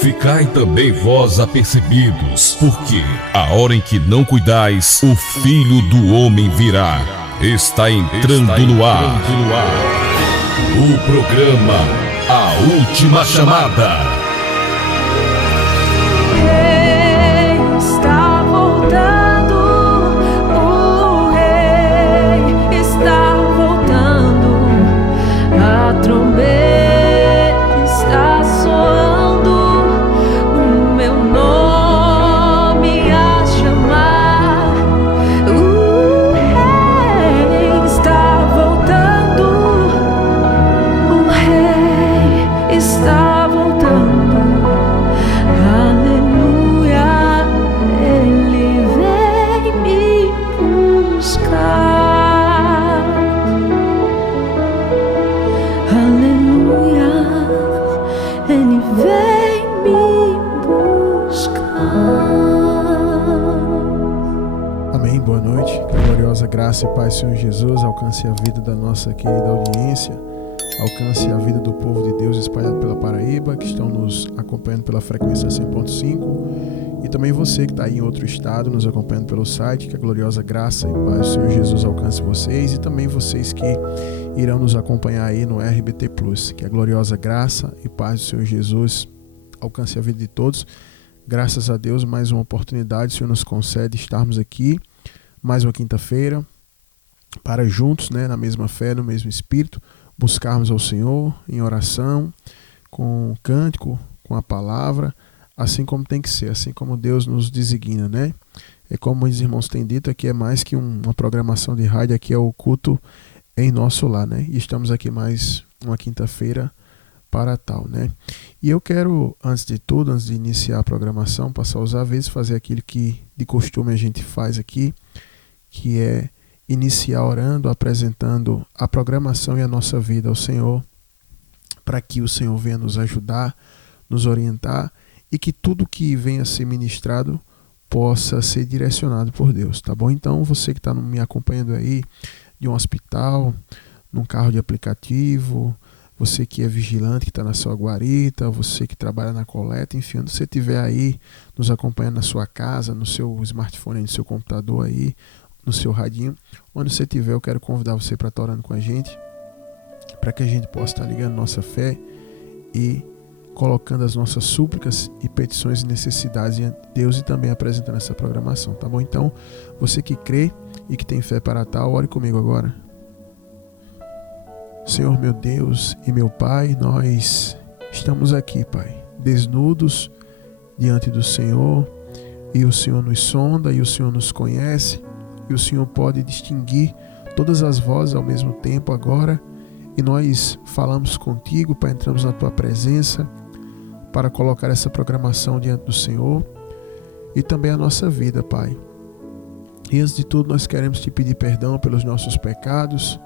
Ficai também vós apercebidos, porque a hora em que não cuidais, o Filho do Homem virá. Está entrando no ar o programa A Última Chamada. Graça e paz, Senhor Jesus, alcance a vida da nossa querida audiência, alcance a vida do povo de Deus espalhado pela Paraíba, que estão nos acompanhando pela frequência 100.5, e também você que está aí em outro estado, nos acompanhando pelo site, que a gloriosa graça e paz do Senhor Jesus alcance vocês, e também vocês que irão nos acompanhar aí no RBT Plus, que a gloriosa graça e paz do Senhor Jesus alcance a vida de todos. Graças a Deus, mais uma oportunidade o Senhor nos concede estarmos aqui, mais uma quinta-feira, para juntos, na mesma fé, no mesmo espírito, buscarmos ao Senhor em oração, com cântico, com a palavra, assim como tem que ser, assim como Deus nos designa, É como os irmãos têm dito, aqui é mais que uma programação de rádio, aqui é o culto em nosso lar, E estamos aqui mais uma quinta-feira para tal, E eu quero, antes de tudo, antes de iniciar a programação, passar os avisos, fazer aquilo que de costume a gente faz aqui, que é iniciar orando, apresentando a programação e a nossa vida ao Senhor, para que o Senhor venha nos ajudar, nos orientar e que tudo que venha a ser ministrado possa ser direcionado por Deus, tá bom? Então você que está me acompanhando aí de um hospital, num carro de aplicativo, você que é vigilante, que está na sua guarita, você que trabalha na coleta, enfim, onde você estiver aí nos acompanhando na sua casa, no seu smartphone, no seu computador aí, no seu radinho, onde você estiver, eu quero convidar você para estar orando com a gente, para que a gente possa estar ligando nossa fé e colocando as nossas súplicas e petições e necessidades em Deus e também apresentando essa programação, tá bom? Então, você que crê e que tem fé para tal, ore comigo agora. Senhor meu Deus e meu Pai, nós estamos aqui, Pai, desnudos diante do Senhor, e o Senhor nos sonda e o Senhor nos conhece, e o Senhor pode distinguir todas as vozes ao mesmo tempo agora, e nós falamos contigo, Pai, entramos na tua presença para colocar essa programação diante do Senhor e também a nossa vida, Pai. E antes de tudo nós queremos te pedir perdão pelos nossos pecados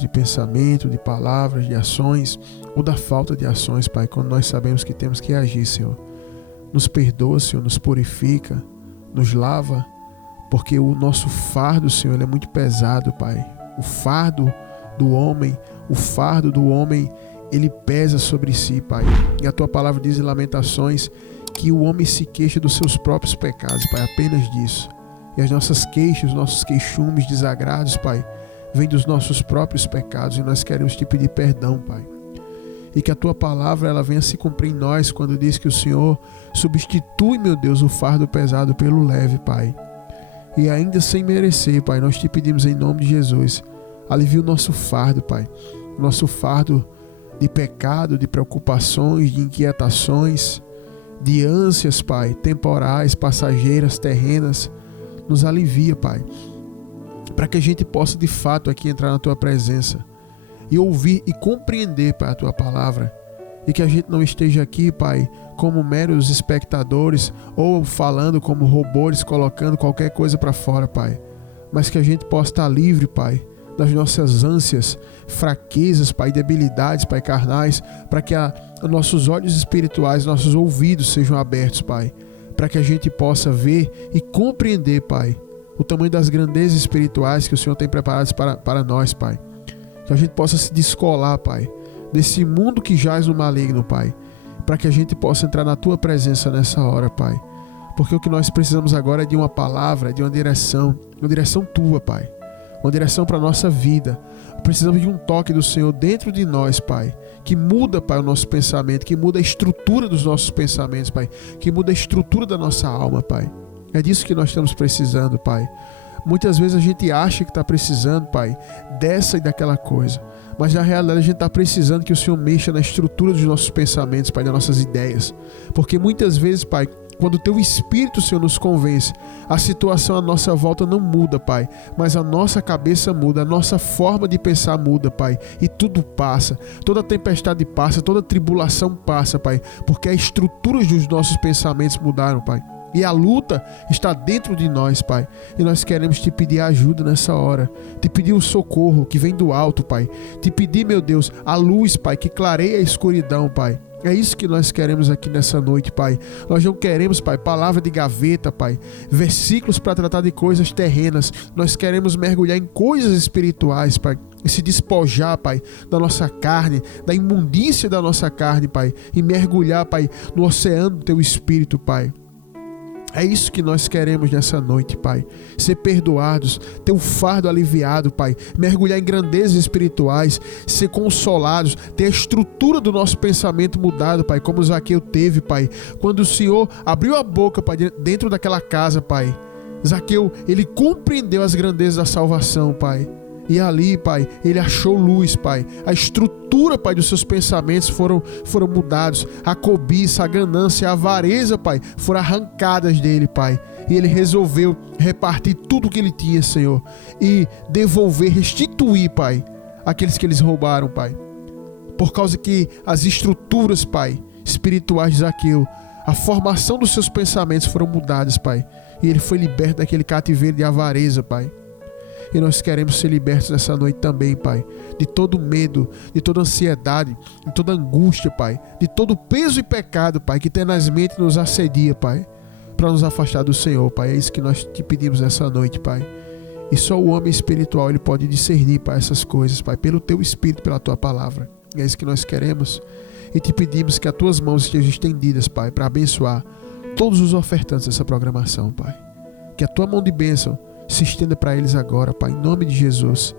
de pensamento, de palavras, de ações ou da falta de ações, Pai, quando nós sabemos que temos que agir, Senhor. Nos perdoa, Senhor, nos purifica, nos lava, porque o nosso fardo, Senhor, ele é muito pesado, Pai. O fardo do homem, ele pesa sobre si, Pai. E a tua palavra diz em Lamentações que o homem se queixa dos seus próprios pecados, Pai, apenas disso. E as nossas queixas, os nossos queixumes, desagrados, Pai, vêm dos nossos próprios pecados, e nós queremos te pedir perdão, Pai. E que a tua palavra ela venha se cumprir em nós quando diz que o Senhor substitui, meu Deus, o fardo pesado pelo leve, Pai. E ainda sem merecer, Pai, nós te pedimos em nome de Jesus, alivia o nosso fardo, Pai. O nosso fardo de pecado, de preocupações, de inquietações, de ânsias, Pai, temporais, passageiras, terrenas. Nos alivia, Pai, para que a gente possa de fato aqui entrar na tua presença e ouvir e compreender, Pai, a tua palavra, e que a gente não esteja aqui, Pai, como meros espectadores ou falando como robôs, colocando qualquer coisa para fora, Pai, mas que a gente possa estar livre, Pai, das nossas ânsias, fraquezas, Pai, debilidades, Pai, carnais, para que nossos olhos espirituais, nossos ouvidos sejam abertos, Pai, para que a gente possa ver e compreender, Pai, o tamanho das grandezas espirituais que o Senhor tem preparadas para nós, Pai. Que a gente possa se descolar, Pai, desse mundo que jaz no maligno, Pai, para que a gente possa entrar na Tua presença nessa hora, Pai. Porque o que nós precisamos agora é de uma palavra, de uma direção Tua, Pai. Uma direção para a nossa vida. Precisamos de um toque do Senhor dentro de nós, Pai, que muda, Pai, o nosso pensamento, que muda a estrutura dos nossos pensamentos, Pai, que muda a estrutura da nossa alma, Pai. É disso que nós estamos precisando, Pai. Muitas vezes a gente acha que está precisando, Pai, dessa e daquela coisa, mas na realidade a gente está precisando que o Senhor mexa na estrutura dos nossos pensamentos, Pai, das nossas ideias, porque muitas vezes, Pai, quando o Teu Espírito, Senhor, nos convence, a situação à nossa volta não muda, Pai, mas a nossa cabeça muda, a nossa forma de pensar muda, Pai, e tudo passa, toda tempestade passa, toda tribulação passa, Pai, porque as estruturas dos nossos pensamentos mudaram, Pai. E a luta está dentro de nós, Pai. E nós queremos Te pedir ajuda nessa hora. Te pedir o socorro que vem do alto, Pai. Te pedir, meu Deus, a luz, Pai, que clareia a escuridão, Pai. É isso que nós queremos aqui nessa noite, Pai. Nós não queremos, Pai, palavra de gaveta, Pai, versículos para tratar de coisas terrenas. Nós queremos mergulhar em coisas espirituais, Pai, e se despojar, Pai, da nossa carne, da imundícia da nossa carne, Pai, e mergulhar, Pai, no oceano do Teu Espírito, Pai. É isso que nós queremos nessa noite, Pai. Ser perdoados, ter o fardo aliviado, Pai. Mergulhar em grandezas espirituais, ser consolados, ter a estrutura do nosso pensamento mudado, Pai, como Zaqueu teve, Pai. Quando o Senhor abriu a boca, Pai, dentro daquela casa, Pai, Zaqueu, ele compreendeu as grandezas da salvação, Pai. E ali, Pai, ele achou luz, Pai. A estrutura, Pai, dos seus pensamentos foram mudados. A cobiça, a ganância, a avareza, Pai, foram arrancadas dele, Pai. E ele resolveu repartir tudo que ele tinha, Senhor, e devolver, restituir, Pai, aqueles que eles roubaram, Pai. Por causa que as estruturas, Pai, espirituais de Zaqueu, a formação dos seus pensamentos foram mudadas, Pai. E ele foi liberto daquele cativeiro de avareza, Pai. E nós queremos ser libertos nessa noite também, Pai, de todo medo, de toda ansiedade, de toda angústia, Pai, de todo peso e pecado, Pai, que tenazmente nos assedia, Pai, para nos afastar do Senhor, Pai. É isso que nós Te pedimos nessa noite, Pai. E só o homem espiritual, ele pode discernir, Pai, essas coisas, Pai, pelo Teu Espírito, pela Tua palavra. E é isso que nós queremos. E Te pedimos que as Tuas mãos estejam estendidas, Pai, para abençoar todos os ofertantes dessa programação, Pai. Que a Tua mão de bênção se estenda para eles agora, Pai, em nome de Jesus,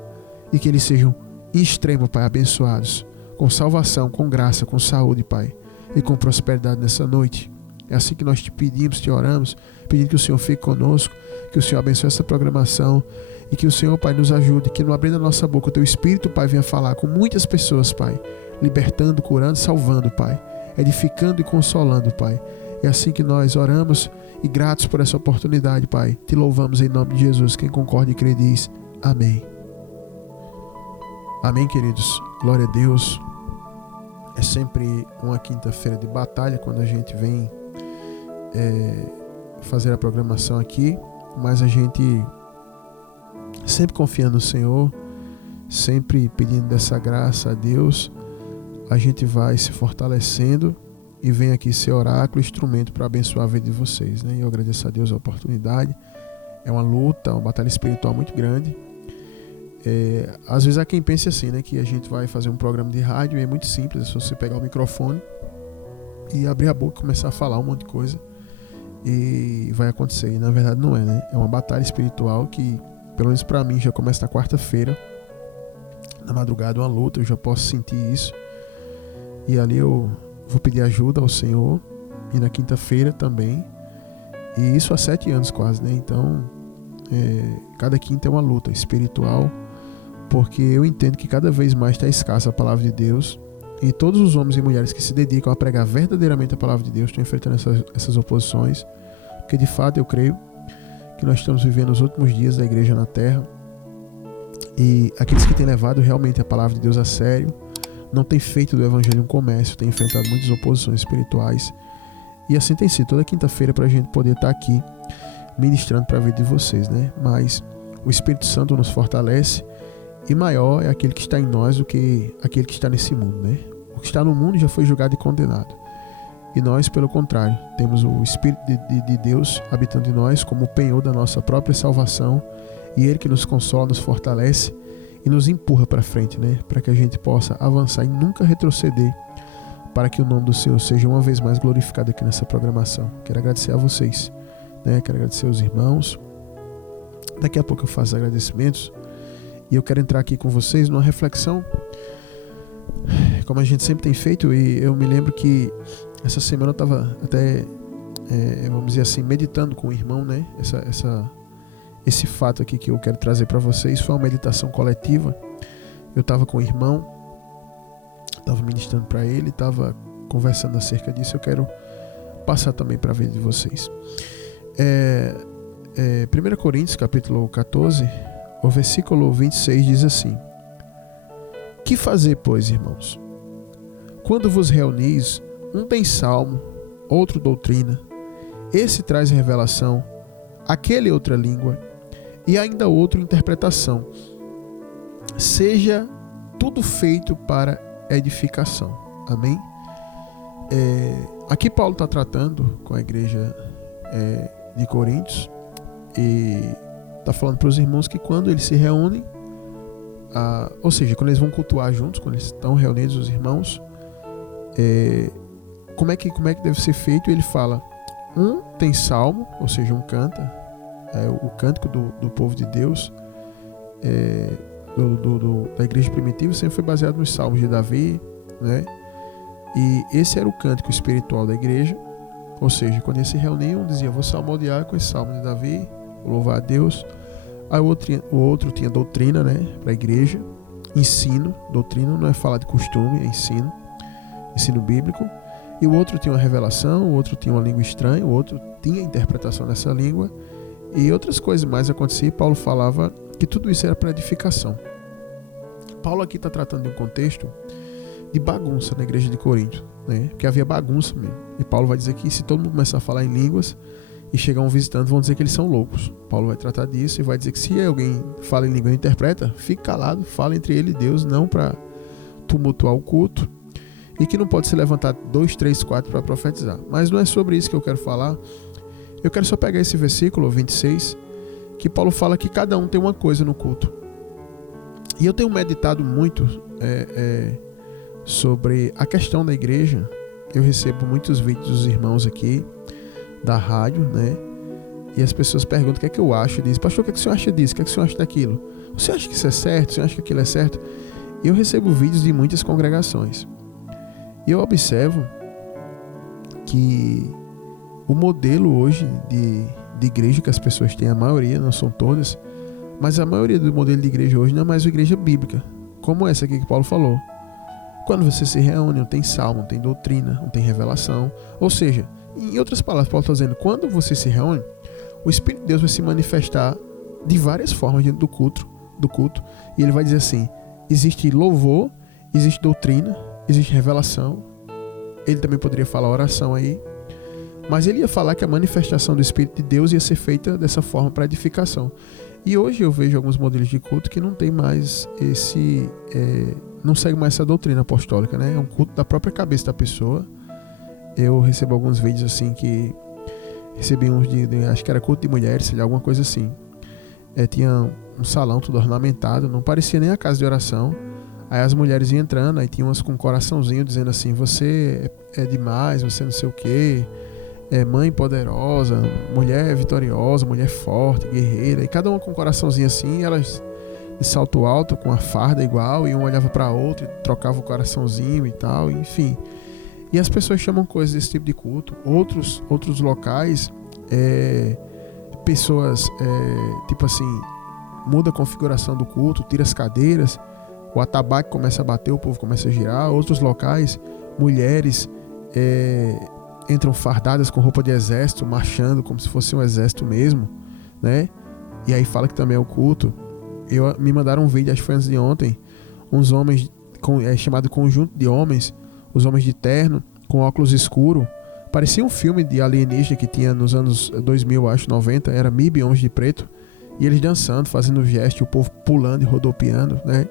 e que eles sejam em extremo, Pai, abençoados, com salvação, com graça, com saúde, Pai, e com prosperidade nessa noite. É assim que nós Te pedimos, Te oramos, pedindo que o Senhor fique conosco, que o Senhor abençoe essa programação, e que o Senhor, Pai, nos ajude, que não abrindo a nossa boca, o Teu Espírito, Pai, venha falar com muitas pessoas, Pai, libertando, curando, salvando, Pai, edificando e consolando, Pai. É assim que nós oramos e gratos por essa oportunidade, Pai. Te louvamos em nome de Jesus. Quem concorda e crê diz amém. Amém, queridos. Glória a Deus. É sempre uma quinta-feira de batalha quando a gente vem fazer a programação aqui, mas a gente sempre confiando no Senhor, sempre pedindo dessa graça a Deus, a gente vai se fortalecendo e vem aqui ser oráculo, instrumento para abençoar a vida de vocês, né? E eu agradeço a Deus a oportunidade. É uma luta, uma batalha espiritual muito grande. Às vezes há quem pense assim, né? Que a gente vai fazer um programa de rádio e é muito simples, é só você pegar o microfone e abrir a boca e começar a falar um monte de coisa e vai acontecer. E na verdade não é, né? É uma batalha espiritual que, pelo menos para mim, já começa na quarta-feira, na madrugada, uma luta, eu já posso sentir isso. E ali eu vou pedir ajuda ao Senhor, e na quinta-feira também, e isso há 7 anos quase, né? Então cada quinta é uma luta espiritual, porque eu entendo que cada vez mais está escassa a palavra de Deus, e todos os homens e mulheres que se dedicam a pregar verdadeiramente a palavra de Deus estão enfrentando essas oposições, porque de fato eu creio que nós estamos vivendo os últimos dias da igreja na terra, e aqueles que têm levado realmente a palavra de Deus a sério não tem feito do evangelho um comércio, tem enfrentado muitas oposições espirituais, e assim tem sido toda quinta-feira para a gente poder estar aqui ministrando para a vida de vocês, né? Mas o Espírito Santo nos fortalece, e maior é aquele que está em nós do que aquele que está nesse mundo, né? O que está no mundo já foi julgado e condenado, e nós, pelo contrário, temos o Espírito de Deus habitando em nós como o penhor da nossa própria salvação, e Ele que nos consola, nos fortalece e nos empurra para frente, né? Para que a gente possa avançar e nunca retroceder, para que o nome do Senhor seja uma vez mais glorificado aqui nessa programação. Quero agradecer a vocês, né? Quero agradecer aos irmãos. Daqui a pouco eu faço agradecimentos e eu quero entrar aqui com vocês numa reflexão, como a gente sempre tem feito. E eu me lembro que essa semana eu estava até, vamos dizer assim, meditando com o irmão, né? Esse fato aqui que eu quero trazer para vocês foi uma meditação coletiva. Eu estava com o irmão, estava ministrando para ele, estava conversando acerca disso. Eu quero passar também para a vida de vocês. 1 Coríntios capítulo 14, o versículo 26 diz assim: Que fazer, pois, irmãos? Quando vos reunis, um tem salmo, outro doutrina, esse traz revelação, aquele outra língua, e ainda outro interpretação. Seja tudo feito para edificação. Amém? Aqui Paulo está tratando com a igreja de Coríntios e está falando para os irmãos que quando eles se reúnem, ou seja, quando eles vão cultuar juntos, quando eles estão reunidos os irmãos, como é que deve ser feito? Ele fala, um tem salmo, ou seja, um canta, o cântico do povo de Deus, da igreja primitiva sempre foi baseado nos salmos de Davi, né? E esse era o cântico espiritual da igreja, ou seja, quando eles se reuniam, dizia, vou salmodiar com esse salmo de Davi, vou louvar a Deus. Aí o outro tinha doutrina, né, para a igreja, ensino. Doutrina não é falar de costume, é ensino bíblico. E o outro tinha uma revelação, o outro tinha uma língua estranha, o outro tinha interpretação dessa língua, e outras coisas mais aconteciam. Paulo falava que tudo isso era para edificação. Paulo aqui está tratando de um contexto de bagunça na igreja de Corinto, né? Porque havia bagunça mesmo. E Paulo vai dizer que se todo mundo começar a falar em línguas e chegar um visitante, vão dizer que eles são loucos. Paulo vai tratar disso e vai dizer que se alguém fala em língua e interpreta, fique calado, fala entre ele e Deus, não para tumultuar o culto, e que não pode se levantar 2, 3, 4 para profetizar. Mas não é sobre isso que eu quero falar. Eu quero só pegar esse versículo 26, que Paulo fala que cada um tem uma coisa no culto. E eu tenho meditado muito sobre a questão da igreja. Eu recebo muitos vídeos dos irmãos aqui da rádio, né? E as pessoas perguntam o que é que eu acho disso. Pastor, o que é que o senhor acha disso? O que é que o senhor acha daquilo? Você acha que isso é certo? Você acha que aquilo é certo? Eu recebo vídeos de muitas congregações. E eu observo que o modelo hoje de igreja que as pessoas têm, a maioria, não são todas, mas a maioria do modelo de igreja hoje não é mais uma igreja bíblica, como essa aqui que Paulo falou. Quando você se reúne, não tem salmo, não tem doutrina, não tem revelação. Ou seja, em outras palavras, Paulo está dizendo, quando você se reúne, o Espírito de Deus vai se manifestar de várias formas dentro do culto, e ele vai dizer assim, existe louvor, existe doutrina, existe revelação. Ele também poderia falar oração aí, mas ele ia falar que a manifestação do Espírito de Deus ia ser feita dessa forma para edificação. E hoje eu vejo alguns modelos de culto que não tem mais não segue mais essa doutrina apostólica, né? É um culto da própria cabeça da pessoa. Eu recebo alguns vídeos assim que recebi uns acho que era culto de mulheres, sei lá, alguma coisa assim. Tinha um salão todo ornamentado, não parecia nem a casa de oração. Aí as mulheres iam entrando, aí tinha umas com um coraçãozinho dizendo assim, você é demais, você não sei o quê, mãe poderosa, mulher vitoriosa, mulher forte, guerreira, e cada uma com um coraçãozinho assim, elas de salto alto, com a farda igual, e um olhava para outro e trocava o coraçãozinho e tal, enfim. E as pessoas chamam coisas desse tipo de culto. Outros locais, pessoas, tipo assim, muda a configuração do culto, tira as cadeiras, o atabaque começa a bater, o povo começa a girar. Outros locais, mulheres entram fardadas com roupa de exército, marchando como se fosse um exército mesmo, né? E aí fala que também é o culto. Me mandaram um vídeo, acho que foi antes de ontem, uns homens, chamado Conjunto de Homens, os homens de terno, com óculos escuros. Parecia um filme de alienígena que tinha nos anos 2000, acho, 90, era MIB, homens de preto, e eles dançando, fazendo gesto, o povo pulando e rodopiando, né?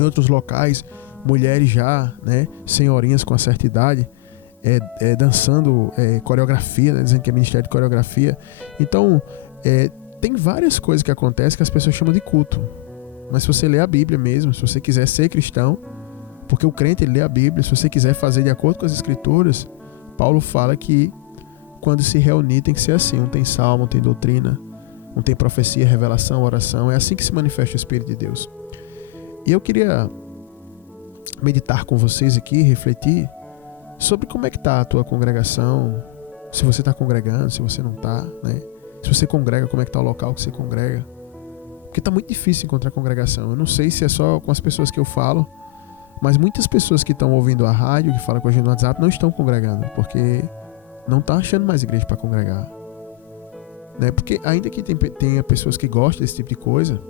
Em outros locais, mulheres já, né, senhorinhas com uma certa idade, dançando coreografia, né, dizendo que é ministério de coreografia. Então, tem várias coisas que acontecem que as pessoas chamam de culto. Mas se você ler a Bíblia mesmo, se você quiser ser cristão, Porque o crente, ele lê a Bíblia. Se você quiser fazer de acordo com as Escrituras, Paulo fala que quando se reunir tem que ser assim. Um tem salmo, um tem doutrina, um tem profecia, revelação, oração. É assim que se manifesta o Espírito de Deus. E eu queria meditar com vocês aqui, refletir sobre como é que está a tua congregação, se você está congregando, se você não está, né? Se você congrega, como é que está o local que você congrega. Porque está muito difícil encontrar congregação. Eu não sei se é só com as pessoas que eu falo, mas muitas pessoas que estão ouvindo a rádio, que falam com a gente no WhatsApp, não estão congregando, porque não estão achando mais igreja para congregar. Né? Porque ainda que tenha pessoas que gostam desse tipo de coisa,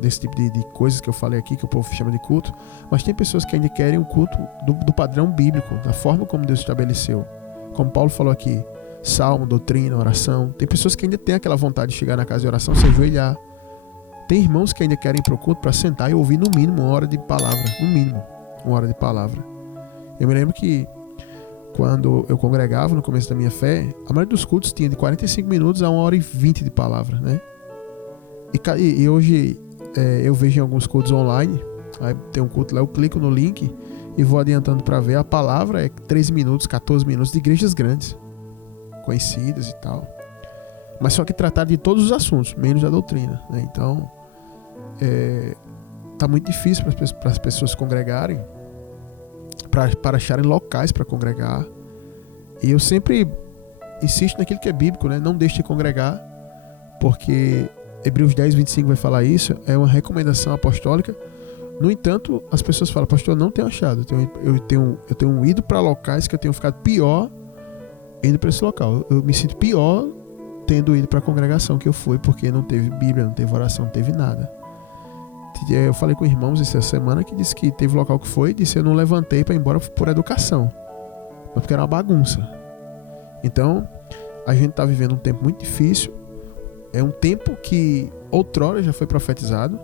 desse tipo de coisas que eu falei aqui, que o povo chama de culto, mas tem pessoas que ainda querem o culto do padrão bíblico, da forma como Deus estabeleceu. Como Paulo falou aqui, salmo, doutrina, oração. Tem pessoas que ainda têm aquela vontade de chegar na casa de oração, se ajoelhar. Tem irmãos que ainda querem ir para o culto para sentar e ouvir no mínimo uma hora de palavra. No mínimo, uma hora de palavra. Eu me lembro que quando eu congregava no começo da minha fé, a maioria dos cultos tinha de 45 minutos a 1h20 de palavra, né? E hoje eu vejo em alguns cultos online, aí tem um culto lá, eu clico no link e vou adiantando para ver. A palavra é 13 minutos, 14 minutos de igrejas grandes, conhecidas e tal. Mas só que tratar de todos os assuntos, menos da doutrina, né? Então, tá muito difícil para as pessoas congregarem, para acharem locais para congregar. E eu sempre insisto naquilo que é bíblico, né? Não deixe de congregar, porque Hebreus 10:25 vai falar isso, é uma recomendação apostólica. No entanto, as pessoas falam, pastor, eu não tenho achado, eu tenho ido para locais que eu tenho ficado pior indo para esse local. Eu me sinto pior tendo ido para a congregação que eu fui, porque não teve Bíblia, não teve oração, não teve nada. Eu falei com irmãos essa semana que disse que teve local que foi, disse eu não levantei para ir embora por educação, mas porque era uma bagunça. Então, a gente está vivendo um tempo muito difícil. É um tempo que outrora já foi profetizado,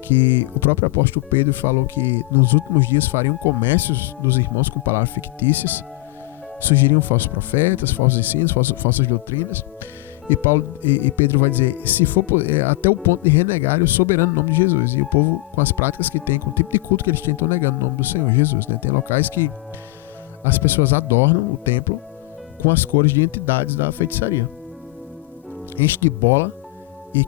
que o próprio apóstolo Pedro falou que nos últimos dias fariam comércios dos irmãos com palavras fictícias, surgiriam falsos profetas, falsos ensinos, falsas doutrinas. E Pedro vai dizer, se for até o ponto de renegar o soberano nome de Jesus. E o povo, com as práticas que tem, com o tipo de culto que eles têm, estão negando o nome do Senhor Jesus, né? Tem locais que as pessoas adornam o templo com as cores de entidades da feitiçaria. Enche de bola, e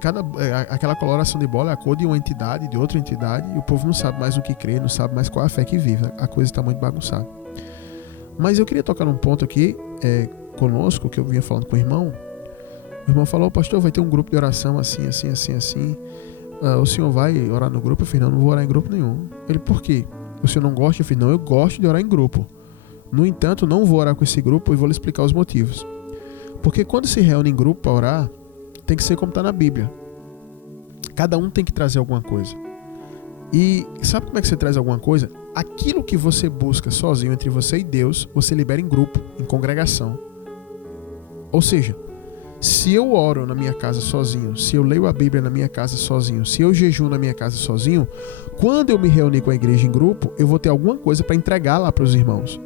aquela coloração de bola é a cor de uma entidade, de outra entidade, e o povo não sabe mais o que crê, não sabe mais qual é a fé que vive. A coisa está muito bagunçada. Mas eu queria tocar num ponto aqui conosco, que eu vinha falando com o irmão. O irmão falou, pastor, vai ter um grupo de oração assim. O senhor vai orar no grupo? Eu falei, não vou orar em grupo nenhum. Ele, por quê? O senhor não gosta? Eu falei, não, eu gosto de orar em grupo. No entanto, não vou orar com esse grupo e vou lhe explicar os motivos. Porque quando se reúne em grupo para orar, tem que ser como está na Bíblia. Cada um tem que trazer alguma coisa. E sabe como é que você traz alguma coisa? Aquilo que você busca sozinho entre você e Deus, você libera em grupo, em congregação. Ou seja, se eu oro na minha casa sozinho, se eu leio a Bíblia na minha casa sozinho, se eu jejuo na minha casa sozinho, quando eu me reunir com a igreja em grupo, eu vou ter alguma coisa para entregar lá para os irmãos.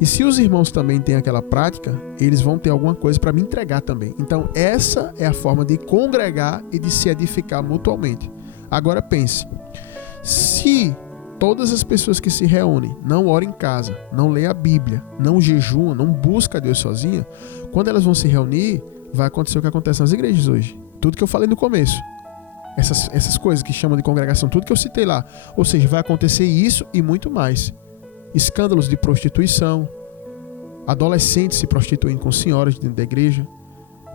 E se os irmãos também têm aquela prática, eles vão ter alguma coisa para me entregar também. Então essa é a forma de congregar e de se edificar mutuamente. Agora pense, se todas as pessoas que se reúnem não oram em casa, não leem a Bíblia, não jejuam, não buscam a Deus sozinha, quando elas vão se reunir, vai acontecer o que acontece nas igrejas hoje. Tudo que eu falei no começo. Essas coisas que chamam de congregação, tudo que eu citei lá. Ou seja, vai acontecer isso e muito mais. Escândalos de prostituição, adolescentes se prostituindo com senhoras dentro da igreja,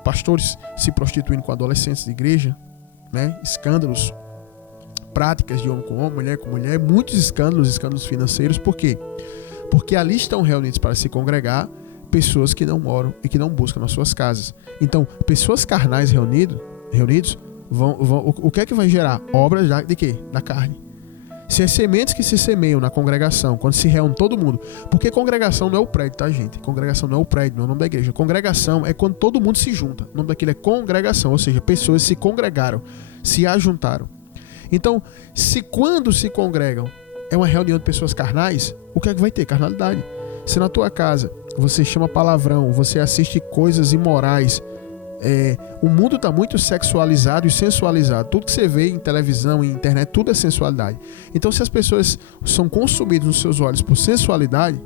pastores se prostituindo com adolescentes de igreja, né? Escândalos, práticas de homem com homem, mulher com mulher, muitos escândalos financeiros. Por quê? Porque ali estão reunidos para se congregar pessoas que não oram e que não buscam nas suas casas. Então, pessoas carnais reunidos vão o que é que vai gerar? Obras de quê? Da carne. Se as sementes que se semeiam na congregação, quando se reúne todo mundo, porque congregação não é o prédio, tá, gente? Congregação não é o prédio, não é o nome da igreja. Congregação é quando todo mundo se junta. O nome daquilo é congregação, ou seja, pessoas se congregaram, se ajuntaram. Então, quando se congregam é uma reunião de pessoas carnais, o que é que vai ter? Carnalidade. Se na tua casa você chama palavrão, você assiste coisas imorais O mundo está muito sexualizado e sensualizado. Tudo que você vê em televisão e internet, tudo é sensualidade. Então, se as pessoas são consumidas nos seus olhos por sensualidade,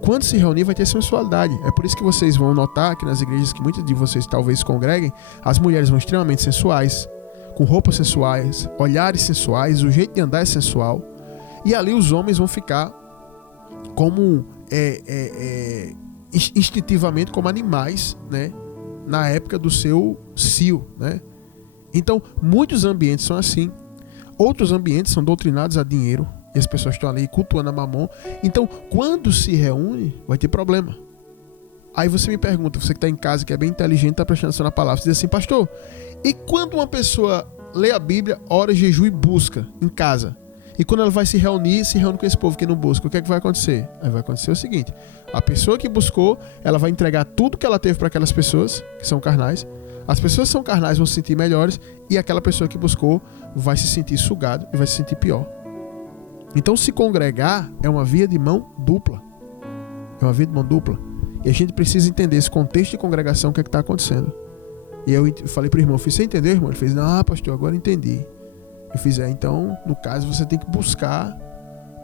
quando se reunir vai ter sensualidade. É por isso que vocês vão notar que nas igrejas que muitos de vocês talvez congreguem, as mulheres vão extremamente sensuais, com roupas sensuais, olhares sensuais, o jeito de andar é sensual. E ali os homens vão ficar como instintivamente como animais, né? Na época do seu cio, né? Então, muitos ambientes são assim. Outros ambientes são doutrinados a dinheiro e as pessoas estão ali cultuando a mamon. Então, quando se reúne, vai ter problema. Aí você me pergunta, você que está em casa, que é bem inteligente, está prestando atenção na palavra, você diz assim, pastor, e quando uma pessoa lê a Bíblia, ora, jejua e busca em casa? E quando ela vai se reúne com esse povo que não busca, o que é que vai acontecer? Aí vai acontecer o seguinte, a pessoa que buscou, ela vai entregar tudo que ela teve para aquelas pessoas que são carnais, as pessoas que são carnais vão se sentir melhores e aquela pessoa que buscou vai se sentir sugado e vai se sentir pior. Então se congregar é uma via de mão dupla. É uma via de mão dupla. E a gente precisa entender esse contexto de congregação, o que é que está acontecendo. E eu falei para o irmão, você entendeu, irmão? Ele fez, não, pastor, agora entendi. Eu fiz, então, no caso, você tem que buscar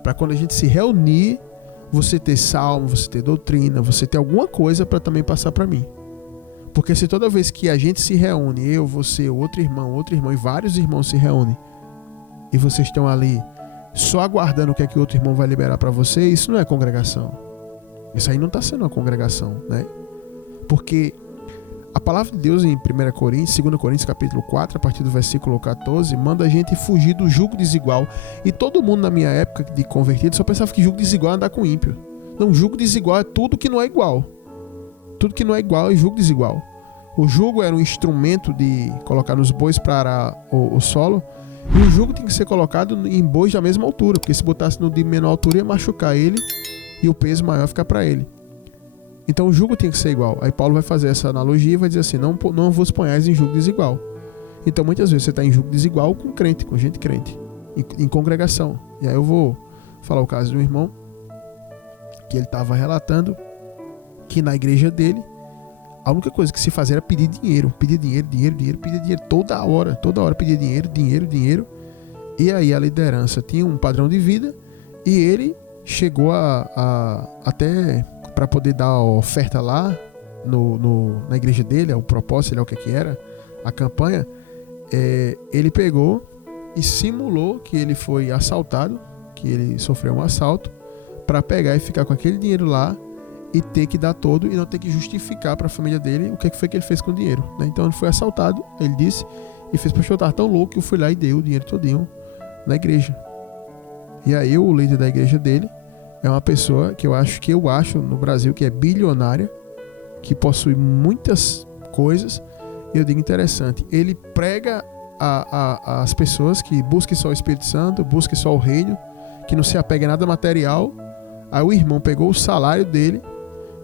para quando a gente se reunir, você ter salmo, você ter doutrina, você ter alguma coisa para também passar para mim. Porque se toda vez que a gente se reúne, eu, você, outro irmão e vários irmãos se reúnem, e vocês estão ali só aguardando o que é que o outro irmão vai liberar para você, isso não é congregação. Isso aí não está sendo uma congregação, né? Porque a palavra de Deus em 2 Coríntios capítulo 4, a partir do versículo 14, manda a gente fugir do jugo desigual. E todo mundo na minha época de convertido só pensava que jugo desigual é andar com ímpio. Não, jugo desigual é tudo que não é igual. Tudo que não é igual é jugo desigual. O jugo era um instrumento de colocar nos bois para arar o solo. E o jugo tem que ser colocado em bois da mesma altura, porque se botasse no de menor altura ia machucar ele e o peso maior ia ficar para ele. Então o jugo tem que ser igual. Aí Paulo vai fazer essa analogia e vai dizer assim, não vos ponhais em jugo desigual. Então muitas vezes você está em jugo desigual com crente, com gente crente, em congregação. E aí eu vou falar o caso de um irmão que ele estava relatando que na igreja dele a única coisa que se fazia era pedir dinheiro, pedir dinheiro, toda hora pedir dinheiro. E aí a liderança tinha um padrão de vida e ele chegou até para poder dar a oferta lá na igreja dele, o propósito, o que era, a campanha, ele pegou e simulou que ele foi assaltado, que ele sofreu um assalto, para pegar e ficar com aquele dinheiro lá e ter que dar todo e não ter que justificar para a família dele o que foi que ele fez com o dinheiro, né? Então ele foi assaltado, ele disse, e fez para eu estar tão louco que eu fui lá e dei o dinheiro todinho na igreja. E aí o líder da igreja dele é uma pessoa que eu acho no Brasil que é bilionária, que possui muitas coisas, e eu digo interessante, ele prega às pessoas que busquem só o Espírito Santo, busquem só o reino, que não se apegue a nada material. Aí o irmão pegou o salário dele,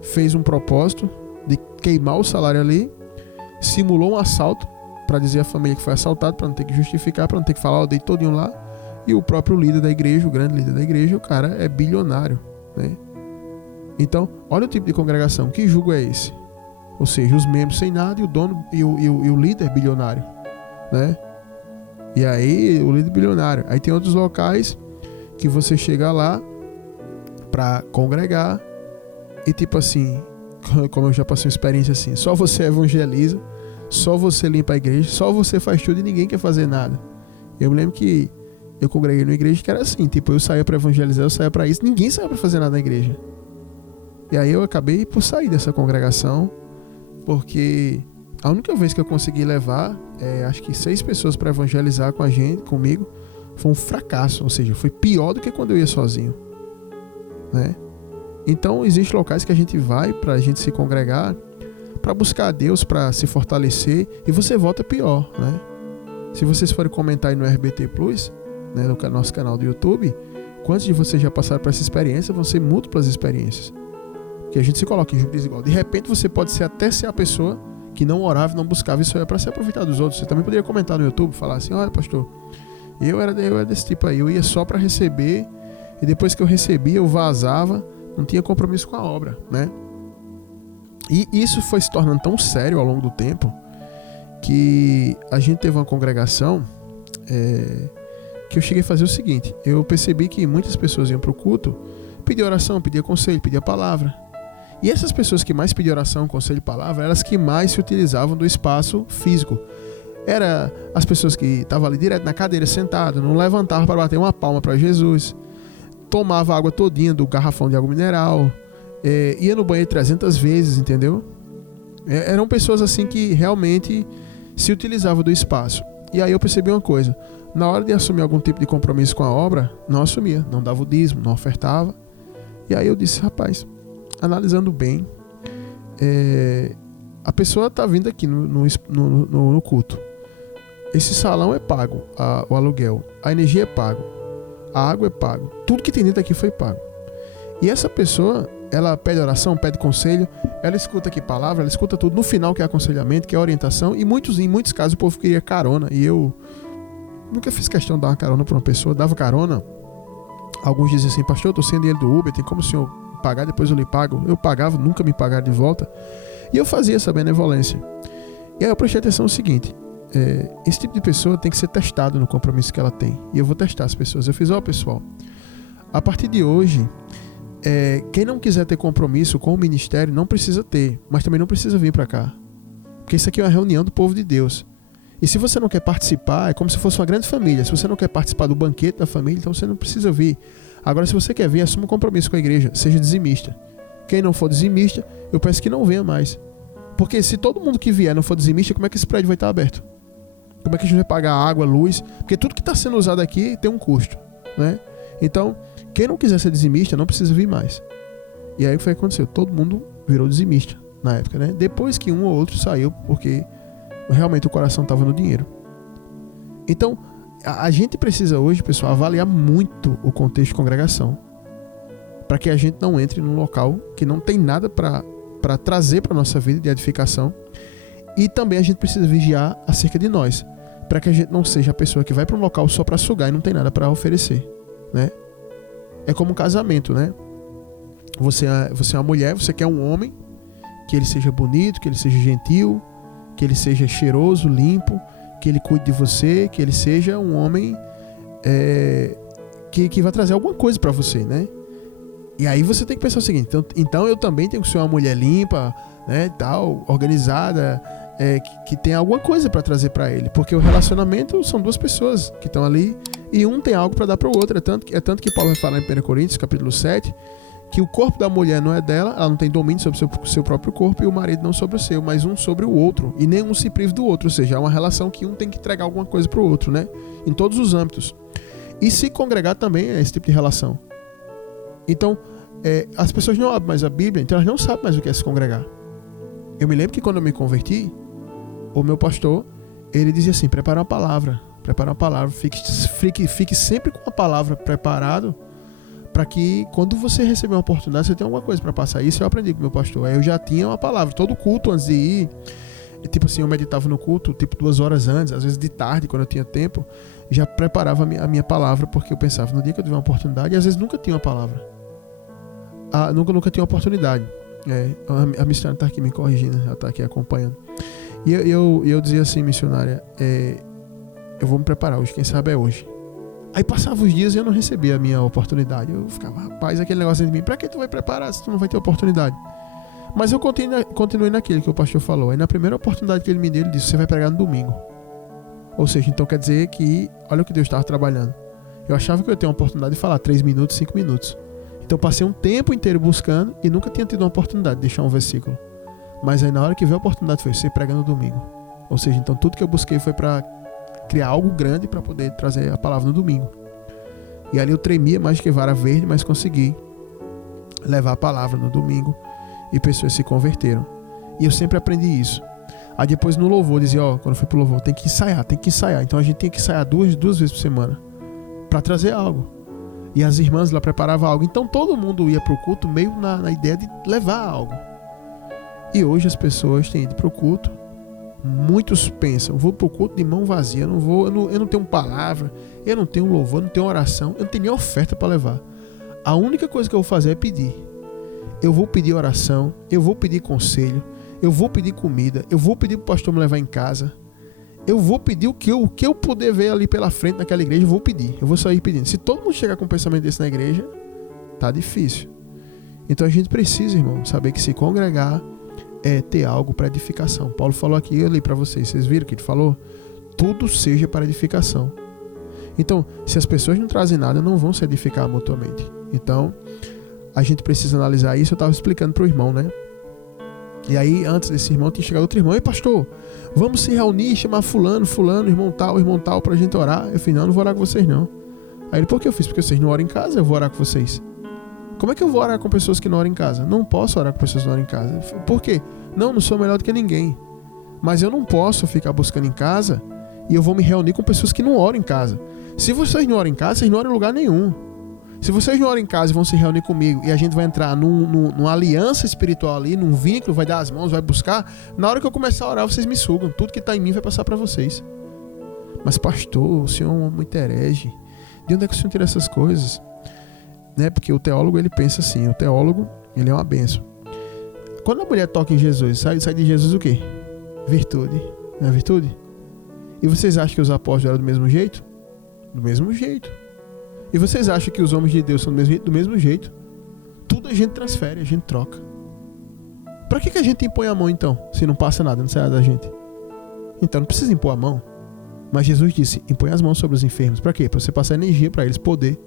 fez um propósito de queimar o salário ali, simulou um assalto para dizer à família que foi assaltado, para não ter que justificar, para não ter que falar, eu dei todinho lá. E o próprio líder da igreja, o grande líder da igreja, o cara é bilionário, né? Então, olha o tipo de congregação. Que jugo é esse? Ou seja, os membros sem nada e o dono e o líder bilionário, né? E aí, o líder bilionário. Aí tem outros locais que você chega lá para congregar e tipo assim, como eu já passei uma experiência assim, só você evangeliza, só você limpa a igreja, só você faz tudo e ninguém quer fazer nada. Eu me lembro que eu congreguei numa igreja que era assim, tipo, eu saía para evangelizar, eu saía para isso, ninguém saía para fazer nada na igreja. E aí eu acabei por sair dessa congregação, porque a única vez que eu consegui levar, acho que 6 pessoas para evangelizar comigo, foi um fracasso, ou seja, foi pior do que quando eu ia sozinho, né? Então existem locais que a gente vai para a gente se congregar, para buscar a Deus, para se fortalecer, e você volta pior, né? Se vocês forem comentar aí no RBT Plus, né, no nosso canal do YouTube, quantos de vocês já passaram por essa experiência, vão ser múltiplas experiências. Que a gente se coloca em jugo desigual. De repente você pode até ser a pessoa que não orava, não buscava, isso é para se aproveitar dos outros. Você também poderia comentar no YouTube, falar assim, olha pastor, eu era desse tipo aí, eu ia só para receber, e depois que eu recebia, eu vazava, não tinha compromisso com a obra, né? E isso foi se tornando tão sério ao longo do tempo, que a gente teve uma congregação que eu cheguei a fazer o seguinte: eu percebi que muitas pessoas iam para o culto, pedir oração, pedir conselho, pedir a palavra. E essas pessoas que mais pediam oração, conselho e palavra, eram as que mais se utilizavam do espaço físico. Era as pessoas que estavam ali direto na cadeira, sentado, não levantavam para bater uma palma para Jesus, tomava água todinha do garrafão de água mineral, ia no banheiro 300 vezes, entendeu? Eram pessoas assim que realmente se utilizavam do espaço. E aí eu percebi uma coisa: na hora de assumir algum tipo de compromisso com a obra, não assumia, não dava o dízimo, não ofertava. E aí eu disse: rapaz, analisando bem, a pessoa está vindo aqui no culto, esse salão é pago, o aluguel, a energia é pago, a água é pago, tudo que tem dentro aqui foi pago. E essa pessoa, ela pede oração, pede conselho, ela escuta aqui palavra, ela escuta tudo. No final, que é aconselhamento, que é orientação. E em muitos casos o povo queria carona, e eu nunca fiz questão de dar uma carona para uma pessoa. Dava carona. Alguns diziam assim: pastor, eu estou sem dinheiro do Uber, tem como o senhor pagar, depois eu lhe pago? Eu pagava, nunca me pagaram de volta. E eu fazia essa benevolência. E aí eu prestei atenção no seguinte: esse tipo de pessoa tem que ser testado no compromisso que ela tem. E eu vou testar as pessoas. Eu fiz: pessoal, a partir de hoje, quem não quiser ter compromisso com o ministério não precisa ter, mas também não precisa vir para cá, porque isso aqui é uma reunião do povo de Deus. E se você não quer participar, é como se fosse uma grande família. Se você não quer participar do banquete da família, então você não precisa vir. Agora, se você quer vir, assuma um compromisso com a igreja, seja dizimista. Quem não for dizimista, eu peço que não venha mais, porque se todo mundo que vier não for dizimista, como é que esse prédio vai estar aberto? Como é que a gente vai pagar água, luz? Porque tudo que está sendo usado aqui tem um custo, né? Então, quem não quiser ser dizimista não precisa vir mais. E aí o que foi que aconteceu? Todo mundo virou dizimista na época, né? Depois que um ou outro saiu, porque realmente o coração estava no dinheiro. Então, a gente precisa hoje, pessoal, avaliar muito o contexto de congregação, para que a gente não entre num local que não tem nada para trazer para a nossa vida de edificação. E também a gente precisa vigiar acerca de nós, para que a gente não seja a pessoa que vai para um local só para sugar e não tem nada para oferecer, né? É como um casamento, né? Você é uma mulher, você quer um homem que ele seja bonito, que ele seja gentil, que ele seja cheiroso, limpo, que ele cuide de você, que ele seja um homem que vai trazer alguma coisa para você, né? E aí você tem que pensar o seguinte: então eu também tenho que ser uma mulher limpa, né, tal, organizada, que tem alguma coisa para trazer para ele, porque o relacionamento são duas pessoas que estão ali e um tem algo para dar para o outro. É tanto que Paulo vai falar em 1 Coríntios, capítulo 7, que o corpo da mulher não é dela, ela não tem domínio sobre o seu próprio corpo, e o marido não sobre o seu, mas um sobre o outro, e nenhum se priva do outro. Ou seja, é uma relação que um tem que entregar alguma coisa para o outro, né? Em todos os âmbitos. E se congregar também é esse tipo de relação. Então, as pessoas não abrem mais a Bíblia, então elas não sabem mais o que é se congregar. Eu me lembro que quando eu me converti, o meu pastor, ele dizia assim: prepara uma palavra, fique sempre com a palavra preparado, para que quando você receber uma oportunidade, você tenha alguma coisa para passar. Isso eu aprendi com o meu pastor. Aí eu já tinha uma palavra, todo culto antes de ir, tipo assim, eu meditava no culto, tipo 2 horas antes, às vezes de tarde, quando eu tinha tempo, já preparava a minha palavra, porque eu pensava, no dia que eu tiver uma oportunidade, e às vezes nunca tinha uma palavra. Nunca tinha oportunidade. A missionária está aqui me corrigindo, ela está aqui acompanhando. E eu dizia assim: missionária, eu vou me preparar hoje, quem sabe é hoje. Aí passava os dias e eu não recebia a minha oportunidade. Eu ficava: rapaz, aquele negócio de mim, pra que tu vai preparar se tu não vai ter oportunidade? Mas eu continuei naquilo que o pastor falou. Aí na primeira oportunidade que ele me deu, ele disse: você vai pregar no domingo. Ou seja, então quer dizer que, olha o que Deus estava trabalhando. Eu achava que eu ia ter uma oportunidade de falar 3 minutos, 5 minutos. Então passei um tempo inteiro buscando e nunca tinha tido uma oportunidade de deixar um versículo. Mas aí na hora que veio a oportunidade foi: você prega no domingo. Ou seja, então tudo que eu busquei foi para criar algo grande para poder trazer a palavra no domingo. E ali eu tremia mais que vara verde, mas consegui levar a palavra no domingo e pessoas se converteram. E eu sempre aprendi isso. Aí depois no louvor, dizia: quando eu fui pro louvor, tem que ensaiar. Então a gente tem que ensaiar duas vezes por semana para trazer algo. E as irmãs lá preparavam algo. Então todo mundo ia pro culto meio na ideia de levar algo. E hoje as pessoas têm ido pro culto. Muitos pensam: vou pro culto de mão vazia, eu não tenho palavra, eu não tenho louvor, eu não tenho oração, eu não tenho nem oferta para levar. A única coisa que eu vou fazer é pedir. Eu vou pedir oração, eu vou pedir conselho, eu vou pedir comida, eu vou pedir pro pastor me levar em casa. eu vou pedir o que eu puder ver ali pela frente naquela igreja, eu vou pedir. Eu vou sair pedindo. Se todo mundo chegar com um pensamento desse na igreja, tá difícil. Então a gente precisa, irmão, saber que se congregar é ter algo para edificação. Paulo falou aqui, eu li para vocês viram o que ele falou? Tudo seja para edificação. Então, se as pessoas não trazem nada, não vão se edificar mutuamente. Então, a gente precisa analisar isso. Eu estava explicando para o irmão, né? E aí, antes desse irmão, tinha chegado outro irmão. Ei, pastor, vamos se reunir, chamar fulano, irmão tal, pra gente orar. Eu falei, não vou orar com vocês, não. Aí ele, por que eu fiz? Porque vocês não oram em casa, eu vou orar com vocês. Como é que eu vou orar com pessoas que não oram em casa? Não posso orar com pessoas que não oram em casa. Por quê? Não sou melhor do que ninguém. Mas eu não posso ficar buscando em casa e eu vou me reunir com pessoas que não oram em casa. Se vocês não oram em casa, vocês não oram em lugar nenhum. Se vocês não oram em casa e vão se reunir comigo e a gente vai entrar numa aliança espiritual ali, num vínculo, vai dar as mãos, vai buscar, na hora que eu começar a orar, vocês me sugam. Tudo que está em mim vai passar para vocês. Mas pastor, o senhor é um homem muito herege. De onde é que o senhor tira essas coisas? Né? Porque o teólogo, ele pensa assim, o teólogo, ele é uma bênção. Quando a mulher toca em Jesus, sai de Jesus o quê? Virtude. Não é virtude? E vocês acham que os apóstolos eram do mesmo jeito? Do mesmo jeito. E vocês acham que os homens de Deus são do mesmo jeito? Do mesmo jeito. Tudo a gente transfere, a gente troca. Pra que a gente impõe a mão então? Se não passa nada, não sai nada da gente. Então não precisa impor a mão. Mas Jesus disse, impõe as mãos sobre os enfermos. Pra quê? Pra você passar energia pra eles, poder.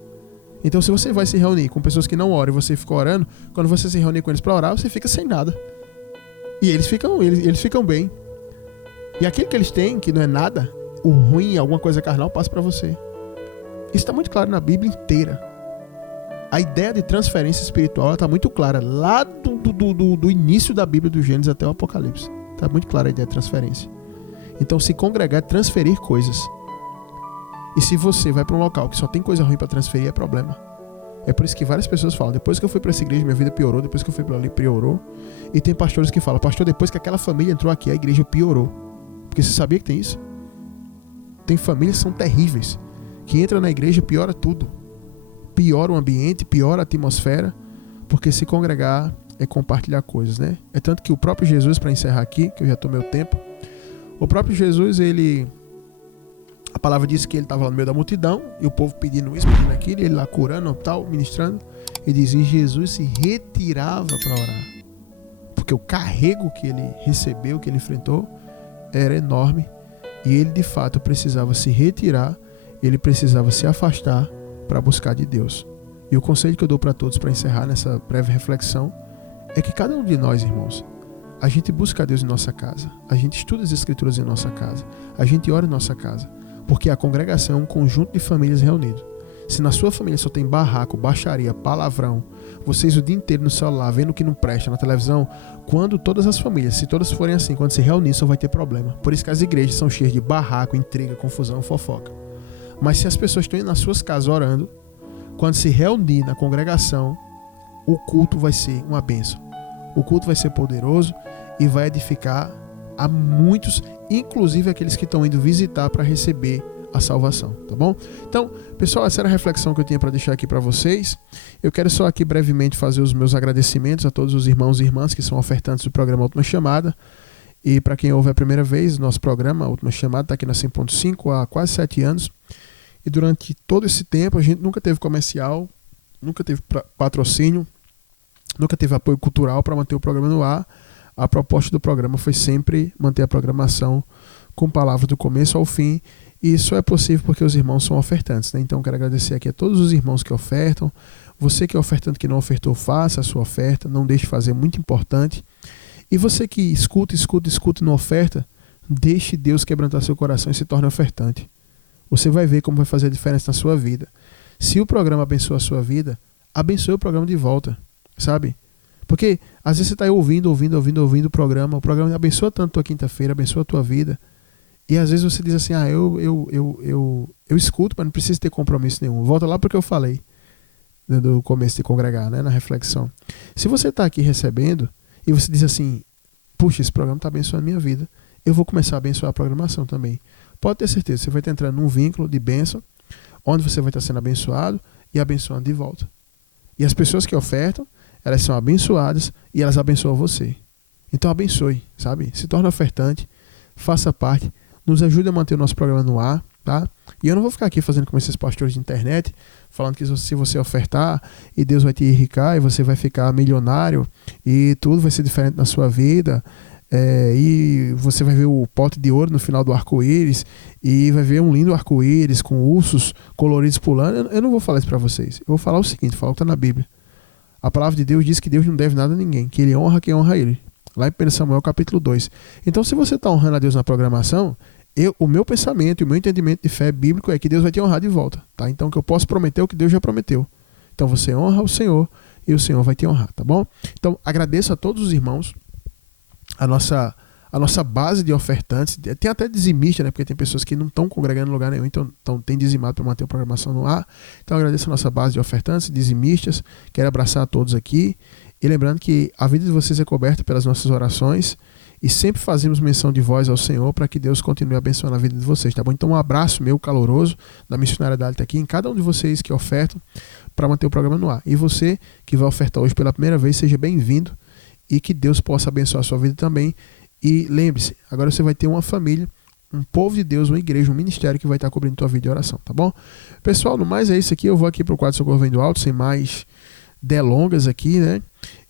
Então se você vai se reunir com pessoas que não oram e você fica orando, quando você se reunir com eles pra orar, você fica sem nada. E eles ficam bem. E aquilo que eles têm, que não é nada, o ruim, alguma coisa carnal, passa pra você. Isso está muito claro na Bíblia inteira. A ideia de transferência espiritual está muito clara. Lá do início da Bíblia, do Gênesis até o Apocalipse. Está muito clara a ideia de transferência. Então, se congregar é transferir coisas. E se você vai para um local que só tem coisa ruim para transferir, é problema. É por isso que várias pessoas falam, depois que eu fui para essa igreja, minha vida piorou. Depois que eu fui para ali, piorou. E tem pastores que falam, pastor, depois que aquela família entrou aqui, a igreja piorou. Porque você sabia que tem isso? Tem famílias que são terríveis. Que entra na igreja, piora tudo. Piora o ambiente, piora a atmosfera, porque se congregar é compartilhar coisas, né? É tanto que o próprio Jesus, para encerrar aqui, que eu já tomei o tempo, o próprio Jesus, a palavra diz que ele estava lá no meio da multidão, e o povo pedindo isso, pedindo aquilo, e ele lá curando, tal, ministrando, e dizia, Jesus se retirava para orar, porque o carrego que ele recebeu, que ele enfrentou, era enorme, e ele de fato precisava se retirar, ele precisava se afastar para buscar de Deus. E o conselho que eu dou para todos, para encerrar nessa breve reflexão, é que cada um de nós, irmãos, a gente busca a Deus em nossa casa, a gente estuda as Escrituras em nossa casa, a gente ora em nossa casa, porque a congregação é um conjunto de famílias reunidas. Se na sua família só tem barraco, baixaria, palavrão, vocês o dia inteiro no celular, vendo o que não presta na televisão, quando todas as famílias, se todas forem assim, quando se reunir, só vai ter problema. Por isso que as igrejas são cheias de barraco, intriga, confusão, fofoca. Mas se as pessoas estão indo nas suas casas orando, quando se reunir na congregação, o culto vai ser uma bênção. O culto vai ser poderoso e vai edificar a muitos, inclusive aqueles que estão indo visitar para receber a salvação, tá bom? Então, pessoal, essa era a reflexão que eu tinha para deixar aqui para vocês. Eu quero só aqui brevemente fazer os meus agradecimentos a todos os irmãos e irmãs que são ofertantes do programa Última Chamada. E para quem ouve a primeira vez, nosso programa A Última Chamada está aqui na 100.5 há quase 7 anos. E durante todo esse tempo a gente nunca teve comercial, nunca teve patrocínio, nunca teve apoio cultural para manter o programa no ar. A proposta do programa foi sempre manter a programação com palavras do começo ao fim. E isso é possível porque os irmãos são ofertantes, né? Então eu quero agradecer aqui a todos os irmãos que ofertam. Você que é ofertante que não ofertou, faça a sua oferta, não deixe de fazer, muito importante. E você que escuta e não oferta, deixe Deus quebrantar seu coração e se torne ofertante. Você vai ver como vai fazer a diferença na sua vida. Se o programa abençoa a sua vida, abençoe o programa de volta, sabe? Porque às vezes você está ouvindo o programa abençoa tanto a tua quinta-feira, abençoa a tua vida. E às vezes você diz assim, eu escuto, mas não preciso ter compromisso nenhum. Volta lá porque eu falei do começo de congregar, né, na reflexão. Se você está aqui recebendo e você diz assim, puxa, esse programa está abençoando a minha vida, eu vou começar a abençoar a programação também. Pode ter certeza, você vai estar entrando num vínculo de bênção, onde você vai estar sendo abençoado e abençoando de volta. E as pessoas que ofertam, elas são abençoadas e elas abençoam você. Então abençoe, sabe? Se torne ofertante, faça parte. nos ajude a manter o nosso programa no ar, tá? E eu não vou ficar aqui fazendo como esses pastores de internet, falando que se você ofertar e Deus vai te enriquecer e você vai ficar milionário e tudo vai ser diferente na sua vida, e você vai ver o pote de ouro no final do arco-íris e vai ver um lindo arco-íris com ursos coloridos pulando. Eu não vou falar isso para vocês. Eu vou falar o seguinte, falar o que está na Bíblia. A palavra de Deus diz que Deus não deve nada a ninguém, que Ele honra quem honra Ele. Lá em 1 Samuel capítulo 2. Então, se você está honrando a Deus na programação, o meu pensamento e o meu entendimento de fé bíblico é que Deus vai te honrar de volta. Tá? Então, que eu posso prometer o que Deus já prometeu. Então, você honra o Senhor e o Senhor vai te honrar, tá bom? Então, agradeço a todos os irmãos. A nossa base de ofertantes, tem até dizimista, né? Porque tem pessoas que não estão congregando em lugar nenhum, então tem dizimado para manter a programação no ar. Então agradeço a nossa base de ofertantes, dizimistas, quero abraçar a todos aqui. E lembrando que a vida de vocês é coberta pelas nossas orações e sempre fazemos menção de voz ao Senhor para que Deus continue abençoando a vida de vocês, tá bom? Então um abraço meu caloroso da missionária Dálita aqui em cada um de vocês que ofertam para manter o programa no ar. E você que vai ofertar hoje pela primeira vez, seja bem-vindo. E que Deus possa abençoar a sua vida também. E lembre-se, agora você vai ter uma família, um povo de Deus, uma igreja, um ministério que vai estar cobrindo a tua vida de oração, tá bom? Pessoal, no mais é isso aqui. Eu vou aqui para o quadro Socorro Vem do Alto, sem mais delongas aqui, né?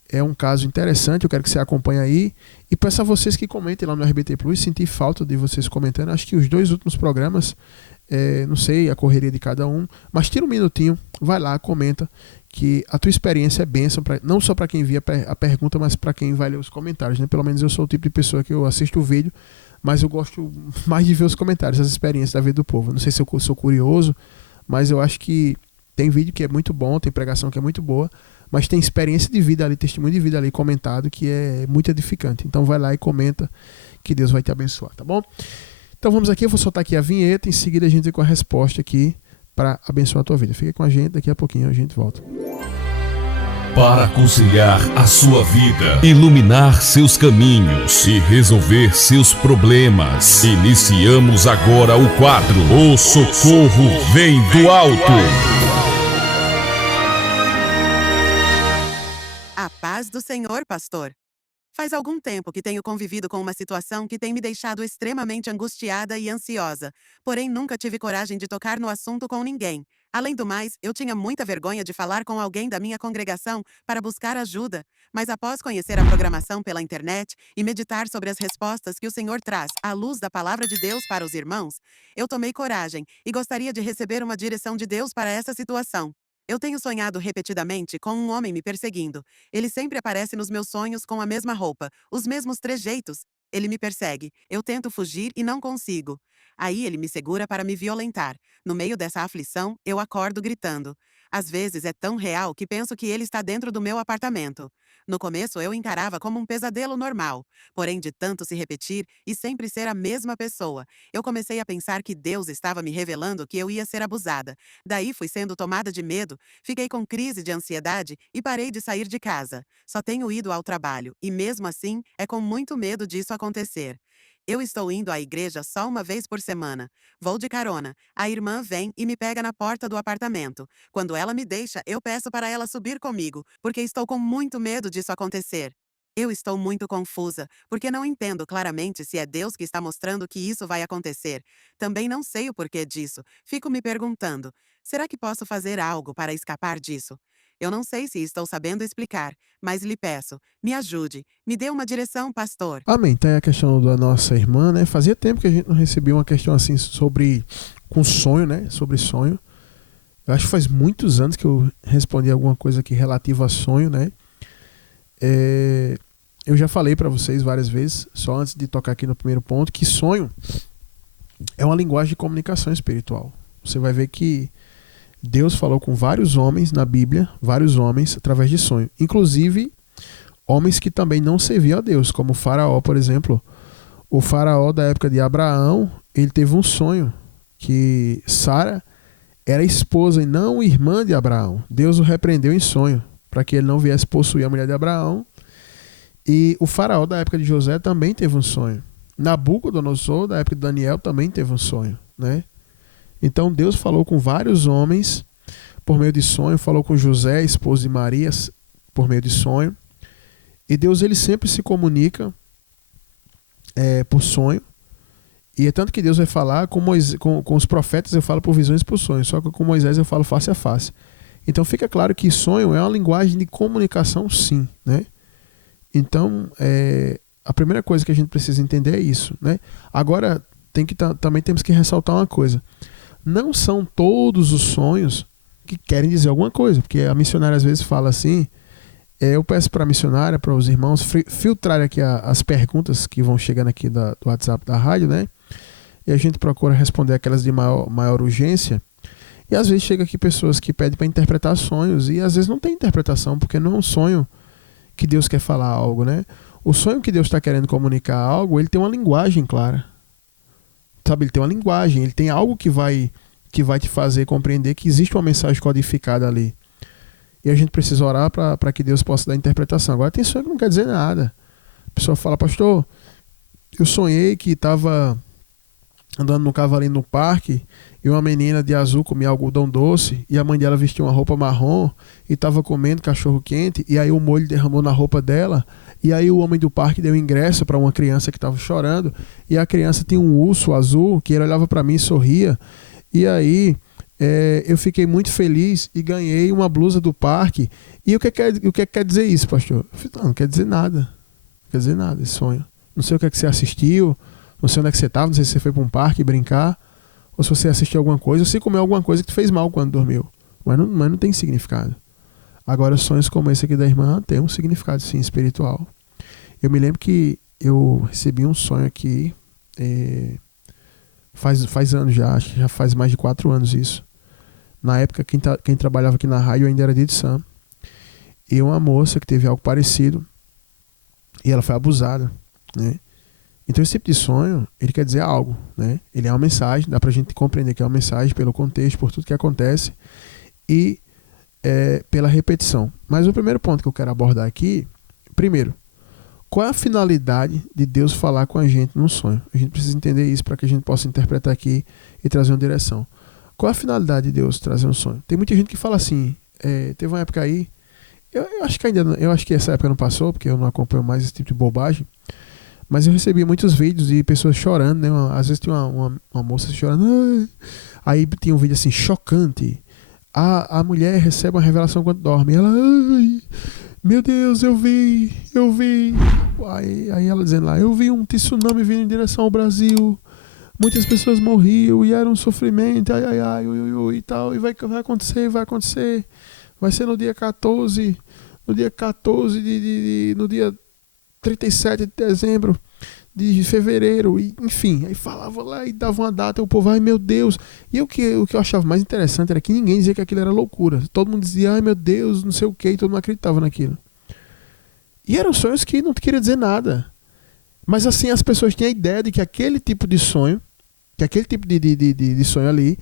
É um caso interessante, eu quero que você acompanhe aí. E peço a vocês que comentem lá no RBT Plus. Senti falta de vocês comentando. Acho que os 2 últimos programas, não sei a correria de cada um, mas tira um minutinho, vai lá, comenta, que a tua experiência é bênção, não só para quem via a pergunta, mas para quem vai ler os comentários, né? Pelo menos eu sou o tipo de pessoa que eu assisto o vídeo, mas eu gosto mais de ver os comentários, as experiências da vida do povo. Não sei se eu sou curioso, mas eu acho que tem vídeo que é muito bom, tem pregação que é muito boa, mas tem experiência de vida ali, testemunho de vida ali comentado, que é muito edificante. Então vai lá e comenta, que Deus vai te abençoar, tá bom? Então vamos aqui, eu vou soltar aqui a vinheta, em seguida a gente vai com a resposta aqui para abençoar a tua vida. Fica com a gente, daqui a pouquinho a gente volta. Para conciliar a sua vida, iluminar seus caminhos e resolver seus problemas, iniciamos agora o quadro O Socorro Vem do Alto. A paz do Senhor, pastor. Faz algum tempo que tenho convivido com uma situação que tem me deixado extremamente angustiada e ansiosa, porém nunca tive coragem de tocar no assunto com ninguém. Além do mais, eu tinha muita vergonha de falar com alguém da minha congregação para buscar ajuda, mas após conhecer a programação pela internet e meditar sobre as respostas que o Senhor traz à luz da palavra de Deus para os irmãos, eu tomei coragem e gostaria de receber uma direção de Deus para essa situação. Eu tenho sonhado repetidamente com um homem me perseguindo. Ele sempre aparece nos meus sonhos com a mesma roupa, os mesmos trejeitos. Ele me persegue. Eu tento fugir e não consigo. Aí ele me segura para me violentar. No meio dessa aflição, eu acordo gritando. Às vezes é tão real que penso que ele está dentro do meu apartamento. No começo eu encarava como um pesadelo normal. Porém, de tanto se repetir e sempre ser a mesma pessoa, eu comecei a pensar que Deus estava me revelando que eu ia ser abusada. Daí fui sendo tomada de medo, fiquei com crise de ansiedade e parei de sair de casa. Só tenho ido ao trabalho e mesmo assim é com muito medo disso acontecer. Eu estou indo à igreja só uma vez por semana. Vou de carona. A irmã vem e me pega na porta do apartamento. Quando ela me deixa, eu peço para ela subir comigo, porque estou com muito medo disso acontecer. Eu estou muito confusa, porque não entendo claramente se é Deus que está mostrando que isso vai acontecer. Também não sei o porquê disso. Fico me perguntando, será que posso fazer algo para escapar disso? Eu não sei se estou sabendo explicar, mas lhe peço, me ajude, me dê uma direção, pastor. Amém. Tá aí a questão da nossa irmã, né? Fazia tempo que a gente não recebia uma questão assim com sonho, né? Sobre sonho. Eu acho que faz muitos anos que eu respondi alguma coisa aqui relativa a sonho, né? Eu já falei para vocês várias vezes, só antes de tocar aqui no primeiro ponto, que sonho é uma linguagem de comunicação espiritual. Você vai ver que Deus falou com vários homens na Bíblia, vários homens através de sonho. Inclusive, homens que também não serviam a Deus, como o Faraó, por exemplo. O Faraó da época de Abraão, ele teve um sonho que Sara era esposa e não irmã de Abraão. Deus o repreendeu em sonho, para que ele não viesse possuir a mulher de Abraão. E o Faraó da época de José também teve um sonho. Nabucodonosor, da época de Daniel, também teve um sonho, né? Então Deus falou com vários homens por meio de sonho, falou com José, esposo de Maria, por meio de sonho. E Deus ele sempre se comunica por sonho. E é tanto que Deus vai falar com os profetas, eu falo por visões e por sonhos, só que com Moisés eu falo face a face. Então fica claro que sonho é uma linguagem de comunicação, sim, né? Então, a primeira coisa que a gente precisa entender é isso, né? Agora, também temos que ressaltar uma coisa. Não são todos os sonhos que querem dizer alguma coisa, porque a missionária às vezes fala assim. Eu peço para a missionária, para os irmãos, filtrar aqui as perguntas que vão chegando aqui do WhatsApp da rádio, né? E a gente procura responder aquelas de maior urgência. E às vezes chega aqui pessoas que pedem para interpretar sonhos, e às vezes não tem interpretação, porque não é um sonho que Deus quer falar algo, né? O sonho que Deus está querendo comunicar algo, ele tem uma linguagem clara. Sabe, ele tem uma linguagem, ele tem algo que vai te fazer compreender que existe uma mensagem codificada ali. E a gente precisa orar para que Deus possa dar interpretação. Agora tem sonho que não quer dizer nada. A pessoa fala, pastor, eu sonhei que estava andando no cavalinho no parque e uma menina de azul comia algodão doce e a mãe dela vestia uma roupa marrom e estava comendo cachorro quente e aí o molho derramou na roupa dela e aí o homem do parque deu ingresso para uma criança que estava chorando e a criança tinha um urso azul que ele olhava para mim e sorria e aí eu fiquei muito feliz e ganhei uma blusa do parque. E o que quer dizer isso, pastor? Não quer dizer nada. Não quer dizer nada esse sonho. Não sei o que é que você assistiu, não sei onde é que você estava, não sei se você foi para um parque brincar, ou se você assistiu alguma coisa, ou se comeu alguma coisa que te fez mal quando dormiu. Mas não tem significado. Agora, sonhos como esse aqui da irmã tem um significado, sim, espiritual. Eu me lembro que eu recebi um sonho aqui, faz anos já, acho que já faz mais de 4 anos isso. Na época, quem trabalhava aqui na rádio ainda era de Sam. E uma moça que teve algo parecido. E ela foi abusada, né? Então esse tipo de sonho, ele quer dizer algo, né? Ele é uma mensagem, dá pra gente compreender que é uma mensagem pelo contexto, por tudo que acontece. E pela repetição. Mas o primeiro ponto que eu quero abordar aqui, primeiro, qual é a finalidade de Deus falar com a gente num sonho? A gente precisa entender isso para que a gente possa interpretar aqui e trazer uma direção. Qual é a finalidade de Deus trazer um sonho? Tem muita gente que fala assim, teve uma época aí, eu acho que essa época não passou, porque eu não acompanho mais esse tipo de bobagem, mas eu recebi muitos vídeos de pessoas chorando, né? Às vezes tinha uma moça chorando, aí tinha um vídeo assim, chocante, a mulher recebe uma revelação quando dorme, ela, meu Deus, eu vi, aí ela dizendo lá, eu vi um tsunami vindo em direção ao Brasil, muitas pessoas morriam e era um sofrimento, e tal, e vai acontecer, vai ser no dia 14, no dia 37 de dezembro de fevereiro, e, enfim, aí falava lá e dava uma data, e o povo, ai meu Deus, e o que eu achava mais interessante era que ninguém dizia que aquilo era loucura, todo mundo dizia, ai meu Deus, não sei o que, e todo mundo acreditava naquilo. E eram sonhos que não queria dizer nada, mas assim as pessoas tinham a ideia de que aquele tipo de sonho, de sonho ali,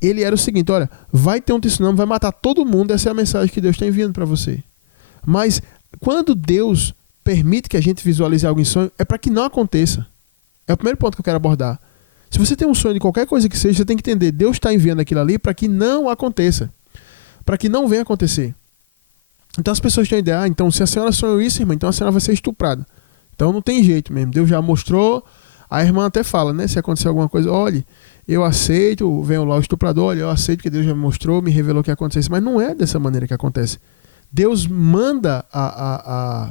ele era o seguinte, olha, vai ter um tsunami, vai matar todo mundo, essa é a mensagem que Deus está enviando para você. Mas quando Deus permite que a gente visualize algo em sonho, é para que não aconteça. É o primeiro ponto que eu quero abordar. Se você tem um sonho de qualquer coisa que seja, você tem que entender, Deus está enviando aquilo ali para que não aconteça, para que não venha acontecer. Então as pessoas têm a ideia, então se a senhora sonhou isso, irmã, então a senhora vai ser estuprada. Então não tem jeito mesmo, Deus já mostrou. A irmã até fala, né? Se acontecer alguma coisa, olha, eu aceito, vem lá o estuprador, olha, eu aceito que Deus já me mostrou, me revelou que ia acontecer. Mas não é dessa maneira que acontece. Deus manda,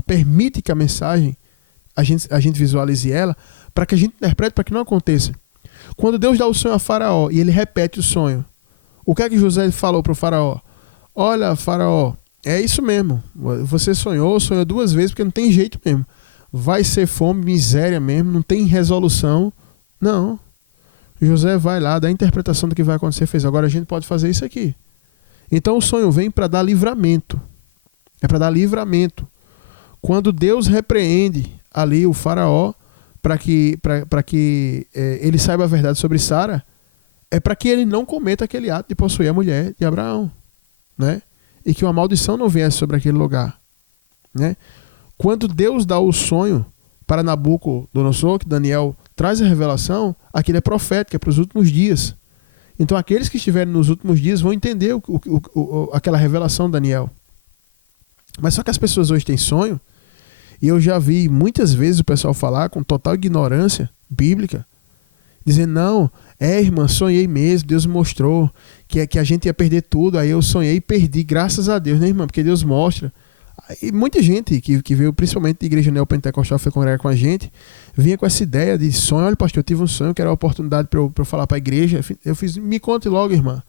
permite que a mensagem, a gente visualize ela, para que a gente interprete, para que não aconteça. Quando Deus dá o sonho a Faraó e ele repete o sonho, o que é que José falou para o Faraó? Olha, Faraó, é isso mesmo, você sonhou 2 vezes, porque não tem jeito mesmo. Vai ser fome, miséria mesmo, não tem resolução. Não. José vai lá, dá a interpretação do que vai acontecer, fez. Agora a gente pode fazer isso aqui. Então o sonho vem para dar livramento. É para dar livramento. Quando Deus repreende ali o Faraó para que ele saiba a verdade sobre Sara, é para que ele não cometa aquele ato de possuir a mulher de Abraão, né? E que uma maldição não viesse sobre aquele lugar, né? Quando Deus dá o sonho para Nabucodonosor, que Daniel traz a revelação, aquilo é profético, é para os últimos dias. Então aqueles que estiverem nos últimos dias vão entender aquela revelação de Daniel. Mas só que as pessoas hoje têm sonho, e eu já vi muitas vezes o pessoal falar com total ignorância bíblica, Dizendo, não, irmã, sonhei mesmo, Deus mostrou que a gente ia perder tudo, aí eu sonhei e perdi, graças a Deus, né, irmã? Porque Deus mostra. E muita gente que veio principalmente da igreja neopentecostal, foi congregar com a gente, vinha com essa ideia de sonho. Olha, pastor, eu tive um sonho que era a oportunidade para eu falar para a igreja. Eu fiz, me conte logo, irmã.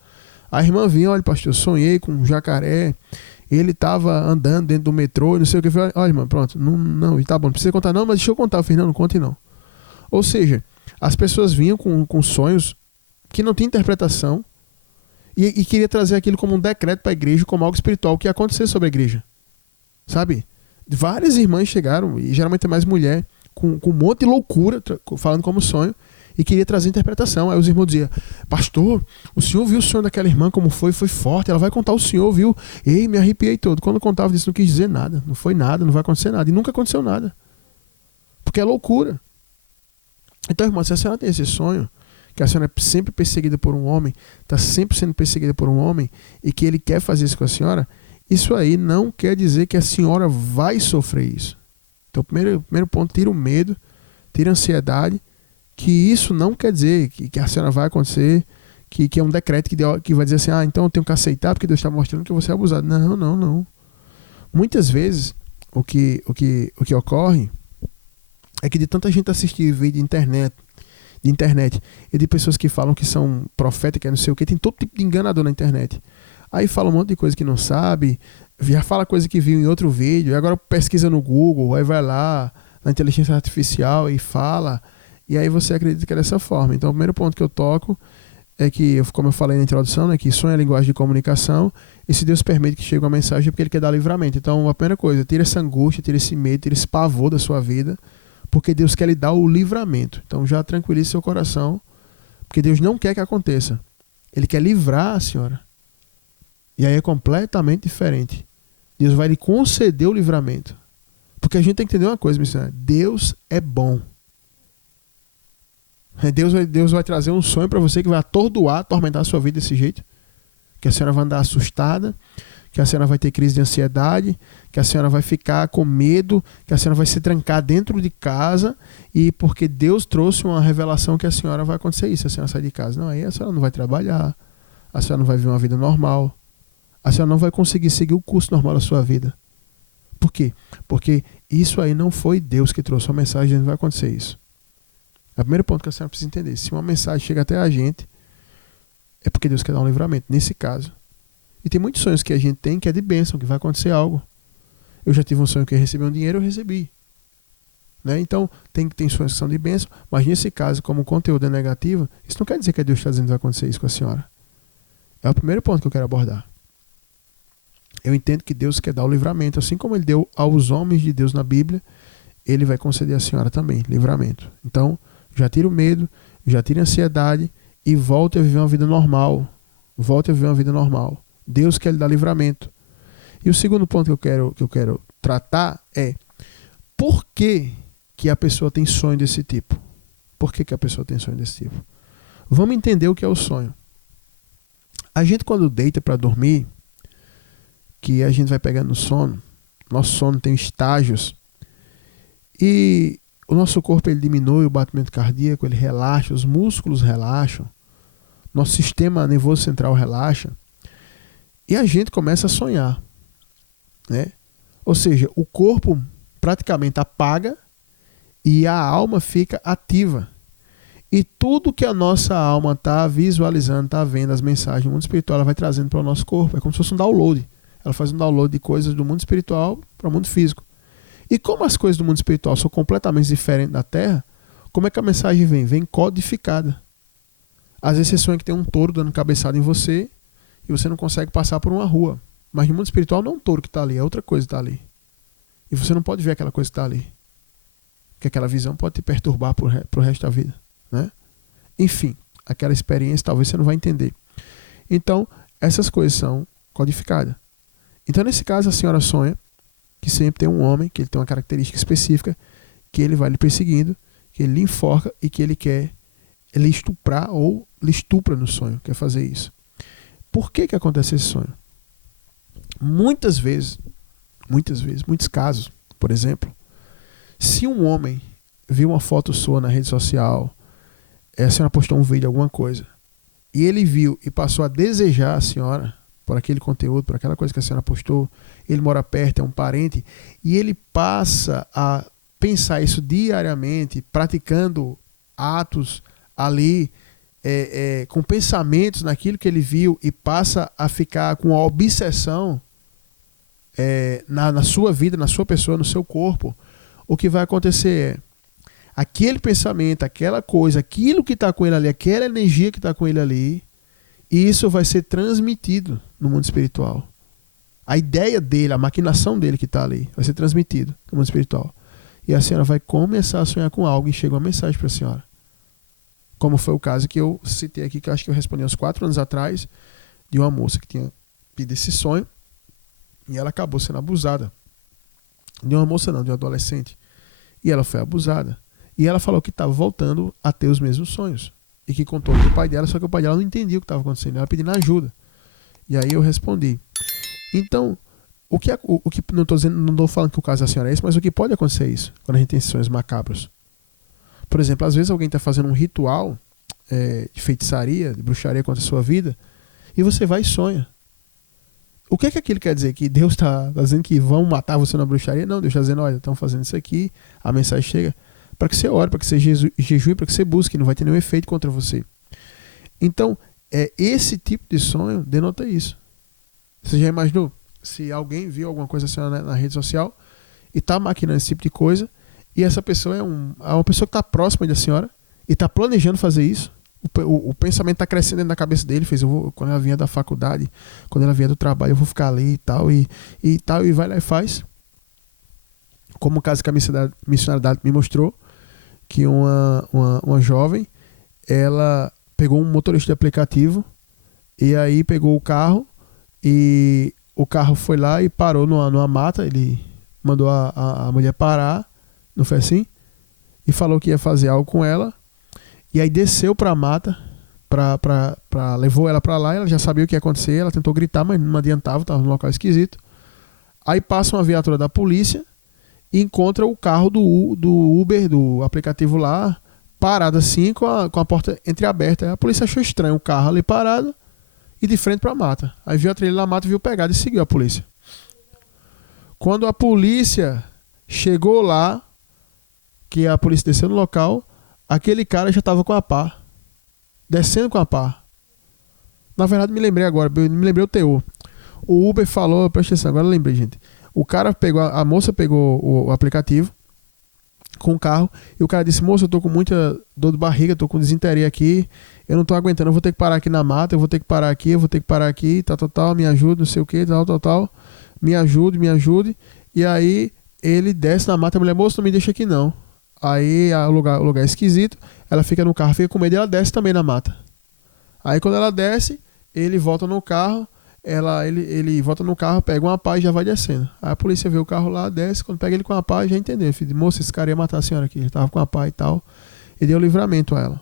A irmã vinha, olha, pastor, eu sonhei com um jacaré, ele estava andando dentro do metrô, não sei o que. Olha, irmã, pronto, não, tá bom, não precisa contar não, mas deixa eu contar. Eu falei, não conte não. Ou seja, as pessoas vinham com sonhos que não tinham interpretação e queria trazer aquilo como um decreto para a igreja, como algo espiritual que ia acontecer sobre a igreja. Sabe? Várias irmãs chegaram, e geralmente é mais mulher, com um monte de loucura, falando como sonho, e queria trazer interpretação. Aí os irmãos diziam, pastor, o senhor viu o sonho daquela irmã como foi forte, ela vai contar o senhor, viu? Ei, me arrepiei todo. Quando contava disso, não quis dizer nada, não foi nada, não vai acontecer nada. E nunca aconteceu nada. Porque é loucura. Então, irmã, se a senhora tem esse sonho, que a senhora é sempre perseguida por um homem, está sempre sendo perseguida por um homem, e que ele quer fazer isso com a senhora, isso aí não quer dizer que a senhora vai sofrer isso. Então, primeiro ponto, tira o medo, tira a ansiedade, que isso não quer dizer que a senhora vai acontecer, que é um decreto que vai dizer assim, então eu tenho que aceitar porque Deus está mostrando que eu vou ser abusado. Não. Muitas vezes, o que ocorre é que de tanta gente assistir vídeo de internet e de pessoas que falam que são profetas, que não sei o que, tem todo tipo de enganador na internet. Aí fala um monte de coisa que não sabe, já fala coisa que viu em outro vídeo, e agora pesquisa no Google, aí vai lá na inteligência artificial e fala, e aí você acredita que é dessa forma. Então o primeiro ponto que eu toco é que, como eu falei na introdução, né, que sonho é a linguagem de comunicação, e se Deus permite que chegue uma mensagem é porque Ele quer dar livramento. Então a primeira coisa, tira essa angústia, tira esse medo, tira esse pavor da sua vida, porque Deus quer lhe dar o livramento. Então já tranquilize seu coração, porque Deus não quer que aconteça. Ele quer livrar a senhora. E aí é completamente diferente. Deus vai lhe conceder o livramento. Porque a gente tem que entender uma coisa, missionário. Deus é bom. Deus vai trazer um sonho para você que vai atordoar, atormentar a sua vida desse jeito. Que a senhora vai andar assustada, que a senhora vai ter crise de ansiedade, que a senhora vai ficar com medo, que a senhora vai se trancar dentro de casa, e porque Deus trouxe uma revelação que a senhora vai acontecer isso. A senhora sai de casa. Não, aí a senhora não vai trabalhar, a senhora não vai viver uma vida normal. A senhora não vai conseguir seguir o curso normal da sua vida. Por quê? Porque isso aí não foi Deus que trouxe uma mensagem, não vai acontecer isso. É o primeiro ponto que a senhora precisa entender. Se uma mensagem chega até a gente, é porque Deus quer dar um livramento, nesse caso. E tem muitos sonhos que a gente tem que é de bênção, que vai acontecer algo. Eu já tive um sonho que eu recebi um dinheiro, eu recebi. Né? Então, tem sonhos que são de bênção, mas nesse caso, como o conteúdo é negativo, isso não quer dizer que é Deus está dizendo que vai acontecer isso com a senhora. É o primeiro ponto que eu quero abordar. Eu entendo que Deus quer dar o livramento, assim como Ele deu aos homens de Deus na Bíblia, Ele vai conceder à senhora também, livramento. Então, já tira o medo, já tira a ansiedade e volte a viver uma vida normal. Volte a viver uma vida normal. Deus quer lhe dar livramento. E o segundo ponto que eu quero tratar é por que a pessoa tem sonho desse tipo? Por que a pessoa tem sonho desse tipo? Vamos entender o que é o sonho. A gente, quando deita para dormir, que a gente vai pegando no sono, nosso sono tem estágios, e o nosso corpo ele diminui, o batimento cardíaco ele relaxa, os músculos relaxam, nosso sistema nervoso central relaxa, e a gente começa a sonhar, né? Ou seja, o corpo praticamente apaga e a alma fica ativa. E tudo que a nossa alma está visualizando, está vendo, as mensagens do mundo espiritual, ela vai trazendo para o nosso corpo. É como se fosse um download. Ela faz um download de coisas do mundo espiritual para o mundo físico. E como as coisas do mundo espiritual são completamente diferentes da Terra, como é que a mensagem vem? Vem codificada. Às vezes você sonha que tem um touro dando cabeçada em você e você não consegue passar por uma rua. Mas no mundo espiritual não é um touro que está ali, é outra coisa que está ali. E você não pode ver aquela coisa que está ali. Porque aquela visão pode te perturbar para o resto da vida. Né? Enfim, aquela experiência talvez você não vai entender. Então, essas coisas são codificadas. Então, nesse caso, a senhora sonha que sempre tem um homem, que ele tem uma característica específica, que ele vai lhe perseguindo, que ele lhe enforca e que ele quer lhe estuprar ou lhe estupra no sonho, quer fazer isso. Por que acontece esse sonho? Muitas vezes, muitos casos, por exemplo, se um homem viu uma foto sua na rede social, A senhora postou um vídeo, alguma coisa, e ele viu e passou a desejar a senhora por aquele conteúdo, por aquela coisa que a senhora postou, ele mora perto, é um parente, e ele passa a pensar isso diariamente, praticando atos ali, com pensamentos naquilo que ele viu, e passa a ficar com a obsessão na sua vida, na sua pessoa, no seu corpo, o que vai acontecer aquele pensamento, aquela coisa, aquilo que está com ele ali, aquela energia que está com ele ali, e isso vai ser transmitido no mundo espiritual. A ideia dele, a maquinação dele que está ali, vai ser transmitido no mundo espiritual. E a senhora vai começar a sonhar com algo e chega uma mensagem para a senhora. Como foi o caso que eu citei aqui, que eu acho que eu respondi uns 4 anos atrás, de uma moça que tinha pedido esse sonho e ela acabou sendo abusada. De uma moça não, de uma adolescente. E ela foi abusada. E ela falou que estava voltando a ter os mesmos sonhos. E que contou para o pai dela, só que o pai dela não entendia o que estava acontecendo. Ela pedindo ajuda. E aí eu respondi. Então, o que não estou falando que o caso da senhora é esse, mas o que pode acontecer é isso, quando a gente tem sonhos macabros. Por exemplo, às vezes alguém está fazendo um ritual de feitiçaria, de bruxaria contra a sua vida, e você vai e sonha. O que é que aquilo quer dizer? Que Deus está dizendo que vão matar você na bruxaria? Não, Deus está dizendo, olha, estão fazendo isso aqui, a mensagem chega para que você ore, para que você jejue, para que você busque, não vai ter nenhum efeito contra você. Então, esse tipo de sonho denota isso. Você já imaginou? Se alguém viu alguma coisa assim na rede social e está maquinando esse tipo de coisa, e essa pessoa é uma pessoa que está próxima da senhora e está planejando fazer isso, o pensamento está crescendo dentro da cabeça dele, quando ela vinha da faculdade, quando ela vinha do trabalho, eu vou ficar ali e tal, e vai lá e faz. Como o caso que a missionariedade me mostrou, que uma jovem, ela pegou um motorista de aplicativo, e aí pegou o carro, e o carro foi lá e parou numa mata, ele mandou a mulher parar, não foi assim? E falou que ia fazer algo com ela, e aí desceu para a mata, levou ela para lá, ela já sabia o que ia acontecer, ela tentou gritar, mas não adiantava, estava num local esquisito. Aí passa uma viatura da polícia e encontra o carro do Uber, do aplicativo lá, parado assim, com a porta entreaberta. Aí a polícia achou estranho o carro ali parado e de frente para a mata. Aí viu a trilha na mata, viu pegada e seguiu a polícia. Quando a polícia chegou lá, que a polícia desceu no local, aquele cara já estava com a pá, descendo com a pá. Na verdade, me lembrei agora, me lembrei o teor. O Uber falou, presta atenção, agora eu lembrei, gente. O cara pegou, a moça pegou o aplicativo com o carro, e o cara disse, moça, eu tô com muita dor de barriga, tô com desinteria aqui, eu não tô aguentando, eu vou ter que parar aqui na mata, eu vou ter que parar aqui, tal, me ajuda, não sei o que, tal, me ajude. E aí ele desce na mata, a mulher, moça, não me deixa aqui não. Aí o lugar é esquisito, ela fica no carro, fica com medo e ela desce também na mata. Aí quando ela desce, ele volta no carro, ele volta no carro, pega uma pá e já vai descendo. Aí a polícia vê o carro lá, desce, quando pega ele com a pá, já entendeu. Filho, moça, esse cara ia matar a senhora aqui, ele tava com a pá e tal, e deu livramento a ela.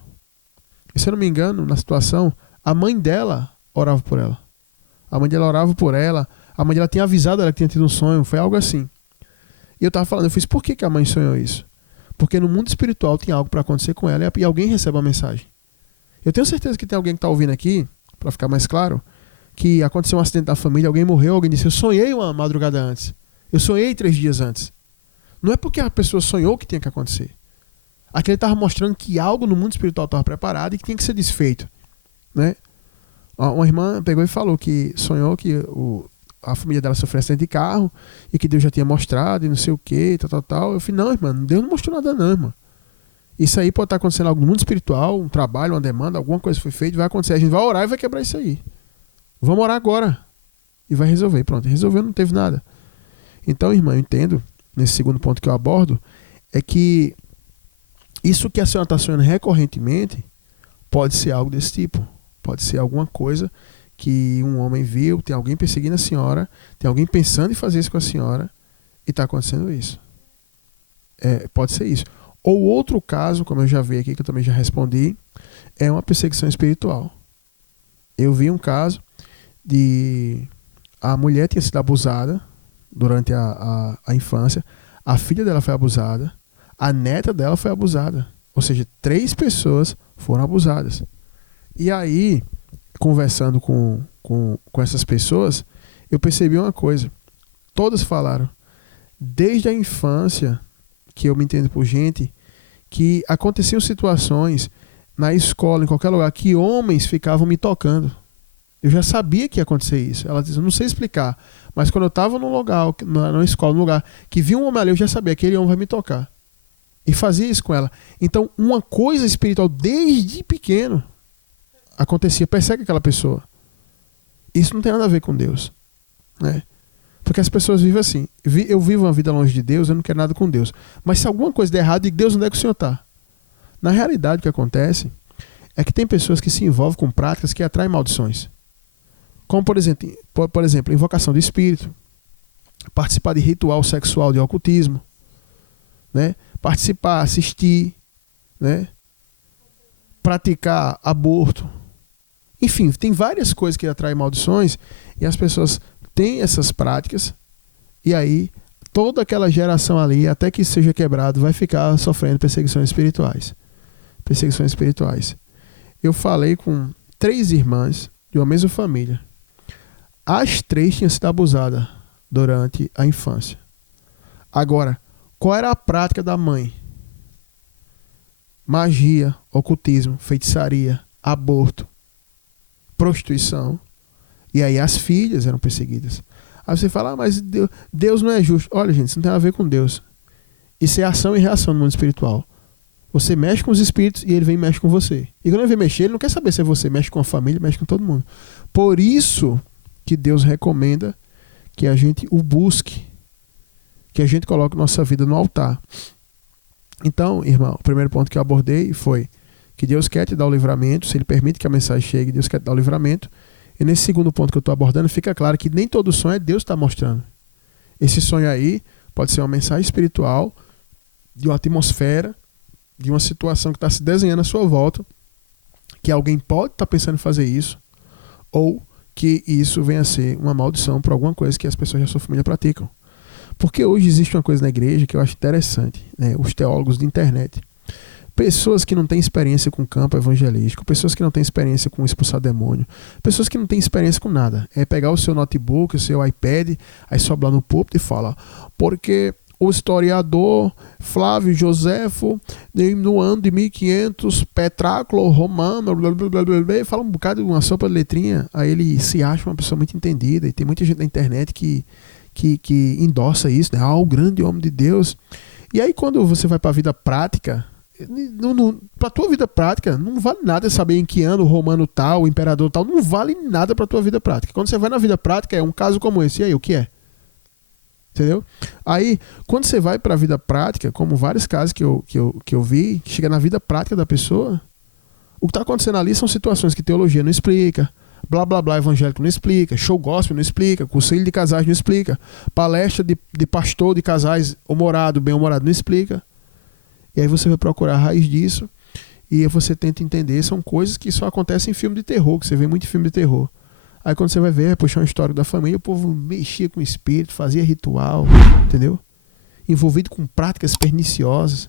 E se eu não me engano, na situação, a mãe dela orava por ela. A mãe dela orava por ela, a mãe dela tinha avisado ela que tinha tido um sonho, foi algo assim. E eu tava falando, eu fiz, por que a mãe sonhou isso? Porque no mundo espiritual tem algo para acontecer com ela e alguém recebe a mensagem. Eu tenho certeza que tem alguém que está ouvindo aqui, para ficar mais claro, que aconteceu um acidente na família, alguém morreu, alguém disse, eu sonhei uma madrugada antes. Eu sonhei 3 dias antes. Não é porque a pessoa sonhou que tinha que acontecer. Aquele estava mostrando que algo no mundo espiritual estava preparado e que tinha que ser desfeito. Né? Uma irmã pegou e falou que sonhou que a família dela sofreu acidente de carro e que Deus já tinha mostrado e não sei o que, tal. Eu falei, não, irmã, Deus não mostrou nada não, irmã. Isso aí pode estar acontecendo algo no mundo espiritual, um trabalho, uma demanda, alguma coisa foi feita, vai acontecer, a gente vai orar e vai quebrar isso aí. Vamos orar agora. E vai resolver, pronto. Resolveu, não teve nada. Então, irmã, eu entendo, nesse segundo ponto que eu abordo, é que isso que a senhora está sonhando recorrentemente pode ser algo desse tipo. Pode ser alguma coisa que um homem viu, tem alguém perseguindo a senhora, tem alguém pensando em fazer isso com a senhora e está acontecendo isso. Pode ser isso. Ou outro caso, como eu já vi aqui, que eu também já respondi, é uma perseguição espiritual. Eu vi um caso de a mulher tinha sido abusada durante a infância, a filha dela foi abusada, a neta dela foi abusada. Ou seja, 3 pessoas foram abusadas. E aí, conversando com essas pessoas, eu percebi uma coisa. Todas falaram, desde a infância, que eu me entendo por gente, que aconteciam situações na escola, em qualquer lugar, que homens ficavam me tocando. Eu já sabia que ia acontecer isso. Ela diz, eu não sei explicar, mas quando eu estava num lugar, na escola, num lugar que vi um homem ali, eu já sabia que aquele homem vai me tocar. E fazia isso com ela. Então, uma coisa espiritual desde pequeno acontecia, persegue aquela pessoa. Isso não tem nada a ver com Deus, né? Porque as pessoas vivem assim. Eu vivo uma vida longe de Deus, eu não quero nada com Deus. Mas se alguma coisa der errado, Deus, onde é que o Senhor está? Na realidade, o que acontece é que tem pessoas que se envolvem com práticas que atraem maldições. Como, por exemplo, invocação do espírito, participar de ritual sexual de ocultismo, né? Participar, assistir, né? Praticar aborto. Enfim, tem várias coisas que atraem maldições e as pessoas têm essas práticas e aí toda aquela geração ali, até que seja quebrado, vai ficar sofrendo perseguições espirituais. Perseguições espirituais. Eu falei com 3 irmãs de uma mesma família. As 3 tinham sido abusadas durante a infância. Agora, qual era a prática da mãe? Magia, ocultismo, feitiçaria, aborto, prostituição. E aí as filhas eram perseguidas. Aí você fala, mas Deus não é justo. Olha, gente, isso não tem nada a ver com Deus. Isso é ação e reação no mundo espiritual. Você mexe com os espíritos e ele vem e mexe com você. E quando ele vem mexer, ele não quer saber se é você mexe com a família, mexe com todo mundo. Por isso que Deus recomenda que a gente o busque, que a gente coloque nossa vida no altar. Então, irmão, o primeiro ponto que eu abordei foi que Deus quer te dar o livramento, se Ele permite que a mensagem chegue, Deus quer te dar o livramento. E nesse segundo ponto que eu estou abordando, fica claro que nem todo sonho é Deus está mostrando. Esse sonho aí pode ser uma mensagem espiritual, de uma atmosfera, de uma situação que está se desenhando à sua volta, que alguém pode estar pensando em fazer isso, ou que isso venha a ser uma maldição por alguma coisa que as pessoas da sua família praticam. Porque hoje existe uma coisa na igreja que eu acho interessante, né? Os teólogos de internet. Pessoas que não têm experiência com o campo evangelístico, pessoas que não têm experiência com expulsar demônio, pessoas que não têm experiência com nada. É pegar o seu notebook, o seu iPad, aí sobe lá no púlpito e fala, porque o historiador Flávio Joséfo, no ano de 1500, Petráculo Romano, blá, blá, blá, blá, blá, fala um bocado de uma sopa de letrinha, aí ele se acha uma pessoa muito entendida, e tem muita gente na internet que endossa isso, né? O grande homem de Deus. E aí quando você vai para a vida prática, para a tua vida prática, não vale nada saber em que ano o romano tal, o imperador tal, não vale nada para a tua vida prática. Quando você vai na vida prática, é um caso como esse, e aí, o que é? Entendeu? Aí, quando você vai para a vida prática, como vários casos que eu vi, que chega na vida prática da pessoa, o que está acontecendo ali são situações que teologia não explica, blá blá blá evangélico não explica, show gospel não explica, conselho de casais não explica, palestra de pastor de casais humorado, bem-humorado não explica. E aí você vai procurar a raiz disso e você tenta entender, são coisas que só acontecem em filme de terror, que você vê muito em filme de terror. Aí quando você vai ver, vai puxar uma história da família, o povo mexia com o espírito, fazia ritual, entendeu? Envolvido com práticas perniciosas.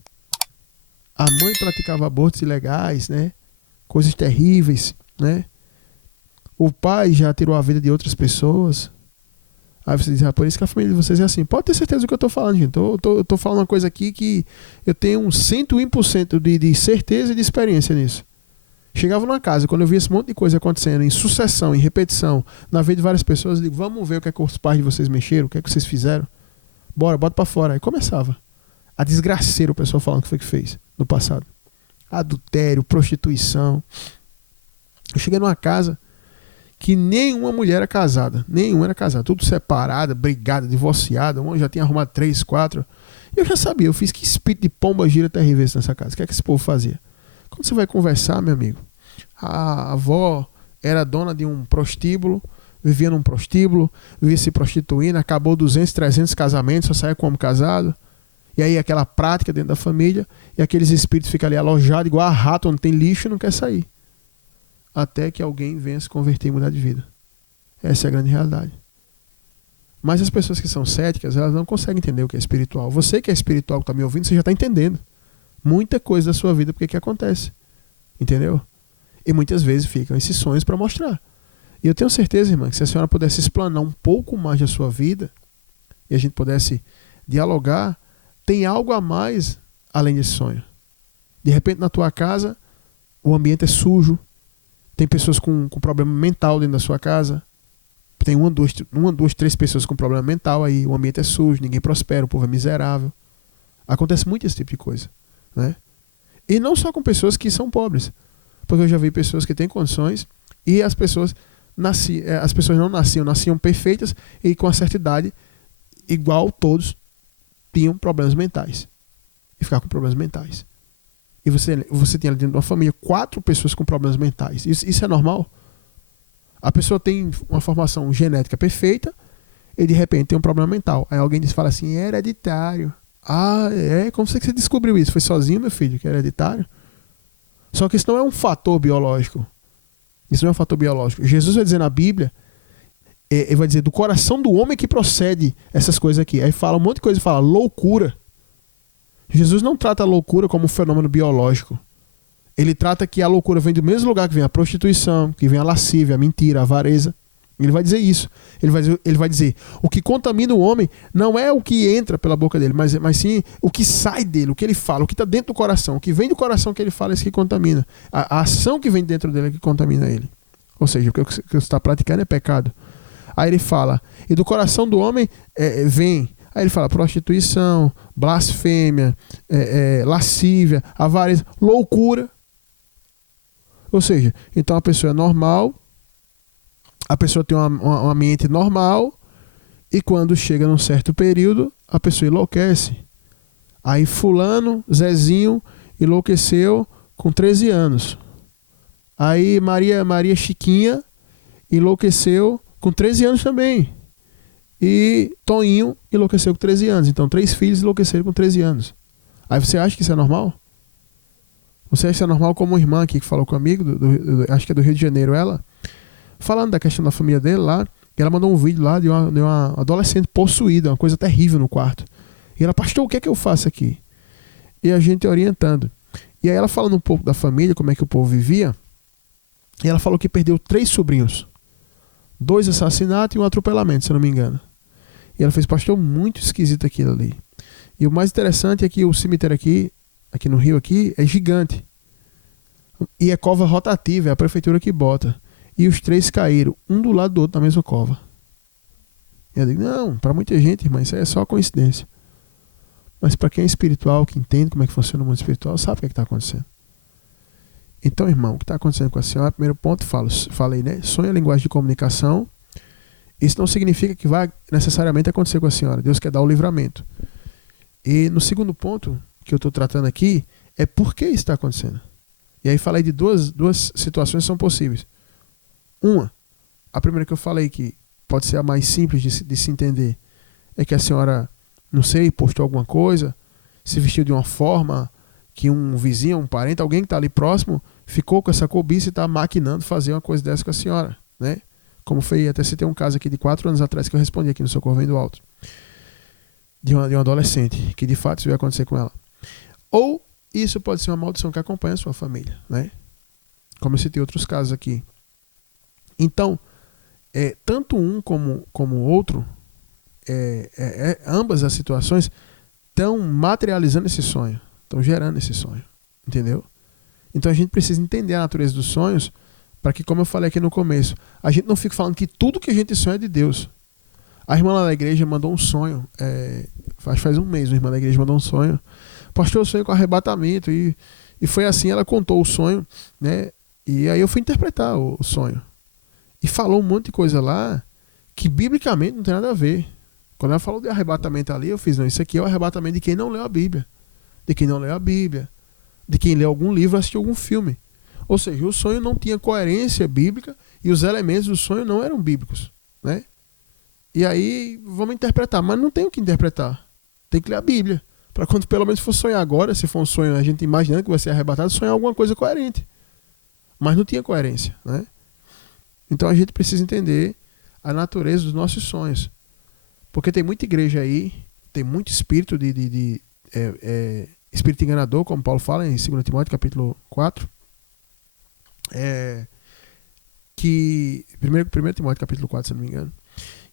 A mãe praticava abortos ilegais, né? Coisas terríveis, né? O pai já tirou a vida de outras pessoas. Aí você diz, por isso que a família de vocês é assim. Pode ter certeza do que eu estou falando, gente. Eu tô falando uma coisa aqui que eu tenho um 101% de certeza e de experiência nisso. Chegava numa casa, quando eu via esse monte de coisa acontecendo, em sucessão, em repetição, na vida de várias pessoas, eu digo, vamos ver o que é que os pais de vocês mexeram, o que é que vocês fizeram. Bora, bota pra fora. Aí começava. A desgraceira, o pessoal falando o que foi que fez no passado. Adultério, prostituição. Eu cheguei numa casa que nenhuma mulher era casada. Nenhuma era casada. Tudo separada, brigada, divorciada. Uma já tinha arrumado 3, 4. E eu já sabia, eu fiz que espírito de pomba gira terrível nessa casa. O que é que esse povo fazia? Quando você vai conversar, meu amigo, a avó era dona de um prostíbulo, vivia num prostíbulo, vivia se prostituindo, acabou 200, 300 casamentos, só saía com homem casado. E aí aquela prática dentro da família, e aqueles espíritos ficam ali alojados, igual a rato, onde tem lixo e não quer sair. Até que alguém venha se converter e mudar de vida. Essa é a grande realidade. Mas as pessoas que são céticas, elas não conseguem entender o que é espiritual. Você que é espiritual, que está me ouvindo, você já está entendendo. muita coisa da sua vida porque que acontece. Entendeu? E muitas vezes ficam esses sonhos para mostrar. E eu tenho certeza, irmã, que se a senhora pudesse explanar um pouco mais da sua vida e a gente pudesse dialogar, tem algo a mais além desse sonho. De repente, na tua casa, o ambiente é sujo, tem pessoas com problema mental dentro da sua casa, tem uma, duas, três pessoas com problema mental aí, o ambiente é sujo, ninguém prospera, o povo é miserável. Acontece muito esse tipo de coisa, né? E não só com pessoas que são pobres, porque eu já vi pessoas que têm condições e as pessoas não nasciam perfeitas e com uma certa idade, igual todos, tinham problemas mentais. E ficar com problemas mentais. E você tem ali dentro de uma família 4 pessoas com problemas mentais. Isso é normal? A pessoa tem uma formação genética perfeita e de repente tem um problema mental. Aí alguém fala assim, é hereditário. Ah, como você descobriu isso? Foi sozinho, meu filho, que é hereditário? Só que isso não é um fator biológico. Isso não é um fator biológico. Jesus vai dizer na Bíblia, ele vai dizer do coração do homem que procede essas coisas aqui. Aí fala um monte de coisa, fala loucura. Jesus não trata a loucura como um fenômeno biológico. Ele trata que a loucura vem do mesmo lugar que vem a prostituição, que vem a lascívia, a mentira, a avareza. Ele vai dizer isso. Ele vai dizer, o que contamina o homem não é o que entra pela boca dele, mas sim o que sai dele, o que ele fala, o que está dentro do coração. O que vem do coração que ele fala é isso que contamina. A ação que vem dentro dele é que contamina ele. Ou seja, o que você está praticando é pecado. Aí ele fala, e do coração do homem vem... Aí ele fala prostituição, blasfêmia, lascívia, avareza, loucura. Ou seja, então a pessoa é normal, a pessoa tem uma mente normal e quando chega num certo período, a pessoa enlouquece. Aí fulano, Zezinho, enlouqueceu com 13 anos. Aí Maria Chiquinha enlouqueceu com 13 anos também. E Toninho enlouqueceu com 13 anos. Então 3 filhos enlouqueceram com 13 anos. Aí você acha que isso é normal? Você acha que isso é normal como uma irmã aqui que falou comigo, acho que é do Rio de Janeiro, ela, falando da questão da família dele lá, e ela mandou um vídeo lá de uma adolescente possuída, uma coisa terrível no quarto. E ela, pastor, o que é que eu faço aqui? E a gente orientando. E aí ela falando um pouco da família, como é que o povo vivia, e ela falou que perdeu 3 sobrinhos. 2 assassinatos e um atropelamento, se eu não me engano. E ela fez, pastor, muito esquisito aquilo ali. E o mais interessante é que o cemitério aqui no Rio aqui, é gigante. E é cova rotativa, é a prefeitura que bota. E os 3 caíram, um do lado do outro na mesma cova. E eu digo, não, para muita gente, irmã, isso aí é só coincidência. Mas para quem é espiritual, que entende como é que funciona o mundo espiritual, sabe o que está acontecendo. Então, irmão, o que está acontecendo com a senhora? Primeiro ponto, falei, né? Sonho é linguagem de comunicação. Isso não significa que vai necessariamente acontecer com a senhora. Deus quer dar o livramento. E no segundo ponto que eu estou tratando aqui é por que isso está acontecendo. E aí falei de duas situações que são possíveis. Uma, a primeira que eu falei que pode ser a mais simples de se entender, é que a senhora, não sei, postou alguma coisa, se vestiu de uma forma que um vizinho, um parente, alguém que está ali próximo, ficou com essa cobiça e está maquinando fazer uma coisa dessa com a senhora, né? Como foi, até citei um caso aqui de 4 anos atrás que eu respondi aqui no Socorro Vem do Alto. De uma adolescente, que de fato isso vai acontecer com ela. Ou isso pode ser uma maldição que acompanha a sua família, né? Como eu citei outros casos aqui. Então, tanto um como o outro, ambas as situações estão materializando esse sonho, estão gerando esse sonho, entendeu? Então a gente precisa entender a natureza dos sonhos para que, como eu falei aqui no começo, a gente não fique falando que tudo que a gente sonha é de Deus. A irmã lá da igreja mandou um sonho, acho que faz um mês, a irmã da igreja mandou um sonho. Pastor, eu sonho com arrebatamento. E foi assim, ela contou o sonho, né? E aí eu fui interpretar o sonho. E falou um monte de coisa lá que biblicamente não tem nada a ver. Quando ela falou de arrebatamento ali, eu fiz, não, isso aqui é o arrebatamento de quem não leu a Bíblia. De quem não leu a Bíblia. De quem leu algum livro, assistiu algum filme. Ou seja, o sonho não tinha coerência bíblica e os elementos do sonho não eram bíblicos, né? E aí, vamos interpretar. Mas não tem o que interpretar. Tem que ler a Bíblia. Para quando pelo menos for sonhar agora, se for um sonho, a gente imaginando que vai ser arrebatado, sonhar alguma coisa coerente. Mas não tinha coerência, né? Então a gente precisa entender a natureza dos nossos sonhos. Porque tem muita igreja aí, tem muito espírito espírito enganador, como Paulo fala em 2 Timóteo capítulo 4, que 1 Timóteo capítulo 4, se não me engano,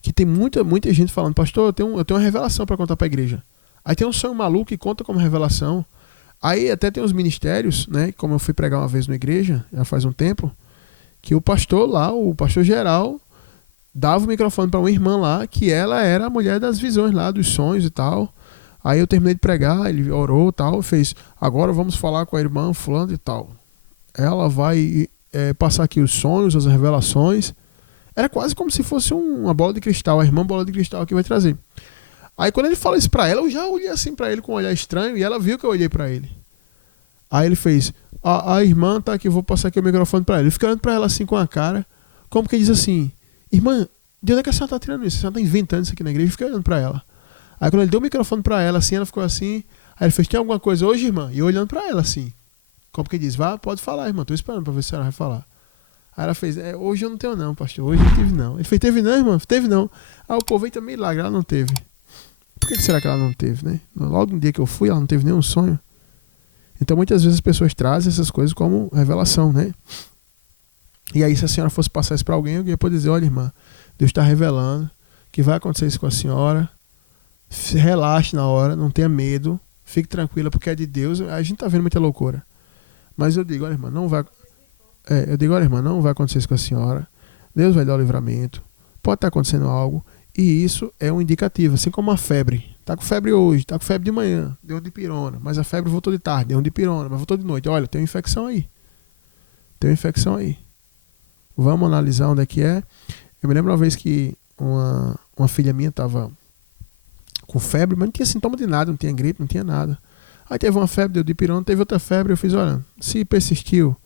que tem muita gente falando, pastor, eu tenho uma revelação para contar para a igreja. Aí tem um sonho maluco que conta como revelação. Aí até tem uns ministérios, né, como eu fui pregar uma vez na igreja, já faz um tempo, que o pastor lá, o pastor geral, dava o microfone para uma irmã lá, que ela era a mulher das visões lá, dos sonhos e tal. Aí eu terminei de pregar, ele orou e tal, fez, agora vamos falar com a irmã fulano e tal. Ela vai passar aqui os sonhos, as revelações. Era quase como se fosse uma bola de cristal, a irmã bola de cristal que vai trazer. Aí quando ele fala isso pra ela, eu já olhei assim pra ele com um olhar estranho e ela viu que eu olhei pra ele. Aí ele fez, a irmã tá aqui, vou passar aqui o microfone pra ela. Ele fica olhando pra ela assim com a cara, como que diz assim, irmã, de onde é que a senhora tá tirando isso? A senhora tá inventando isso aqui na igreja? Fica olhando pra ela. Aí quando ele deu o microfone pra ela assim, ela ficou assim, aí ele fez, tem alguma coisa hoje, irmã? E eu olhando pra ela assim, como que diz, vá, pode falar, irmã, tô esperando pra ver se ela vai falar. Aí ela fez, hoje eu não tenho não, pastor, hoje eu tive não. Ele fez, teve não, irmã? Teve não. Aí o povo, eita, milagre, ela não teve. Por que será que ela não teve, né? Logo no dia que eu fui, ela não teve nenhum sonho. Então muitas vezes as pessoas trazem essas coisas como revelação, né? E aí se a senhora fosse passar isso para alguém pode dizer, olha irmã, Deus está revelando que vai acontecer isso com a senhora, relaxe na hora, não tenha medo, fique tranquila porque é de Deus. A gente está vendo muita loucura. Mas eu digo, olha irmã, não vai acontecer isso com a senhora, Deus vai dar o livramento, pode estar acontecendo algo. E isso é um indicativo, assim como a febre. Tá com febre hoje, tá com febre de manhã, deu um dipirona, mas a febre voltou de tarde, deu um dipirona, mas voltou de noite. Olha, tem uma infecção aí. Vamos analisar onde é que é. Eu me lembro uma vez que uma filha minha tava com febre, mas não tinha sintoma de nada, não tinha gripe, não tinha nada. Aí teve uma febre, deu dipirona, teve outra febre, eu fiz, olha, se persistiu,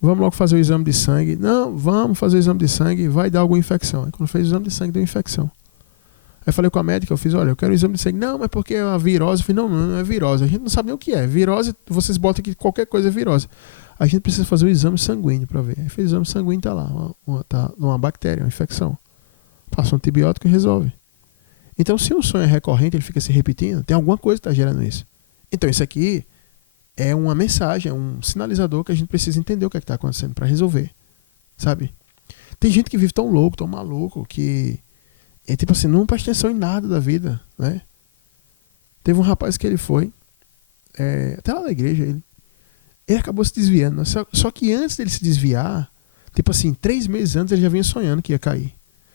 vamos logo fazer o exame de sangue. Não, vamos fazer o exame de sangue, vai dar alguma infecção. Aí quando fez o exame de sangue, deu infecção. Aí falei com a médica, eu fiz, olha, eu quero o exame de sangue. Não, mas porque é uma virose. Eu falei, não é virose. A gente não sabe nem o que é. Virose, vocês botam aqui qualquer coisa é virose. A gente precisa fazer o exame sanguíneo para ver. Aí fez o exame sanguíneo, tá lá, tá uma bactéria, uma infecção. Passa um antibiótico e resolve. Então, se um sonho é recorrente, ele fica se repetindo, tem alguma coisa que está gerando isso. Então, isso aqui é uma mensagem, é um sinalizador que a gente precisa entender o que é está acontecendo para resolver, sabe? Tem gente que vive tão louco, tão maluco, que tipo assim, não presta atenção em nada da vida, né? Teve um rapaz que ele foi, até lá na igreja, ele acabou se desviando. Só que antes dele se desviar, tipo assim, 3 meses antes ele já vinha sonhando que ia cair.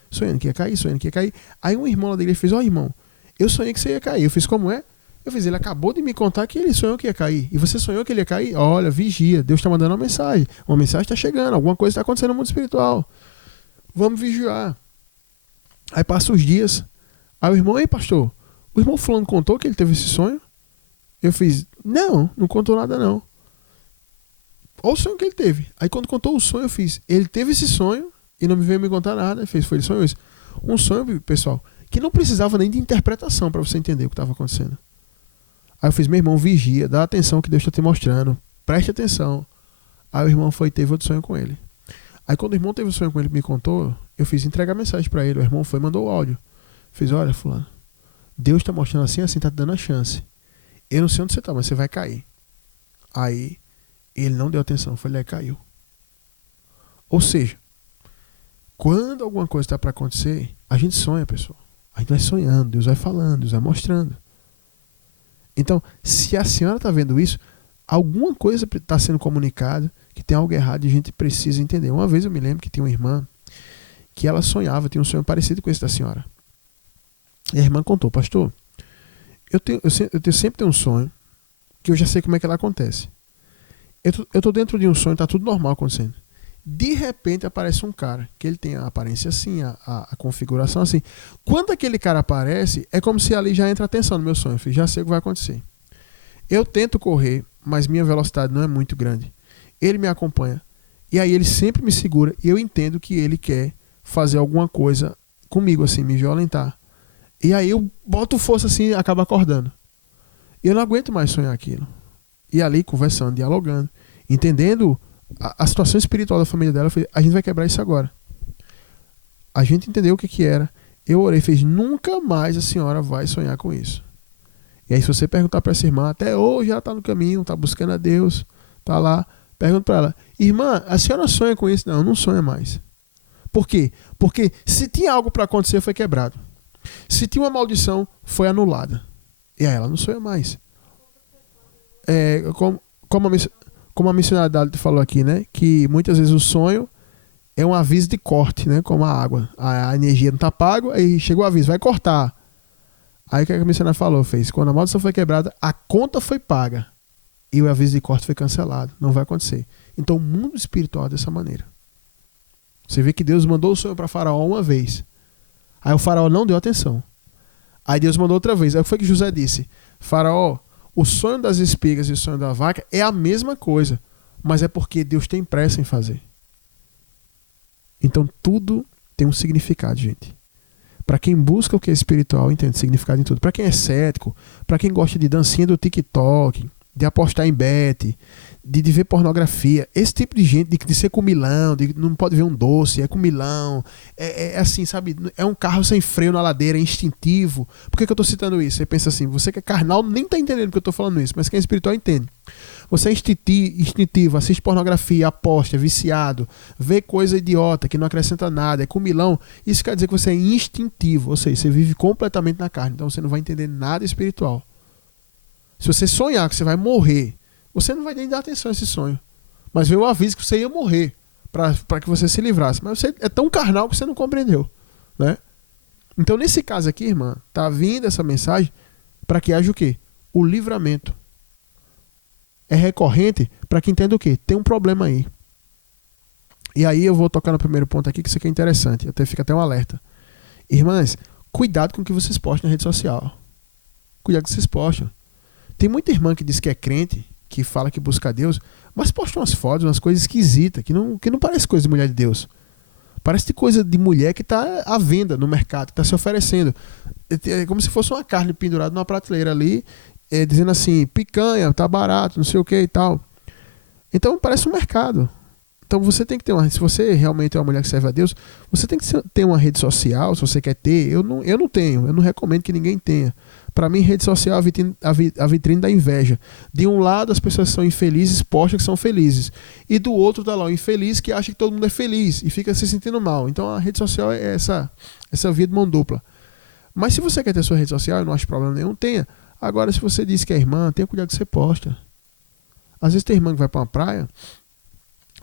Sonhando que ia cair. Aí um irmão lá da igreja fez, irmão, eu sonhei que você ia cair. Eu fiz, como é? Eu fiz, ele acabou de me contar que ele sonhou que ia cair. E você sonhou que ele ia cair? Olha, vigia, Deus está mandando uma mensagem. Uma mensagem está chegando, alguma coisa está acontecendo no mundo espiritual. Vamos vigiar. Aí passa os dias. Aí o irmão, ei pastor, o irmão fulano contou que ele teve esse sonho? Eu fiz, não contou nada não. Olha o sonho que ele teve. Aí quando contou o sonho, eu fiz, ele teve esse sonho e não me veio me contar nada. Ele sonhou isso. Um sonho, pessoal, que não precisava nem de interpretação para você entender o que estava acontecendo. Aí eu fiz, meu irmão, vigia, dá atenção que Deus está te mostrando, preste atenção. Aí o irmão foi e teve outro sonho com ele. Aí quando o irmão teve um sonho com ele e me contou, eu fiz entregar mensagem para ele. O irmão foi e mandou o áudio. Fiz, olha fulano, Deus está mostrando assim, tá te dando a chance. Eu não sei onde você está, mas você vai cair. Aí ele não deu atenção, foi lá e caiu. Ou seja, quando alguma coisa está para acontecer, a gente sonha, pessoal. A gente vai sonhando, Deus vai falando, Deus vai mostrando. Então, se a senhora está vendo isso, alguma coisa está sendo comunicada, que tem algo errado e a gente precisa entender. Uma vez eu me lembro que tinha uma irmã que ela sonhava, tinha um sonho parecido com esse da senhora. E a irmã contou, pastor, eu sempre tenho um sonho que eu já sei como é que ela acontece. Eu estou dentro de um sonho, está tudo normal acontecendo. De repente aparece um cara, que ele tem a aparência assim, a configuração assim. Quando aquele cara aparece, é como se ali já entra atenção no meu sonho. Eu falei, já sei o que vai acontecer. Eu tento correr, mas minha velocidade não é muito grande. Ele me acompanha. E aí ele sempre me segura e eu entendo que ele quer fazer alguma coisa comigo, assim, me violentar. E aí eu boto força assim e acabo acordando. E eu não aguento mais sonhar aquilo. E ali conversando, dialogando, entendendo a situação espiritual da família dela, eu falei, a gente vai quebrar isso agora. A gente entendeu o que era. Eu orei, fez, nunca mais a senhora vai sonhar com isso. E aí se você perguntar para essa irmã, até hoje ela está no caminho, está buscando a Deus, está lá, pergunta para ela, irmã, a senhora sonha com isso? Não, não sonha mais. Por quê? Porque se tinha algo para acontecer, foi quebrado. Se tinha uma maldição, foi anulada. E aí ela não sonha mais. Como a missionária Dali falou aqui, né? Que muitas vezes o sonho é um aviso de corte, né? Como a água. A energia não está paga, aí chegou o aviso, vai cortar. Aí o que a missionária falou? Fez. Quando a maldição foi quebrada, a conta foi paga. E o aviso de corte foi cancelado. Não vai acontecer. Então o mundo espiritual é dessa maneira. Você vê que Deus mandou o sonho para Faraó uma vez. Aí o Faraó não deu atenção. Aí Deus mandou outra vez. Aí foi que José disse, Faraó, o sonho das espigas e o sonho da vaca é a mesma coisa, mas é porque Deus tem pressa em fazer. Então tudo tem um significado, gente. Para quem busca o que é espiritual, entende significado em tudo. Para quem é cético, para quem gosta de dancinha do TikTok, de apostar em bet, de ver pornografia, esse tipo de gente, de ser comilão, de não pode ver um doce, é comilão, é assim, sabe, é um carro sem freio na ladeira, é instintivo. Por que eu estou citando isso? Você pensa assim, você que é carnal nem está entendendo porque eu estou falando isso, mas quem é espiritual entende. Você é instintivo, assiste pornografia, aposta, é viciado, vê coisa idiota que não acrescenta nada, é comilão, isso quer dizer que você é instintivo, ou seja, você vive completamente na carne, então você não vai entender nada espiritual. Se você sonhar que você vai morrer, você não vai nem dar atenção a esse sonho. Mas veio o aviso que você ia morrer para que você se livrasse. Mas você é tão carnal que você não compreendeu, né? Então, nesse caso aqui, irmã, tá vindo essa mensagem para que haja o quê? O livramento. É recorrente para que entenda o quê? Tem um problema aí. E aí eu vou tocar no primeiro ponto aqui, que isso aqui é interessante. Fica até um alerta. Irmãs, cuidado com o que vocês postam na rede social. Cuidado com o que vocês postam. Tem muita irmã que diz que é crente, que fala que busca a Deus, mas posta umas fotos, umas coisas esquisitas, que não parece coisa de mulher de Deus. Parece de coisa de mulher que está à venda no mercado, que está se oferecendo. É como se fosse uma carne pendurada numa prateleira ali, dizendo assim, picanha, tá barato, não sei o que e tal. Então parece um mercado. Então você tem que ter se você realmente é uma mulher que serve a Deus, você tem que ter uma rede social, se você quer ter. Eu não tenho, eu não recomendo que ninguém tenha. Para mim, rede social é a vitrine da inveja. De um lado, as pessoas são infelizes, postam que são felizes. E do outro tá lá o infeliz que acha que todo mundo é feliz e fica se sentindo mal. Então a rede social é essa via de mão dupla. Mas se você quer ter sua rede social, eu não acho problema nenhum, tenha. Agora, se você diz que é irmã, tenha cuidado que você posta. Às vezes tem irmã que vai para uma praia,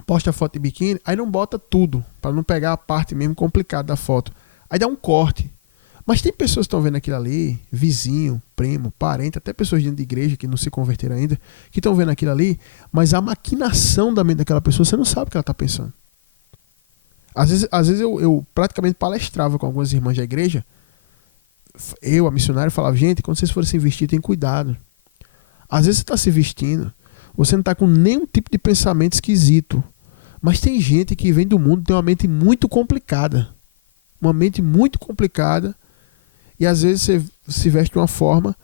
posta foto de biquíni, aí não bota tudo, para não pegar a parte mesmo complicada da foto. Aí dá um corte. Mas tem pessoas que estão vendo aquilo ali, vizinho, primo, parente, até pessoas dentro de igreja que não se converteram ainda, que estão vendo aquilo ali, mas a maquinação da mente daquela pessoa, você não sabe o que ela está pensando. Às vezes eu praticamente palestrava com algumas irmãs da igreja, a missionária, falava, gente, quando vocês forem se vestir, tem cuidado. Às vezes você está se vestindo, você não está com nenhum tipo de pensamento esquisito, mas tem gente que vem do mundo, tem uma mente muito complicada. Uma mente muito complicada. E às vezes você se veste de uma forma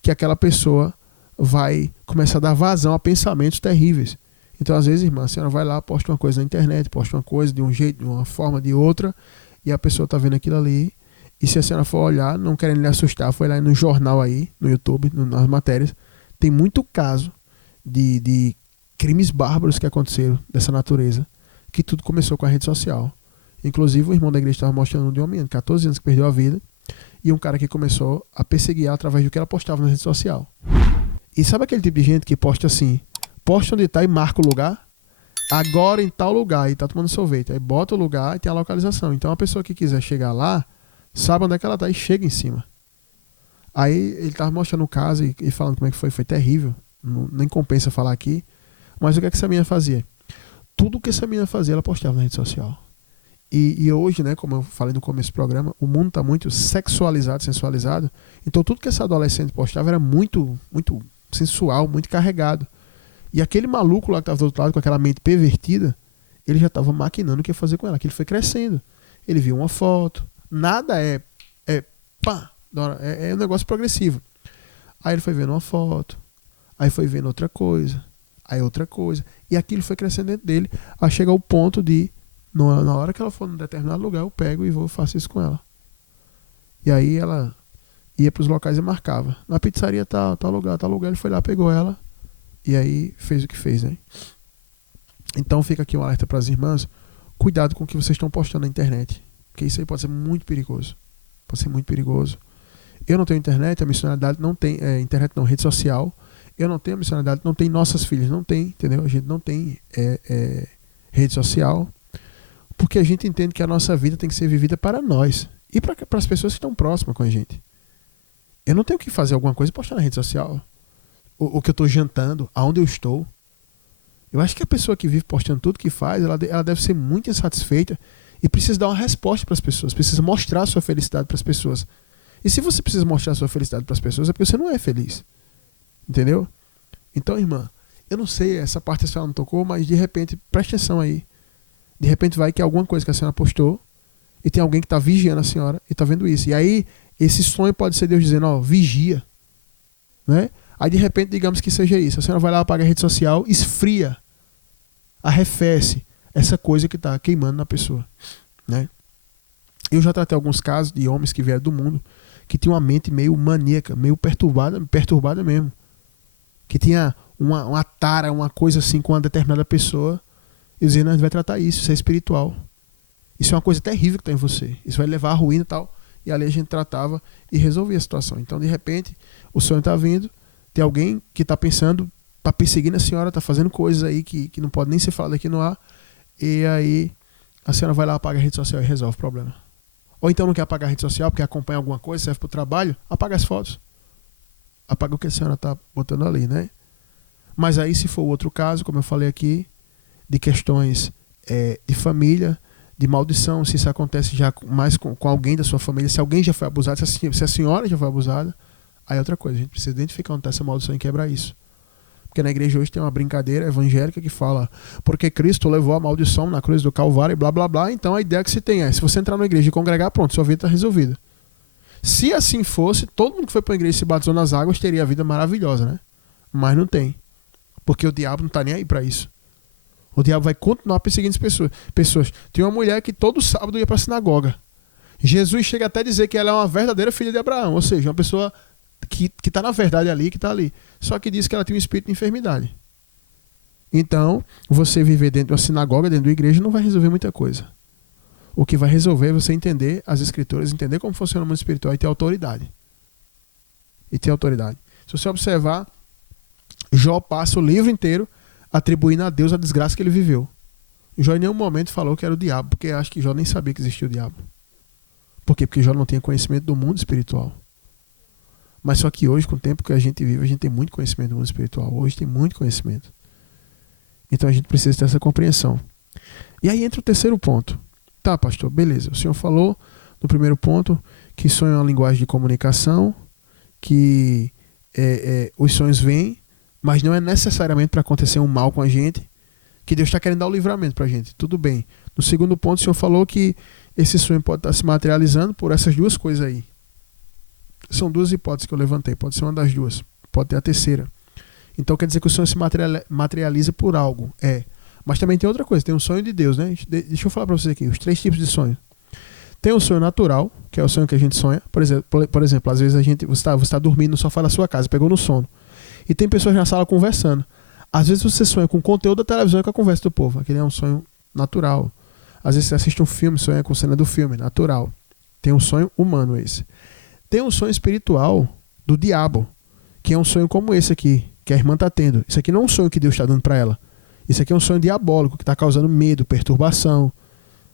que aquela pessoa vai começar a dar vazão a pensamentos terríveis. Então, às vezes, irmã, a senhora vai lá, posta uma coisa na internet, posta uma coisa de um jeito, de uma forma, de outra, e a pessoa está vendo aquilo ali. E se a senhora for olhar, não querendo lhe assustar, foi lá no jornal aí, no YouTube, nas matérias, tem muito caso de crimes bárbaros que aconteceram dessa natureza, que tudo começou com a rede social. Inclusive, o irmão da igreja estava mostrando de uma menina de 14 anos que perdeu a vida, e um cara que começou a perseguir ela através do que ela postava na rede social. E sabe aquele tipo de gente que posta assim, posta onde está e marca o lugar? Agora em tal lugar, e tá tomando sorvete. Aí bota o lugar e tem a localização. Então a pessoa que quiser chegar lá, sabe onde é que ela está e chega em cima. Aí ele estava mostrando o caso e falando como é que foi. Foi terrível. Nem compensa falar aqui. Mas o que é que essa menina fazia? Tudo que essa menina fazia, ela postava na rede social. E hoje, né, como eu falei no começo do programa, o mundo está muito sexualizado, sensualizado. Então tudo que essa adolescente postava era muito, muito sensual, muito carregado. E aquele maluco lá que estava do outro lado, com aquela mente pervertida, ele já estava maquinando o que ia fazer com ela. Que ele foi crescendo. Ele viu uma foto. Nada pá, é um negócio progressivo. Aí ele foi vendo uma foto. Aí foi vendo outra coisa. Aí outra coisa. E aquilo foi crescendo dentro dele, a chegar ao ponto de, na hora que ela for num determinado lugar, eu pego e faço isso com ela. E aí ela ia para os locais e marcava. Na pizzaria tal lugar, ele foi lá, pegou ela e aí fez o que fez, né? Então fica aqui um alerta para as irmãs, cuidado com o que vocês estão postando na internet, porque isso aí pode ser muito perigoso. Pode ser muito perigoso. Eu não tenho internet, a missionalidade não tem, internet não, rede social. Eu não tenho a missionalidade, não tem nossas filhas, não tem, entendeu? A gente não tem rede social, porque a gente entende que a nossa vida tem que ser vivida para nós e para as pessoas que estão próximas com a gente. Eu não tenho que fazer alguma coisa e postar na rede social. O que eu estou jantando, aonde eu estou. Eu acho que a pessoa que vive postando tudo que faz, ela deve ser muito insatisfeita e precisa dar uma resposta para as pessoas, precisa mostrar a sua felicidade para as pessoas. E se você precisa mostrar a sua felicidade para as pessoas, é porque você não é feliz. Entendeu? Então, irmã, eu não sei, essa parte a senhora não tocou, mas de repente, preste atenção aí. De repente vai que é alguma coisa que a senhora postou e tem alguém que está vigiando a senhora e está vendo isso. E aí, esse sonho pode ser Deus dizendo, ó, vigia. Né? Aí de repente, digamos que seja isso. A senhora vai lá, apaga a rede social, esfria, arrefece essa coisa que está queimando na pessoa. Né? Eu já tratei alguns casos de homens que vieram do mundo que tinham uma mente meio maníaca, meio perturbada mesmo. Que tinha uma tara, uma coisa assim com uma determinada pessoa. E dizendo, a gente vai tratar isso é espiritual. Isso é uma coisa terrível que está em você. Isso vai levar à ruína e tal. E ali a gente tratava e resolvia a situação. Então, de repente, o sonho está vindo, tem alguém que está pensando, está perseguindo a senhora, está fazendo coisas aí que não pode nem ser falado aqui no ar. E aí a senhora vai lá, apaga a rede social e resolve o problema. Ou então não quer apagar a rede social porque acompanha alguma coisa, serve para o trabalho, apaga as fotos. Apaga o que a senhora está botando ali, né? Mas aí, se for outro caso, como eu falei aqui, de questões de família, de maldição, se isso acontece já mais com alguém da sua família, se alguém já foi abusado, se a senhora já foi abusada, aí é outra coisa, a gente precisa identificar onde está essa maldição e quebrar isso. Porque na igreja hoje tem uma brincadeira evangélica que fala, porque Cristo levou a maldição na cruz do Calvário e blá blá blá, então a ideia que se tem é, se você entrar na igreja e congregar, pronto, sua vida está resolvida. Se assim fosse, todo mundo que foi para a igreja e se batizou nas águas teria a vida maravilhosa, né? Mas não tem. Porque o diabo não está nem aí para isso. O diabo vai continuar perseguindo as pessoas. Tem uma mulher que todo sábado ia para a sinagoga. Jesus chega até a dizer que ela é uma verdadeira filha de Abraão, ou seja, uma pessoa que está na verdade ali, que está ali. Só que diz que ela tem um espírito de enfermidade. Então, você viver dentro de uma sinagoga, dentro de uma igreja, não vai resolver muita coisa. O que vai resolver é você entender as escrituras, entender como funciona o mundo espiritual e ter autoridade. Se você observar, Jó passa o livro inteiro atribuindo a Deus a desgraça que ele viveu. Jó em nenhum momento falou que era o diabo, porque acho que Jó nem sabia que existia o diabo. Por quê? Porque Jó não tinha conhecimento do mundo espiritual. Mas só que hoje, com o tempo que a gente vive, a gente tem muito conhecimento do mundo espiritual. Hoje tem muito conhecimento. Então a gente precisa ter essa compreensão. E aí entra o terceiro ponto. Tá, pastor, beleza. O senhor falou no primeiro ponto que sonho é uma linguagem de comunicação, que os sonhos vêm, mas não é necessariamente para acontecer um mal com a gente, que Deus está querendo dar o livramento para a gente. Tudo bem. No segundo ponto, o senhor falou que esse sonho pode estar se materializando por essas duas coisas aí. São duas hipóteses que eu levantei. Pode ser uma das duas. Pode ter a terceira. Então quer dizer que o sonho se materializa por algo. Mas também tem outra coisa. Tem um sonho de Deus, né? Deixa eu falar para vocês aqui. Os 3 tipos de sonho. Tem o sonho natural, que é o sonho que a gente sonha. Por exemplo, às vezes você está dormindo no sofá da sua casa, pegou no sono. E tem pessoas na sala conversando. Às vezes você sonha com o conteúdo da televisão e com a conversa do povo. Aquele é um sonho natural. Às vezes você assiste um filme, sonha com a cena do filme, natural. Tem um sonho humano esse. Tem um sonho espiritual do diabo, que é um sonho como esse aqui, que a irmã está tendo. Isso aqui não é um sonho que Deus está dando para ela. Isso aqui é um sonho diabólico, que está causando medo, perturbação.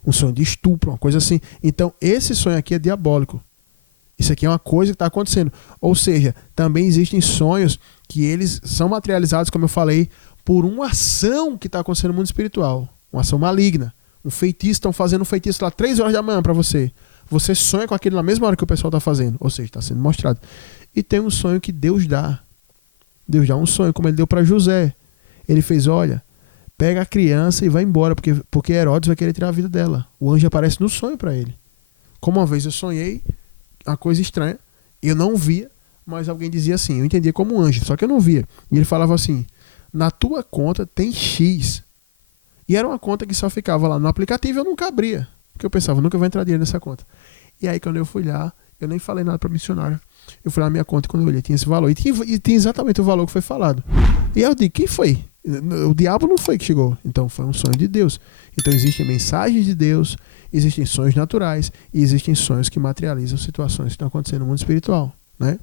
Um sonho de estupro, uma coisa assim. Então, esse sonho aqui é diabólico. Isso aqui é uma coisa que está acontecendo. Ou seja, também existem sonhos que eles são materializados, como eu falei, por uma ação que está acontecendo no mundo espiritual. Uma ação maligna. Um feitiço, estão fazendo um feitiço lá 3 horas da manhã para você. Você sonha com aquilo na mesma hora que o pessoal está fazendo. Ou seja, está sendo mostrado. E tem um sonho que Deus dá. Deus dá um sonho, como ele deu para José. Ele fez, olha, pega a criança e vai embora, porque Herodes vai querer tirar a vida dela. O anjo aparece no sonho para ele. Como uma vez eu sonhei, uma coisa estranha, eu não via, mas alguém dizia assim, eu entendia como um anjo, só que eu não via. E ele falava assim, na tua conta tem X. E era uma conta que só ficava lá no aplicativo e eu nunca abria. Porque eu pensava, nunca vai entrar dinheiro nessa conta. E aí quando eu fui lá, eu nem falei nada para missionário. Eu fui na minha conta e quando eu olhei tinha esse valor. E tinha exatamente o valor que foi falado. E aí eu digo, quem foi? O diabo não foi que chegou. Então foi um sonho de Deus. Então existem mensagens de Deus, existem sonhos naturais e existem sonhos que materializam situações que estão acontecendo no mundo espiritual, né?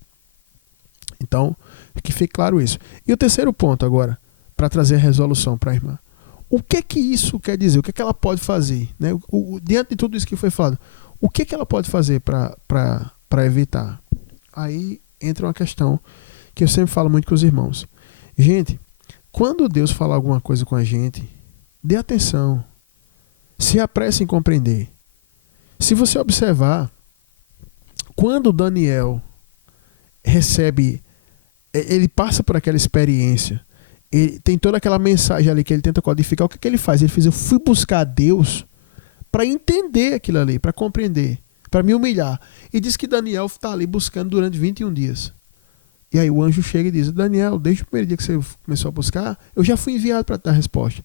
Então, que fique claro isso. E o terceiro ponto agora, para trazer a resolução para a irmã. O que isso quer dizer? O que ela pode fazer? Né? Diante de tudo isso que foi falado, o que ela pode fazer para evitar? Aí entra uma questão que eu sempre falo muito com os irmãos. Gente, quando Deus fala alguma coisa com a gente, dê atenção. Se apresse em compreender. Se você observar, quando Daniel recebe, ele passa por aquela experiência, ele tem toda aquela mensagem ali que ele tenta codificar, o que ele faz? Ele diz, eu fui buscar Deus para entender aquilo ali, para compreender, para me humilhar. E diz que Daniel está ali buscando durante 21 dias. E aí o anjo chega e diz, Daniel, desde o primeiro dia que você começou a buscar, eu já fui enviado para dar a resposta.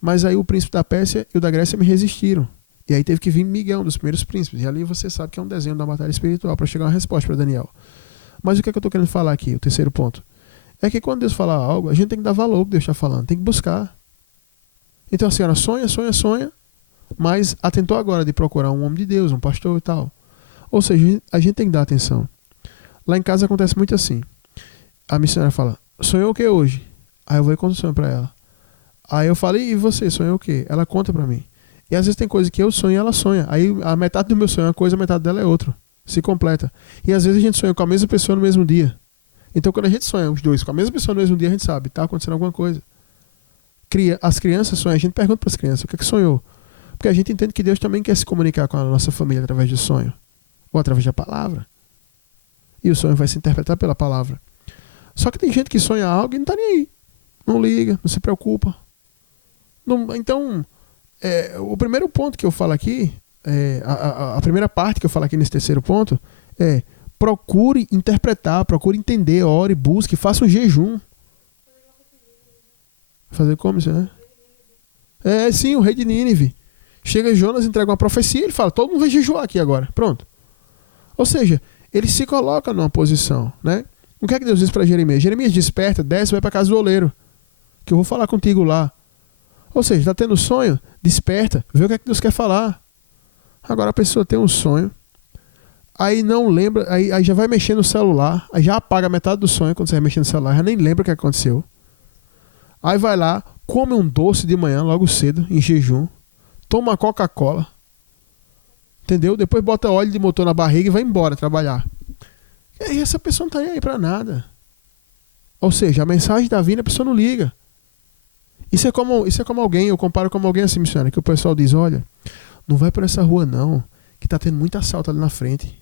Mas aí o príncipe da Pérsia e o da Grécia me resistiram. E aí teve que vir Miguel, um dos primeiros príncipes. E ali você sabe que é um desenho da batalha espiritual para chegar uma resposta para Daniel. Mas o que é que eu estou querendo falar aqui, o terceiro ponto? É que quando Deus fala algo, a gente tem que dar valor ao que Deus está falando, tem que buscar. Então a senhora sonha, mas atentou agora de procurar um homem de Deus, um pastor e tal. Ou seja, a gente tem que dar atenção. Lá em casa acontece muito assim. A missionária fala, sonhou o que hoje? Aí eu vou e conto o sonho para ela. Aí eu falo, e você, sonhou o quê? Ela conta para mim. E às vezes tem coisa que eu sonho e ela sonha. Aí a metade do meu sonho é uma coisa, a metade dela é outra. Se completa. E às vezes a gente sonha com a mesma pessoa no mesmo dia. Então quando a gente sonha os dois com a mesma pessoa no mesmo dia, a gente sabe, está acontecendo alguma coisa. As crianças sonham, a gente pergunta para as crianças, o que é que sonhou? Porque a gente entende que Deus também quer se comunicar com a nossa família através do sonho. Ou através da palavra. E o sonho vai se interpretar pela palavra. Só que tem gente que sonha algo e não está nem aí. Não liga, não se preocupa. Então, o primeiro ponto que eu falo aqui, a primeira parte que eu falo aqui nesse terceiro ponto, é procure interpretar, procure entender, ore, busque, faça um jejum. Fazer como isso, né? Sim, o rei de Nínive. Chega Jonas, entrega uma profecia, ele fala, todo mundo vai jejuar aqui agora. Pronto. Ou seja, ele se coloca numa posição, né? O que é que Deus diz para Jeremias? Jeremias, desperta, desce, vai para casa do oleiro, que eu vou falar contigo lá. Ou seja, está tendo sonho? Desperta, vê o que é que Deus quer falar. Agora a pessoa tem um sonho, aí não lembra, aí já vai mexer no celular, aí já apaga metade do sonho quando você vai mexer no celular, já nem lembra o que aconteceu. Aí vai lá, come um doce de manhã, logo cedo, em jejum, toma uma Coca-Cola, entendeu? Depois bota óleo de motor na barriga e vai embora trabalhar. E aí essa pessoa não está nem aí para nada. Ou seja, a mensagem da vida a pessoa não liga. Isso é como alguém, eu comparo como alguém assim, missionário, que o pessoal diz, olha, não vai por essa rua não, que está tendo muito assalto ali na frente.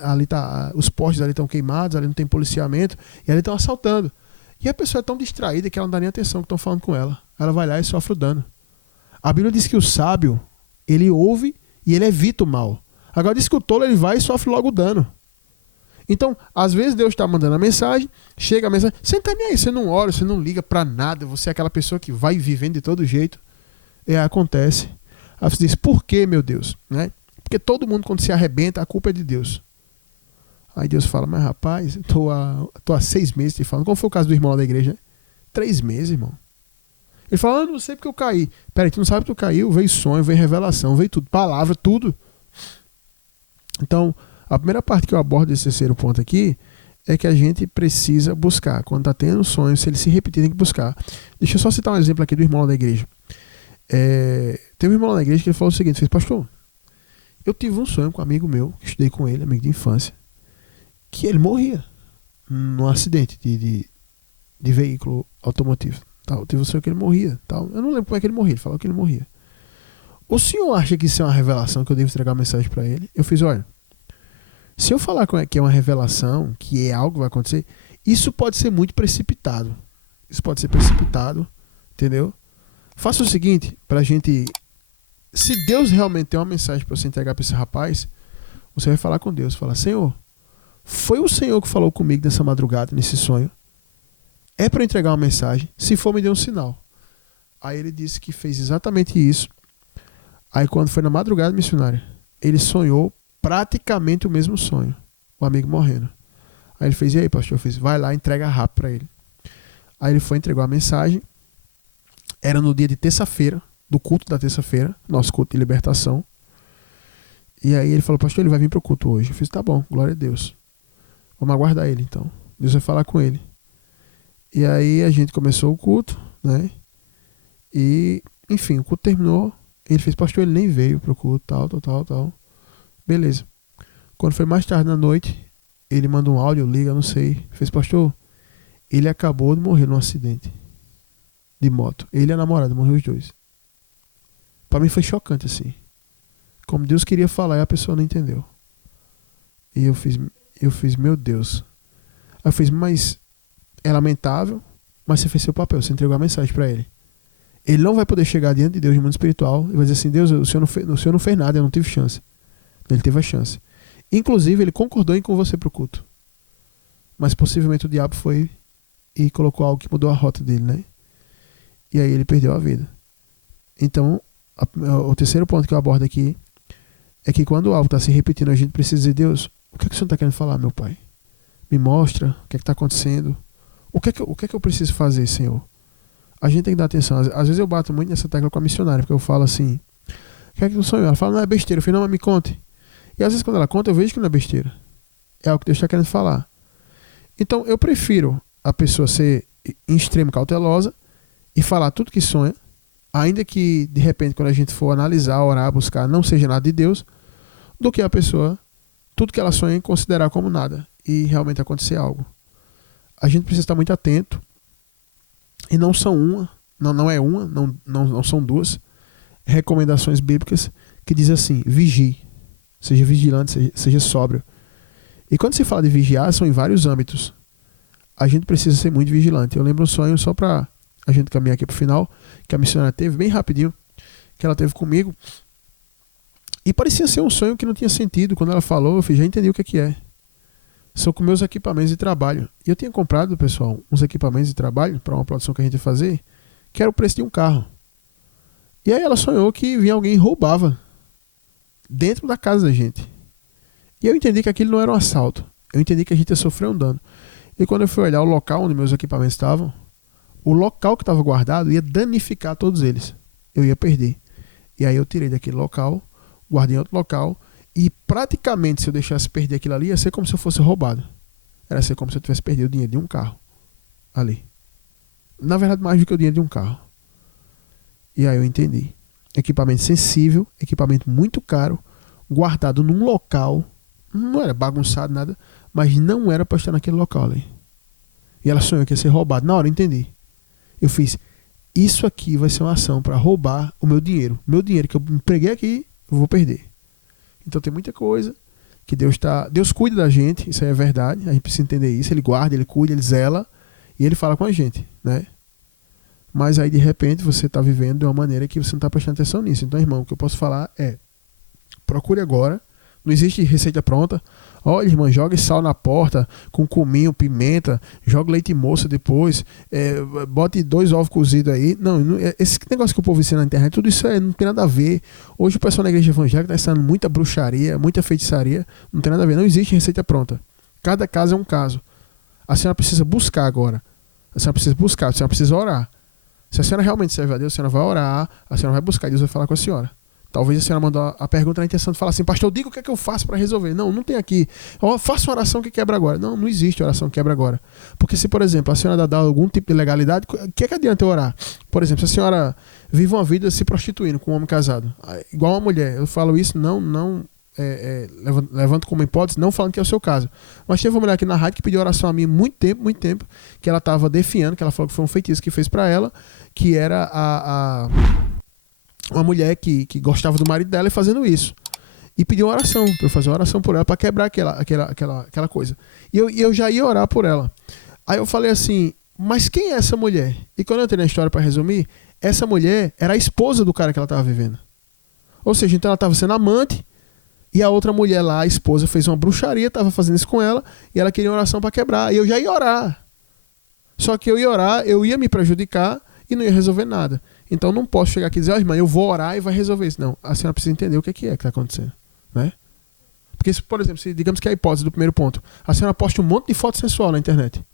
Ali os postes ali estão queimados, ali não tem policiamento, e ali estão assaltando. E a pessoa é tão distraída que ela não dá nem atenção que estão falando com ela. Ela vai lá e sofre o dano. A Bíblia diz que o sábio, ele ouve e ele evita o mal. Agora diz que o tolo, ele vai e sofre logo o dano. Então, às vezes Deus está mandando a mensagem, chega a mensagem, você não está nem aí, você não ora, você não liga para nada, você é aquela pessoa que vai vivendo de todo jeito. Acontece. Aí você diz, por que, meu Deus? Né? Porque todo mundo, quando se arrebenta, a culpa é de Deus. Aí Deus fala, mas rapaz, tô há 6 meses te falando. Como foi o caso do irmão lá da igreja? 3 meses, irmão. Ele fala, não sei porque eu caí. Peraí, tu não sabe que tu caiu? Veio sonho, veio revelação, veio tudo, palavra, tudo. Então, a primeira parte que eu abordo desse terceiro ponto aqui é que a gente precisa buscar. Quando está tendo um sonho, se ele se repetir, tem que buscar. Deixa eu só citar um exemplo aqui do irmão lá da igreja. Tem um irmão lá da igreja que ele falou o seguinte, fez, pastor, eu tive um sonho com um amigo meu, que estudei com ele, amigo de infância, que ele morria num acidente de veículo automotivo. Tal. Teve um sonho que ele morria. Tal. Eu não lembro como é que ele morria, ele falou que ele morria. O senhor acha que isso é uma revelação, que eu devo entregar uma mensagem para ele? Eu fiz, olha, se eu falar que é uma revelação, que é algo que vai acontecer, isso pode ser muito precipitado. Isso pode ser precipitado, entendeu? Faça o seguinte, pra gente... Se Deus realmente tem uma mensagem para você entregar para esse rapaz, você vai falar com Deus. Fala, Senhor, foi o Senhor que falou comigo nessa madrugada, nesse sonho. É para entregar uma mensagem. Se for, me dê um sinal. Aí ele disse que fez exatamente isso. Aí quando foi na madrugada missionária, ele sonhou praticamente o mesmo sonho. O amigo morrendo. Aí ele fez, e aí, pastor? Eu fiz, vai lá, entrega rápido para ele. Aí ele foi, entregou a mensagem. Era no dia de terça-feira, do culto da terça-feira, nosso culto de libertação. E aí ele falou, pastor, ele vai vir pro culto hoje. Eu fiz, tá bom, glória a Deus. Vamos aguardar ele, então. Deus vai falar com ele. E aí a gente começou o culto, né? E, enfim, o culto terminou. Ele fez, pastor, ele nem veio pro culto, tal. Beleza. Quando foi mais tarde na noite, ele manda um áudio, liga, não sei. Fez, pastor, ele acabou de morrer num acidente de moto. Ele e a namorada, morreu os dois. Pra mim foi chocante, assim. Como Deus queria falar e a pessoa não entendeu. E eu fiz, meu Deus. Aí eu fiz, mas é lamentável, mas você fez seu papel, você entregou a mensagem pra ele. Ele não vai poder chegar diante de Deus no mundo espiritual e vai dizer assim, Deus, o senhor não fez nada, eu não tive chance. Ele teve a chance. Inclusive, ele concordou em ir com você pro culto. Mas possivelmente o diabo foi e colocou algo que mudou a rota dele, né? E aí ele perdeu a vida. Então, o terceiro ponto que eu abordo aqui é que quando algo está se repetindo, a gente precisa dizer, Deus, o que é que o Senhor está querendo falar, meu Pai? Me mostra o que é que está acontecendo. O que é que eu preciso fazer, Senhor? A gente tem que dar atenção. Às vezes eu bato muito nessa tecla com a missionária, porque eu falo assim, o que é que o sonho? Ela fala, não é besteira. Eu falo, não, mas me conte. E às vezes quando ela conta, eu vejo que não é besteira. É algo que Deus está querendo falar. Então eu prefiro a pessoa ser em extremo cautelosa e falar tudo que sonha, ainda que de repente quando a gente for analisar, orar, buscar, não seja nada de Deus, do que a pessoa, tudo que ela sonha, considerar como nada e realmente acontecer algo. A gente precisa estar muito atento. E não são não são duas recomendações bíblicas que diz assim, vigie, seja vigilante, seja sóbrio. E quando se fala de vigiar, são em vários âmbitos. A gente precisa ser muito vigilante. Eu lembro um sonho, só para a gente caminhar aqui para o final, que a missionária teve, bem rapidinho, que ela teve comigo. E parecia ser um sonho que não tinha sentido. Quando ela falou, eu já entendi o que é. São com meus equipamentos de trabalho. E eu tinha comprado, pessoal, uns equipamentos de trabalho para uma produção que a gente ia fazer, que era o preço de um carro. E aí ela sonhou que vinha alguém e roubava dentro da casa da gente. E eu entendi que aquilo não era um assalto. Eu entendi que a gente ia sofrer um dano. E quando eu fui olhar o local onde meus equipamentos estavam, o local que estava guardado ia danificar todos eles. Eu ia perder. E aí eu tirei daquele local, guardei em outro local, e praticamente, se eu deixasse perder aquilo ali, ia ser como se eu fosse roubado. Era ser como se eu tivesse perdido o dinheiro de um carro. Ali. Na verdade, mais do que o dinheiro de um carro. E aí eu entendi. Equipamento sensível, equipamento muito caro, guardado num local, não era bagunçado, nada, mas não era para estar naquele local ali. E ela sonhou que ia ser roubado. Na hora eu entendi. Eu fiz, isso aqui vai ser uma ação para roubar o meu dinheiro. Meu dinheiro que eu empreguei aqui, eu vou perder. Então tem muita coisa que Deus cuida da gente, isso aí é verdade, a gente precisa entender isso, Ele guarda, Ele cuida, Ele zela e Ele fala com a gente, né? Mas aí de repente você está vivendo de uma maneira que você não está prestando atenção nisso. Então, irmão, o que eu posso falar é, procure agora, não existe receita pronta. Olha, irmã, jogue sal na porta com cominho, pimenta, jogue leite moça depois, bote 2 ovos cozidos aí. Não, esse negócio que o povo ensina na internet, tudo isso não tem nada a ver. Hoje o pessoal na igreja evangélica está ensinando muita bruxaria, muita feitiçaria, não tem nada a ver, não existe receita pronta. Cada caso é um caso. A senhora precisa buscar agora. A senhora precisa orar. Se a senhora realmente serve a Deus, a senhora vai orar, a senhora vai buscar, Deus vai falar com a senhora. Talvez a senhora mandou a pergunta na intenção de falar assim, pastor, diga o que é que eu faço para resolver. Não tem aqui. Faça uma oração que quebra agora. Não existe oração que quebra agora. Porque se, por exemplo, a senhora dá algum tipo de legalidade, o que é que adianta eu orar? Por exemplo, se a senhora vive uma vida se prostituindo com um homem casado, igual uma mulher, eu falo isso, levanto como hipótese, não falando que é o seu caso. Mas teve uma mulher aqui na rádio que pediu oração a mim muito tempo, que ela estava defiando, que ela falou que foi um feitiço que fez para ela, que era uma mulher que gostava do marido dela e fazendo isso. E pediu uma oração, para eu fazer uma oração por ela, para quebrar aquela coisa. E eu já ia orar por ela. Aí eu falei assim, mas quem é essa mulher? E quando eu entrei na história para resumir, essa mulher era a esposa do cara que ela estava vivendo. Ou seja, então ela estava sendo amante, e a outra mulher lá, a esposa, fez uma bruxaria, estava fazendo isso com ela, e ela queria uma oração para quebrar. E eu já ia orar. Só que eu ia orar, eu ia me prejudicar e não ia resolver nada. Então não posso chegar aqui e dizer, irmã, eu vou orar e vai resolver isso. Não, a senhora precisa entender o que é que está acontecendo, né? Porque, por exemplo, se digamos que é a hipótese do primeiro ponto, a senhora posta um monte de foto sensual na internet.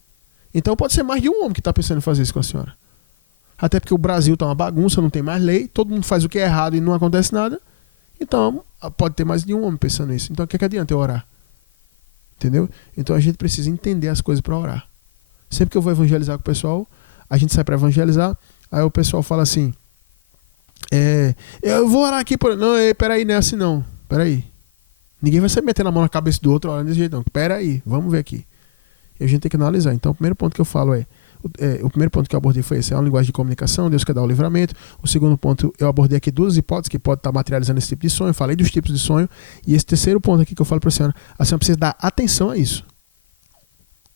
Então pode ser mais de um homem que está pensando em fazer isso com a senhora. Até porque o Brasil está uma bagunça, não tem mais lei, todo mundo faz o que é errado e não acontece nada. Então pode ter mais de um homem pensando nisso. Então o que adianta eu orar? Entendeu? Então a gente precisa entender as coisas para orar. Sempre que eu vou evangelizar com o pessoal, a gente sai para evangelizar, aí o pessoal fala assim, eu vou orar aqui, não, peraí, não é assim não, peraí. Ninguém vai se meter na mão na cabeça do outro orando desse jeito não, peraí, vamos ver aqui. E a gente tem que analisar. Então o primeiro ponto que eu falo o primeiro ponto que eu abordei foi esse, é uma linguagem de comunicação, Deus quer dar o livramento. O segundo ponto, eu abordei aqui 2 hipóteses que pode estar materializando esse tipo de sonho, falei dos tipos de sonho, e esse terceiro ponto aqui que eu falo para a senhora precisa dar atenção a isso.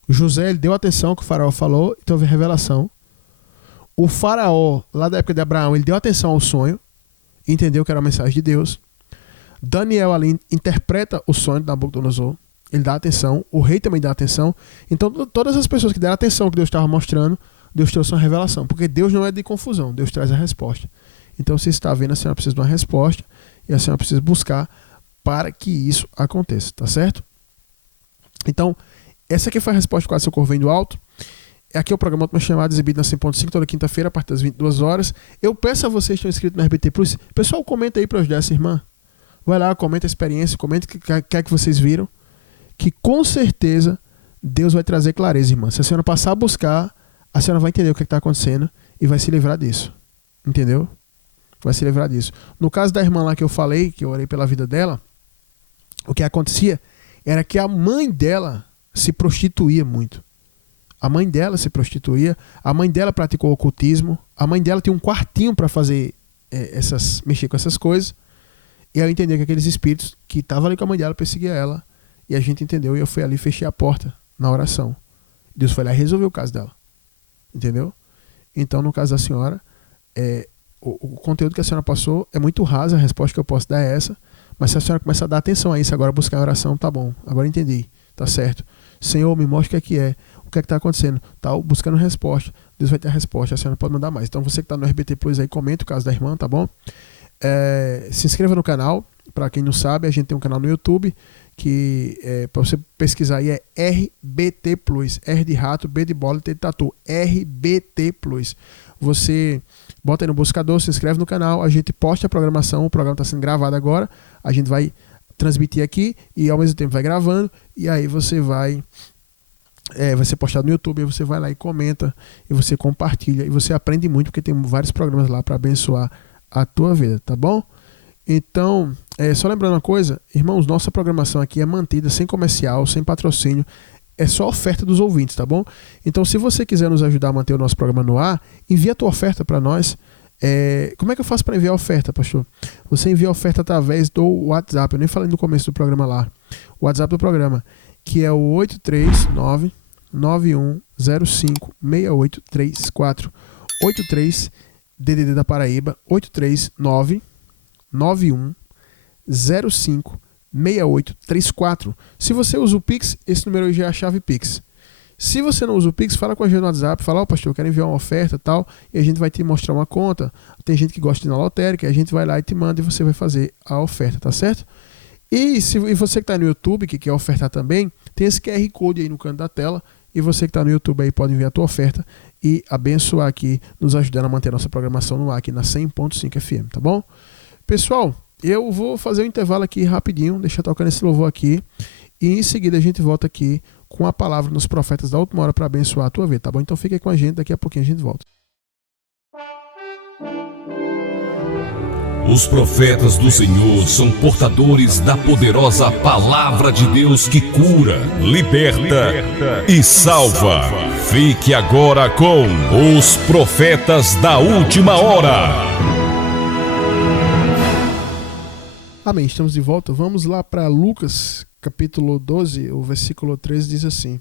José, ele deu atenção ao que o faraó falou, então houve revelação. O faraó, lá da época de Abraão, ele deu atenção ao sonho, entendeu que era a mensagem de Deus. Daniel ali interpreta o sonho de Nabucodonosor, ele dá atenção, o rei também dá atenção. Então todas as pessoas que deram atenção ao que Deus estava mostrando, Deus trouxe uma revelação, porque Deus não é de confusão, Deus traz a resposta. Então se está vendo, a senhora precisa de uma resposta e a senhora precisa buscar para que isso aconteça, tá certo? Então, essa aqui foi a resposta quase Socorro Vem do Alto. Aqui é o programa Última Chamada, exibido na 100.5 toda quinta-feira, a partir das 22 horas. Eu peço a vocês que estão inscritos no RBT Plus, pessoal, comenta aí para ajudar essa irmã. Vai lá, comenta a experiência, comenta o que é que vocês viram, que com certeza Deus vai trazer clareza, irmã. Se a senhora passar a buscar, a senhora vai entender o que está acontecendo e vai se livrar disso. Entendeu? Vai se livrar disso. No caso da irmã lá que eu falei, que eu orei pela vida dela, o que acontecia era que a mãe dela se prostituía muito. A mãe dela se prostituía, a mãe dela praticou ocultismo, a mãe dela tinha um quartinho para fazer mexer com essas coisas, e eu entendi que aqueles espíritos que estavam ali com a mãe dela perseguiam ela, e a gente entendeu, e eu fui ali e fechei a porta na oração. Deus foi lá e resolveu o caso dela. Entendeu? Então, no caso da senhora, o conteúdo que a senhora passou é muito raso, a resposta que eu posso dar é essa, mas se a senhora começar a dar atenção a isso, agora buscar a oração, tá bom, agora entendi, tá certo. Senhor, me mostra o que é, o que está acontecendo, tá buscando resposta, Deus vai ter a resposta, a senhora pode mandar mais. Então você que está no RBT Plus aí, comenta o caso da irmã, tá bom? Se inscreva no canal, para quem não sabe, a gente tem um canal no YouTube, que para você pesquisar aí é RBT Plus, R de rato, B de bola, T de tatu, RBT Plus. Você bota aí no buscador, se inscreve no canal, a gente posta a programação, o programa está sendo gravado agora, a gente vai transmitir aqui e ao mesmo tempo vai gravando, e aí você vai ser postado no YouTube, aí você vai lá e comenta, e você compartilha, e você aprende muito, porque tem vários programas lá para abençoar a tua vida, tá bom? Então, só lembrando uma coisa, irmãos, nossa programação aqui é mantida sem comercial, sem patrocínio, é só oferta dos ouvintes, tá bom? Então, se você quiser nos ajudar a manter o nosso programa no ar, envia a tua oferta para nós. Como é que eu faço para enviar a oferta, pastor? Você envia a oferta através do WhatsApp, eu nem falei no começo do programa lá, o WhatsApp do programa, que é o 839-9105-6834, 83 DDD da Paraíba, 839-9105-6834. Se você usa o Pix, esse número aí já é a chave Pix. Se você não usa o Pix, fala com a gente no WhatsApp, fala, pastor, eu quero enviar uma oferta e tal, e a gente vai te mostrar uma conta. Tem gente que gosta de ir na lotérica, a gente vai lá e te manda e você vai fazer a oferta, tá certo? E você que está no YouTube, que quer ofertar também, tem esse QR Code aí no canto da tela, e você que está no YouTube aí pode enviar a tua oferta e abençoar aqui, nos ajudando a manter a nossa programação no ar aqui na 100.5 FM, tá bom? Pessoal, eu vou fazer um intervalo aqui rapidinho, deixar tocando esse louvor aqui, e em seguida a gente volta aqui com a palavra nos profetas da última hora para abençoar a tua vida, tá bom? Então fica aí com a gente, daqui a pouquinho a gente volta. Os profetas do Senhor são portadores da poderosa palavra de Deus que cura, liberta e salva. Fique agora com os profetas da última hora. Amém, estamos de volta. Vamos lá para Lucas, capítulo 12, o versículo 13 diz assim: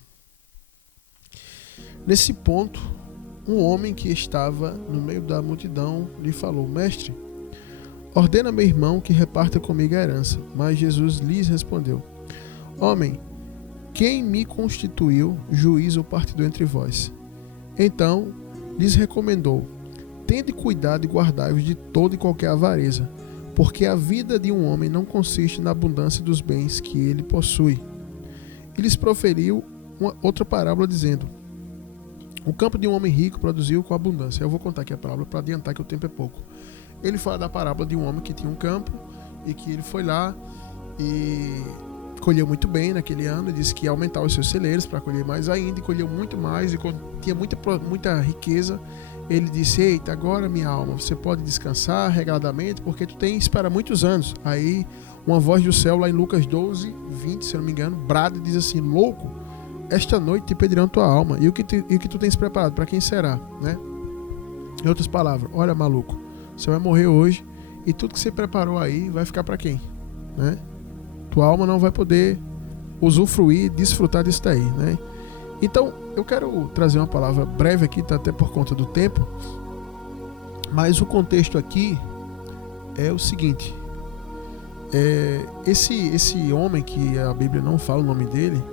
Nesse ponto, um homem que estava no meio da multidão lhe falou: Mestre, ordena meu irmão que reparta comigo a herança. Mas Jesus lhes respondeu: Homem, quem me constituiu juiz ou partidor entre vós? Então lhes recomendou: Tende cuidado e guardai-vos de toda e qualquer avareza, porque a vida de um homem não consiste na abundância dos bens que ele possui. E lhes proferiu outra parábola dizendo: o campo de um homem rico produziu com abundância. Eu vou contar aqui a parábola para adiantar que o tempo é pouco. Ele fala da parábola de um homem que tinha um campo e que ele foi lá e colheu muito bem naquele ano, disse que ia aumentar os seus celeiros para colher mais ainda, e colheu muito mais, e tinha muita riqueza. Ele disse: eita, agora minha alma, você pode descansar regradamente, porque tu tens para muitos anos. Aí uma voz do céu, lá em Lucas 12, 20, se eu não me engano, brada e diz assim: louco, esta noite te pedirão tua alma, e o que tu tens preparado, para quem será? Né? Em outras palavras, olha, maluco, você vai morrer hoje, e tudo que você preparou aí vai ficar para quem? Né? Tua alma não vai poder usufruir, desfrutar disso daí, né? Então, eu quero trazer uma palavra breve aqui, tá, até por conta do tempo, mas o contexto aqui é o seguinte: esse homem que a Bíblia não fala o nome dele,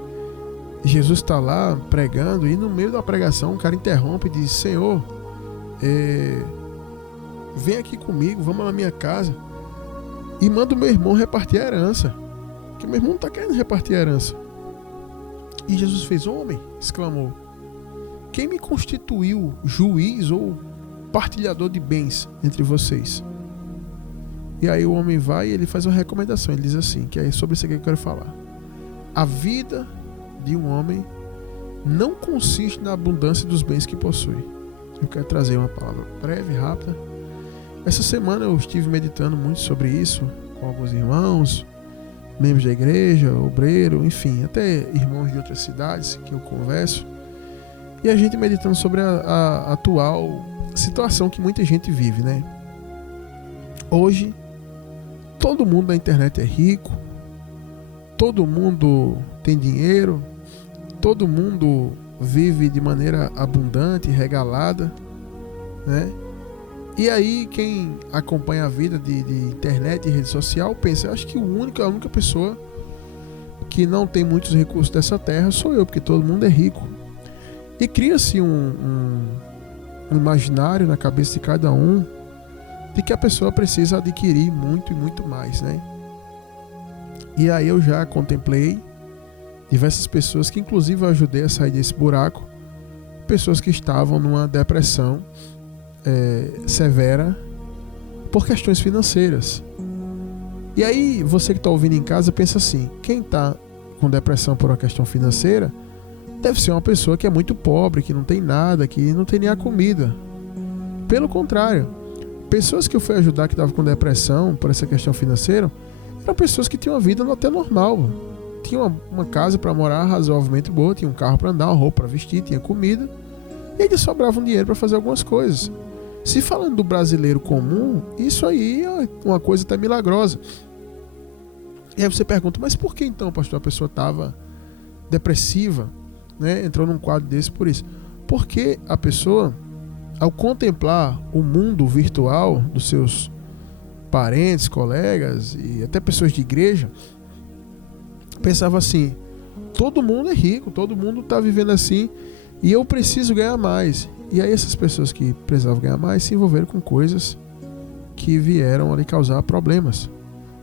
Jesus está lá pregando, e no meio da pregação o cara interrompe e diz: Senhor, vem aqui comigo, vamos na minha casa e manda o meu irmão repartir a herança, que meu irmão não está querendo repartir a herança. E Jesus fez: homem, exclamou, quem me constituiu juiz ou partilhador de bens entre vocês? E aí o homem vai e ele faz uma recomendação. Ele diz assim, que é sobre isso aqui que eu quero falar: a vida de um homem não consiste na abundância dos bens que possui. Eu quero trazer uma palavra breve, rápida. Essa semana eu estive meditando muito sobre isso com alguns irmãos, membros da igreja, obreiro, enfim, até irmãos de outras cidades que eu converso, e a gente meditando sobre a atual situação que muita gente vive, né? Hoje, todo mundo na internet é rico, todo mundo tem dinheiro, todo mundo vive de maneira abundante, regalada, né? E aí quem acompanha a vida de internet e rede social pensa: acho que a única pessoa que não tem muitos recursos dessa terra sou eu, porque todo mundo é rico. E cria-se um imaginário na cabeça de cada um de que a pessoa precisa adquirir muito e muito mais, né? E aí eu já contemplei diversas pessoas que inclusive eu ajudei a sair desse buraco, pessoas que estavam numa depressão severa por questões financeiras. E aí você que está ouvindo em casa pensa assim: quem está com depressão por uma questão financeira deve ser uma pessoa que é muito pobre, que não tem nada, que não tem nem a comida. Pelo contrário, pessoas que eu fui ajudar que estavam com depressão por essa questão financeira eram pessoas que tinham uma vida até normal, tinham uma casa para morar razoavelmente boa, tinham um carro para andar, uma roupa para vestir, tinha comida, e ainda sobrava um dinheiro para fazer algumas coisas. Se falando do brasileiro comum, isso aí é uma coisa até milagrosa. E aí você pergunta: mas por que então, pastor, a pessoa estava depressiva, né? Entrou num quadro desse por isso? Porque a pessoa, ao contemplar o mundo virtual dos seus parentes, colegas e até pessoas de igreja, pensava assim: todo mundo é rico, todo mundo está vivendo assim, e eu preciso ganhar mais. E aí essas pessoas que precisavam ganhar mais se envolveram com coisas que vieram ali causar problemas.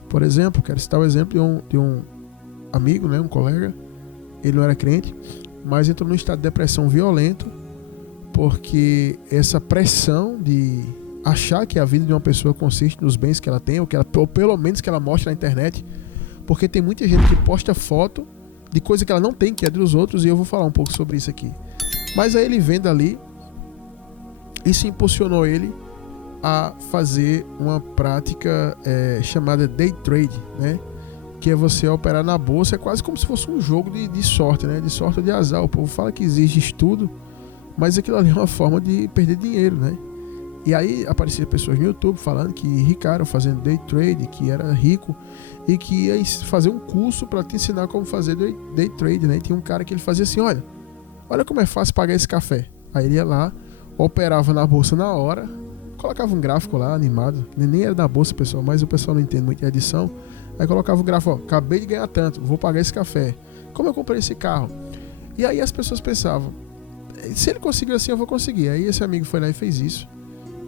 Por exemplo, quero citar o exemplo de um amigo, né, um colega. Ele não era crente, mas entrou num estado de depressão violento, porque essa pressão de achar que a vida de uma pessoa consiste nos bens que ela tem, ou pelo menos que ela mostra na internet, porque tem muita gente que posta foto de coisa que ela não tem, que é dos outros, e eu vou falar um pouco sobre isso aqui. Mas aí ele vendo ali, isso impulsionou ele a fazer uma prática chamada day trade, né? Que é você operar na bolsa. É quase como se fosse um jogo de sorte, né? De sorte ou de azar. O povo fala que exige estudo, mas aquilo ali é uma forma de perder dinheiro, né? E aí apareciam pessoas no YouTube falando que ricaram fazendo day trade, que era rico e que ia fazer um curso para te ensinar como fazer day trade, né? E tinha um cara que ele fazia assim: olha como é fácil pagar esse café. Aí ele ia lá, operava na bolsa na hora, colocava um gráfico lá animado, nem era da bolsa, pessoal, mas o pessoal não entende muito de edição. Aí colocava o gráfico: acabei de ganhar tanto, vou pagar esse café. Como eu comprei esse carro? E aí as pessoas pensavam: se ele conseguiu assim, eu vou conseguir. Aí esse amigo foi lá e fez isso.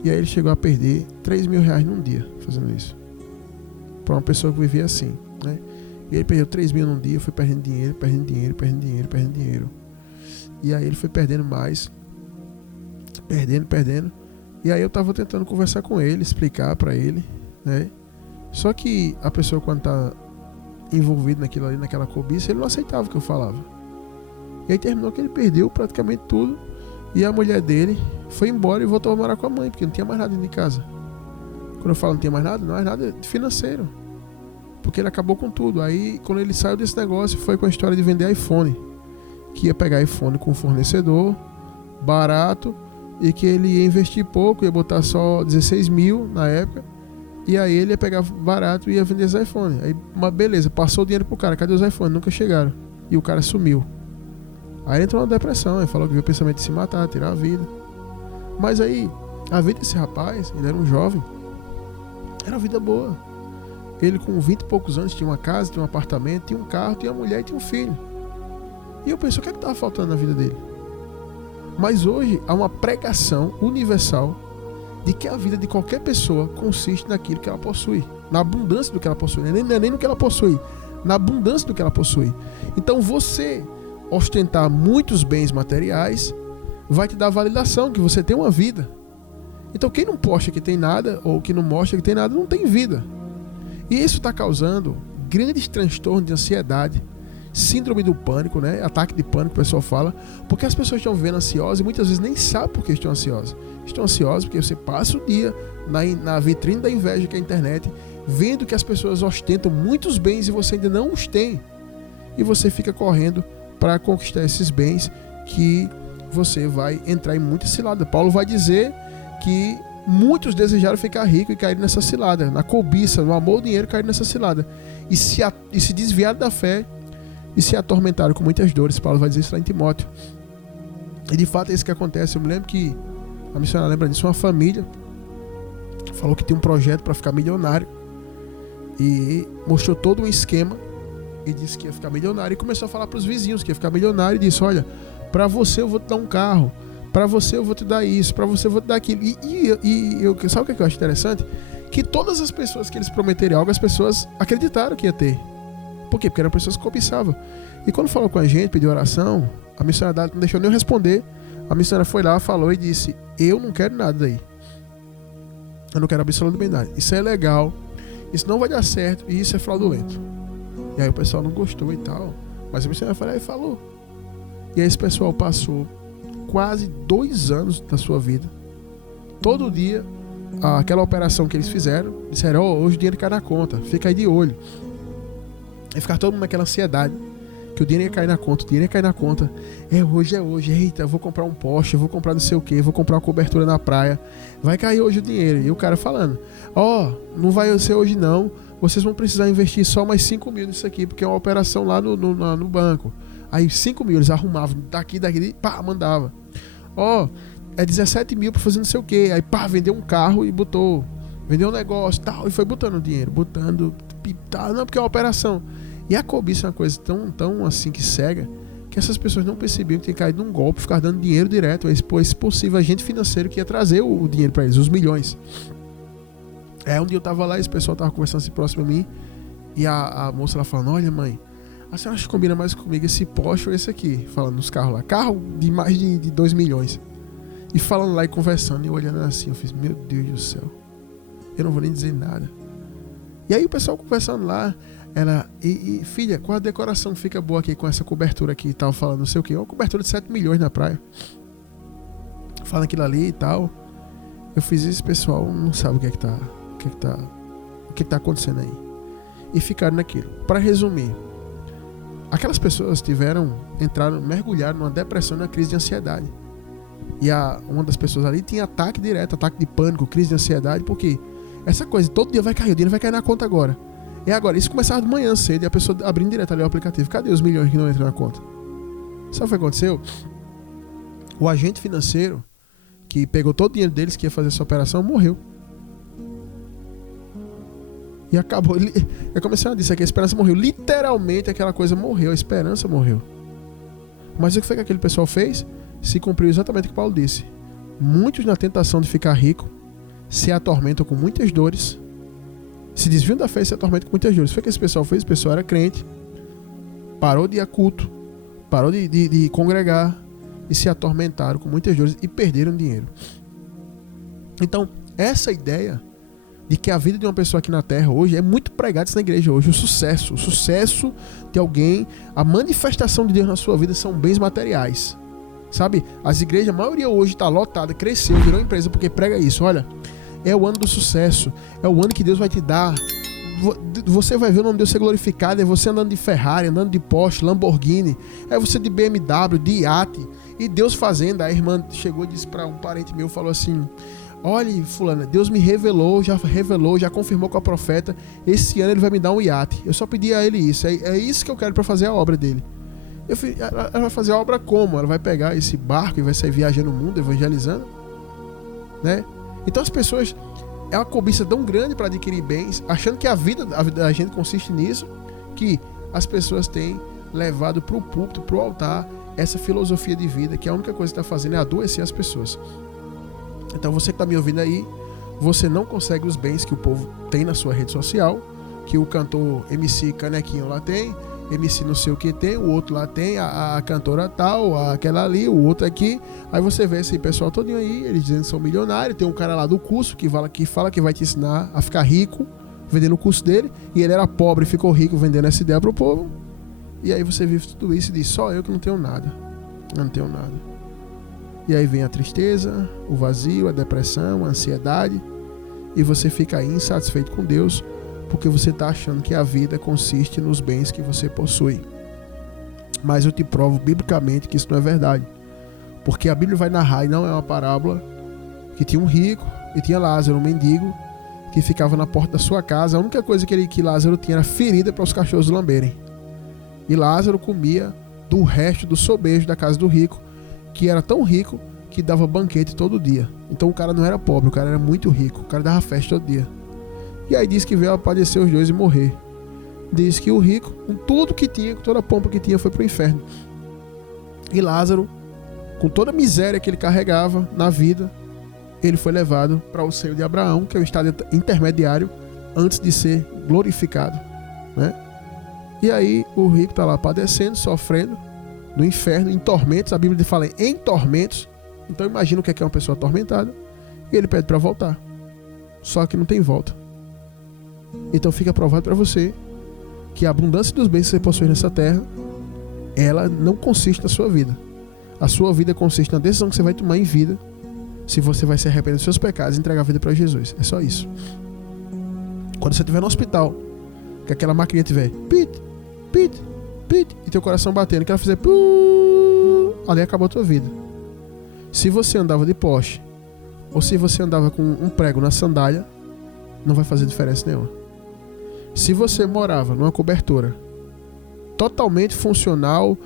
E aí ele chegou a perder R$3.000 num dia fazendo isso. para uma pessoa que vivia assim, né? E ele perdeu 3 mil num dia, foi perdendo dinheiro. E aí ele foi perdendo mais, perdendo. E aí eu tava tentando conversar com ele, explicar para ele, né? Só que a pessoa, quando tá envolvido naquilo ali, naquela cobiça, ele não aceitava o que eu falava. E aí terminou que ele perdeu praticamente tudo. E a mulher dele foi embora e voltou a morar com a mãe, porque não tinha mais nada dentro de casa. Quando eu falo não tinha mais nada, não é nada financeiro, porque ele acabou com tudo. Aí quando ele saiu desse negócio, foi com a história de vender iPhone, que ia pegar iPhone com um fornecedor barato, e que ele ia investir pouco, ia botar só 16 mil na época, e aí ele ia pegar barato e ia vender os iPhones. Aí, uma beleza, passou o dinheiro pro cara, cadê os iPhones? Nunca chegaram, e o cara sumiu. Aí ele entrou na depressão, ele falou que viu o pensamento de se matar, tirar a vida. Mas aí, a vida desse rapaz, ele era um jovem, era uma vida boa. Ele com 20 e poucos anos tinha uma casa, tinha um apartamento, tinha um carro, tinha uma mulher e tinha um filho. E eu pensei, o que é que estava faltando na vida dele? Mas hoje há uma pregação universal de que a vida de qualquer pessoa consiste naquilo que ela possui, na abundância do que ela possui, não é nem no que ela possui, na abundância do que ela possui. Então você ostentar muitos bens materiais vai te dar validação que você tem uma vida. Então quem não posta que tem nada, ou que não mostra que tem nada, não tem vida. E isso está causando grandes transtornos de ansiedade, síndrome do pânico, né? Ataque de pânico, o pessoal fala, porque as pessoas estão vivendo ansiosas e muitas vezes nem sabem por que estão ansiosas. Estão ansiosas porque você passa o dia na vitrine da inveja, que é a internet, vendo que as pessoas ostentam muitos bens e você ainda não os tem. E você fica correndo para conquistar esses bens, que você vai entrar em muita cilada. Paulo vai dizer que muitos desejaram ficar ricos e caíram nessa cilada, na cobiça, no amor ao dinheiro, caíram nessa cilada e se desviaram da fé e se atormentaram com muitas dores. Paulo vai dizer isso lá em Timóteo. E de fato é isso que acontece. Eu me lembro que a missionária lembra disso, uma família falou que tinha um projeto para ficar milionário e mostrou todo um esquema e disse que ia ficar milionário e começou a falar para os vizinhos que ia ficar milionário e disse, olha, para você eu vou te dar um carro, para você eu vou te dar isso, para você eu vou te dar aquilo. E eu, sabe o que eu acho interessante? Que todas as pessoas que eles prometeram algo, as pessoas acreditaram que ia ter. Por quê? Porque eram pessoas que cobiçavam. E quando falou com a gente, pediu oração, a missionária não deixou nem eu responder. A missionária foi lá, falou e disse, eu não quero nada daí. Eu não quero absolutamente nada. Isso é legal, isso não vai dar certo e isso é fraudulento. E aí o pessoal não gostou e tal. Mas a missionária foi lá e falou. E aí esse pessoal passou quase 2 anos da sua vida, todo dia, aquela operação que eles fizeram, disseram, hoje o dinheiro cai na conta, fica aí de olho. E ficar todo mundo naquela ansiedade, que o dinheiro ia cair na conta, hoje, eita, eu vou comprar um Porsche, eu vou comprar não sei o que, vou comprar uma cobertura na praia, vai cair hoje o dinheiro. E o cara falando, não vai ser hoje não, vocês vão precisar investir só mais 5 mil nisso aqui, porque é uma operação lá no banco. Aí 5 mil eles arrumavam, daqui, pá, mandava. É 17 mil pra fazer não sei o que. Aí pá, vendeu um carro e botou, vendeu um negócio tal, e foi botando dinheiro, não, porque é uma operação. E a cobiça é uma coisa tão assim que cega, que essas pessoas não percebiam que tinha caído num golpe, ficar dando dinheiro direto, esse possível agente financeiro que ia trazer o dinheiro pra eles, os milhões. Um dia eu tava lá e esse pessoal tava conversando assim próximo a mim, e a moça lá falando, olha mãe, a senhora acha que combina mais comigo esse Porsche ou esse aqui? Falando nos carros lá. Carro de mais de 2 milhões. E falando lá e conversando. E eu olhando assim, eu fiz, meu Deus do céu. Eu não vou nem dizer nada. E aí o pessoal conversando lá. Ela, filha, qual a decoração fica boa aqui com essa cobertura aqui e tal? Falando não sei o que. Uma cobertura de 7 milhões na praia. Falando aquilo ali e tal. Eu fiz isso, pessoal não sabe o que tá acontecendo aí. E ficaram naquilo. Para resumir. Aquelas pessoas mergulharam numa depressão, numa crise de ansiedade. E uma das pessoas ali tinha ataque direto, ataque de pânico, crise de ansiedade, porque essa coisa, todo dia vai cair, o dinheiro vai cair na conta agora. E agora, isso começava de manhã cedo e a pessoa abrindo direto ali o aplicativo. Cadê os milhões que não entram na conta? Sabe o que aconteceu? O agente financeiro, que pegou todo o dinheiro deles, que ia fazer essa operação, morreu. E acabou, eu comecei a dizer que a esperança morreu. Literalmente aquela coisa morreu, a esperança morreu. Mas o que foi que aquele pessoal fez? Se cumpriu exatamente o que Paulo disse. Muitos na tentação de ficar rico se atormentam com muitas dores Se desviam da fé e se atormentam com muitas dores. Foi o que esse pessoal fez. O pessoal era crente, parou de ir a culto, parou de congregar e se atormentaram com muitas dores e perderam dinheiro. Então, essa ideia de que a vida de uma pessoa aqui na Terra hoje é muito pregada na igreja hoje. O sucesso de alguém, a manifestação de Deus na sua vida são bens materiais. Sabe? As igrejas, a maioria hoje está lotada, cresceu, virou empresa porque prega isso. Olha, é o ano do sucesso, é o ano que Deus vai te dar. Você vai ver o nome de Deus ser glorificado. É você andando de Ferrari, andando de Porsche, Lamborghini. É você de BMW, de iate. E Deus fazendo. A irmã chegou e disse para um parente meu, falou assim: olha, fulana, Deus me revelou, já confirmou com a profeta, esse ano ele vai me dar um iate. Eu só pedi a ele isso. É isso que eu quero para fazer a obra dele. Eu falei, ela vai fazer a obra como? Ela vai pegar esse barco e vai sair viajando o mundo, evangelizando? Né? Então as pessoas, é uma cobiça tão grande para adquirir bens, achando que a vida da gente consiste nisso, que as pessoas têm levado para o púlpito, para o altar, essa filosofia de vida, que a única coisa que está fazendo é adoecer as pessoas. Então você que está me ouvindo aí, você não consegue os bens que o povo tem na sua rede social, que o cantor MC Canequinho lá tem, MC não sei o que tem, o outro lá tem, a cantora tal, aquela ali, o outro aqui. Aí você vê esse pessoal todinho aí, eles dizendo que são milionários. Tem um cara lá do curso que fala que vai te ensinar a ficar rico vendendo o curso dele, e ele era pobre e ficou rico vendendo essa ideia pro povo. E aí você vive tudo isso e diz: só eu que não tenho nada. Eu não tenho nada. E aí vem a tristeza, o vazio, a depressão, a ansiedade, e você fica aí insatisfeito com Deus, porque você está achando que a vida consiste nos bens que você possui. Mas eu te provo biblicamente que isso não é verdade. Porque a Bíblia vai narrar, e não é uma parábola, que tinha um rico e tinha Lázaro, um mendigo, que ficava na porta da sua casa. A única coisa que Lázaro tinha era ferida para os cachorros lamberem. E Lázaro comia do resto do sobejo da casa do rico, que era tão rico que dava banquete todo dia. Então o cara não era pobre, o cara era muito rico, o cara dava festa todo dia. E aí diz que veio a padecer os dois e morrer. Diz que o rico, com tudo que tinha, com toda a pompa que tinha, foi para o inferno. E Lázaro, com toda a miséria que ele carregava na vida, ele foi levado para o seio de Abraão, que é o estado intermediário antes de ser glorificado, né? E aí o rico está lá padecendo, sofrendo no inferno, em tormentos. A Bíblia fala em tormentos. Então imagina o que é uma pessoa atormentada. E ele pede para voltar. Só que não tem volta. Então fica provado para você que a abundância dos bens que você possui nessa terra, ela não consiste na sua vida. A sua vida consiste na decisão que você vai tomar em vida, se você vai se arrepender dos seus pecados e entregar a vida para Jesus. É só isso. Quando você estiver no hospital, que aquela maquininha tiver pit, pit, pit, e teu coração batendo, que ela fizer ali acabou a tua vida. Se você andava de Porsche, ou se você andava com um prego na sandália, não vai fazer diferença nenhuma. Se você morava numa cobertura totalmente funcional,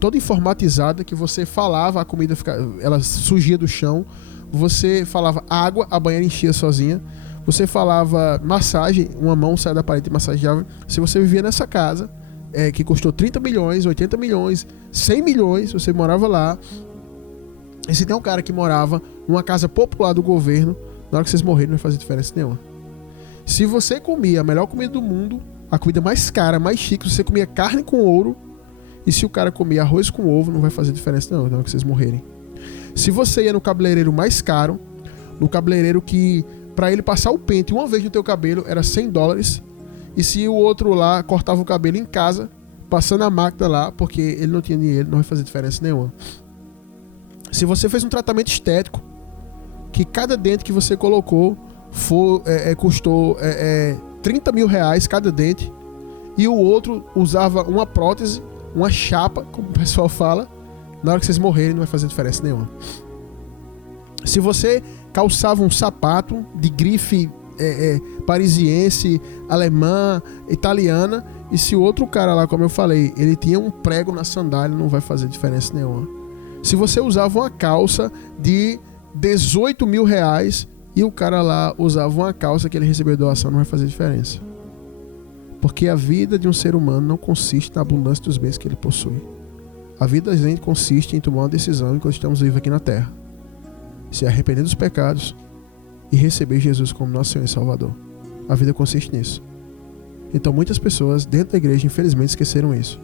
toda informatizada, que você falava, a comida ela surgia do chão, você falava água, a banheira enchia sozinha, você falava massagem, uma mão saia da parede e massageava. Se você vivia nessa casa, que custou 30 milhões, 80 milhões, 100 milhões, você morava lá, e se tem um cara que morava numa casa popular do governo, na hora que vocês morrerem não vai fazer diferença nenhuma. Se você comia a melhor comida do mundo, a comida mais cara, mais chique, você comia carne com ouro, e se o cara comia arroz com ovo, não vai fazer diferença não, na hora que vocês morrerem. Se você ia no cabeleireiro mais caro, no cabeleireiro que para ele passar o pente uma vez no teu cabelo era $100, e se o outro lá cortava o cabelo em casa, passando a máquina lá, porque ele não tinha dinheiro, não vai fazer diferença nenhuma. Se você fez um tratamento estético, que cada dente que você colocou custou 30 mil reais cada dente, e o outro usava uma prótese, uma chapa, como o pessoal fala, na hora que vocês morrerem não vai fazer diferença nenhuma. Se você calçava um sapato de grife parisiense, alemã, italiana, e se o outro cara lá, como eu falei, ele tinha um prego na sandália, não vai fazer diferença nenhuma. Se você usava uma calça de 18 mil reais e o cara lá usava uma calça que ele recebeu doação, não vai fazer diferença. Porque a vida de um ser humano não consiste na abundância dos bens que ele possui. A vida da gente consiste em tomar uma decisão enquanto estamos vivos aqui na terra. Se arrepender dos pecados e receber Jesus como nosso Senhor e Salvador. A vida consiste nisso. Então muitas pessoas dentro da igreja, infelizmente, esqueceram isso.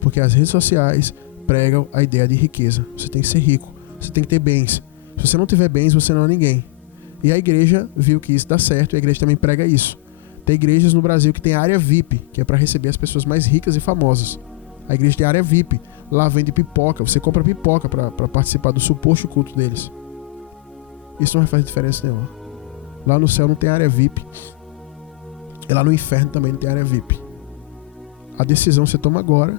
Porque as redes sociais pregam a ideia de riqueza. Você tem que ser rico, você tem que ter bens. Se você não tiver bens, você não é ninguém. E a igreja viu que isso dá certo e a igreja também prega isso. Tem igrejas no Brasil que tem área VIP, que é para receber as pessoas mais ricas e famosas. A igreja tem área VIP. Lá vende pipoca, você compra pipoca para participar do suposto culto deles. Isso não faz diferença nenhuma. Lá no céu não tem área VIP. E lá no inferno também não tem área VIP. A decisão você toma agora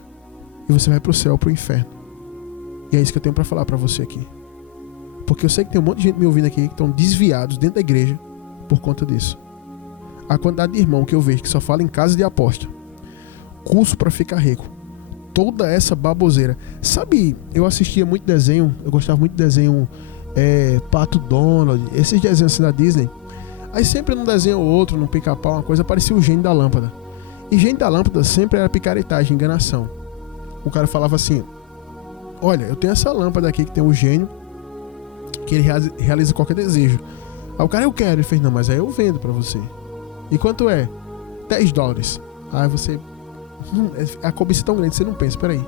e você vai pro céu ou pro inferno. E é isso que eu tenho para falar para você aqui. Porque eu sei que tem um monte de gente me ouvindo aqui que estão desviados dentro da igreja por conta disso. A quantidade de irmão que eu vejo que só fala em casa de aposta, curso para ficar rico, toda essa baboseira. Sabe, eu assistia muito desenho, eu gostava muito de desenho Pato Donald, esses desenhos assim da Disney. Aí sempre num desenho ou outro, num pica-pau, uma coisa, aparecia o gênio da lâmpada. E gênio da lâmpada sempre era picaretagem, enganação. O cara falava assim: olha, eu tenho essa lâmpada aqui que tem um gênio que ele realiza qualquer desejo. Aí o cara, eu quero. Ele fez, não, mas aí eu vendo pra você. E quanto é? $10. Aí você... a cobiça é tão grande, você não pensa, peraí.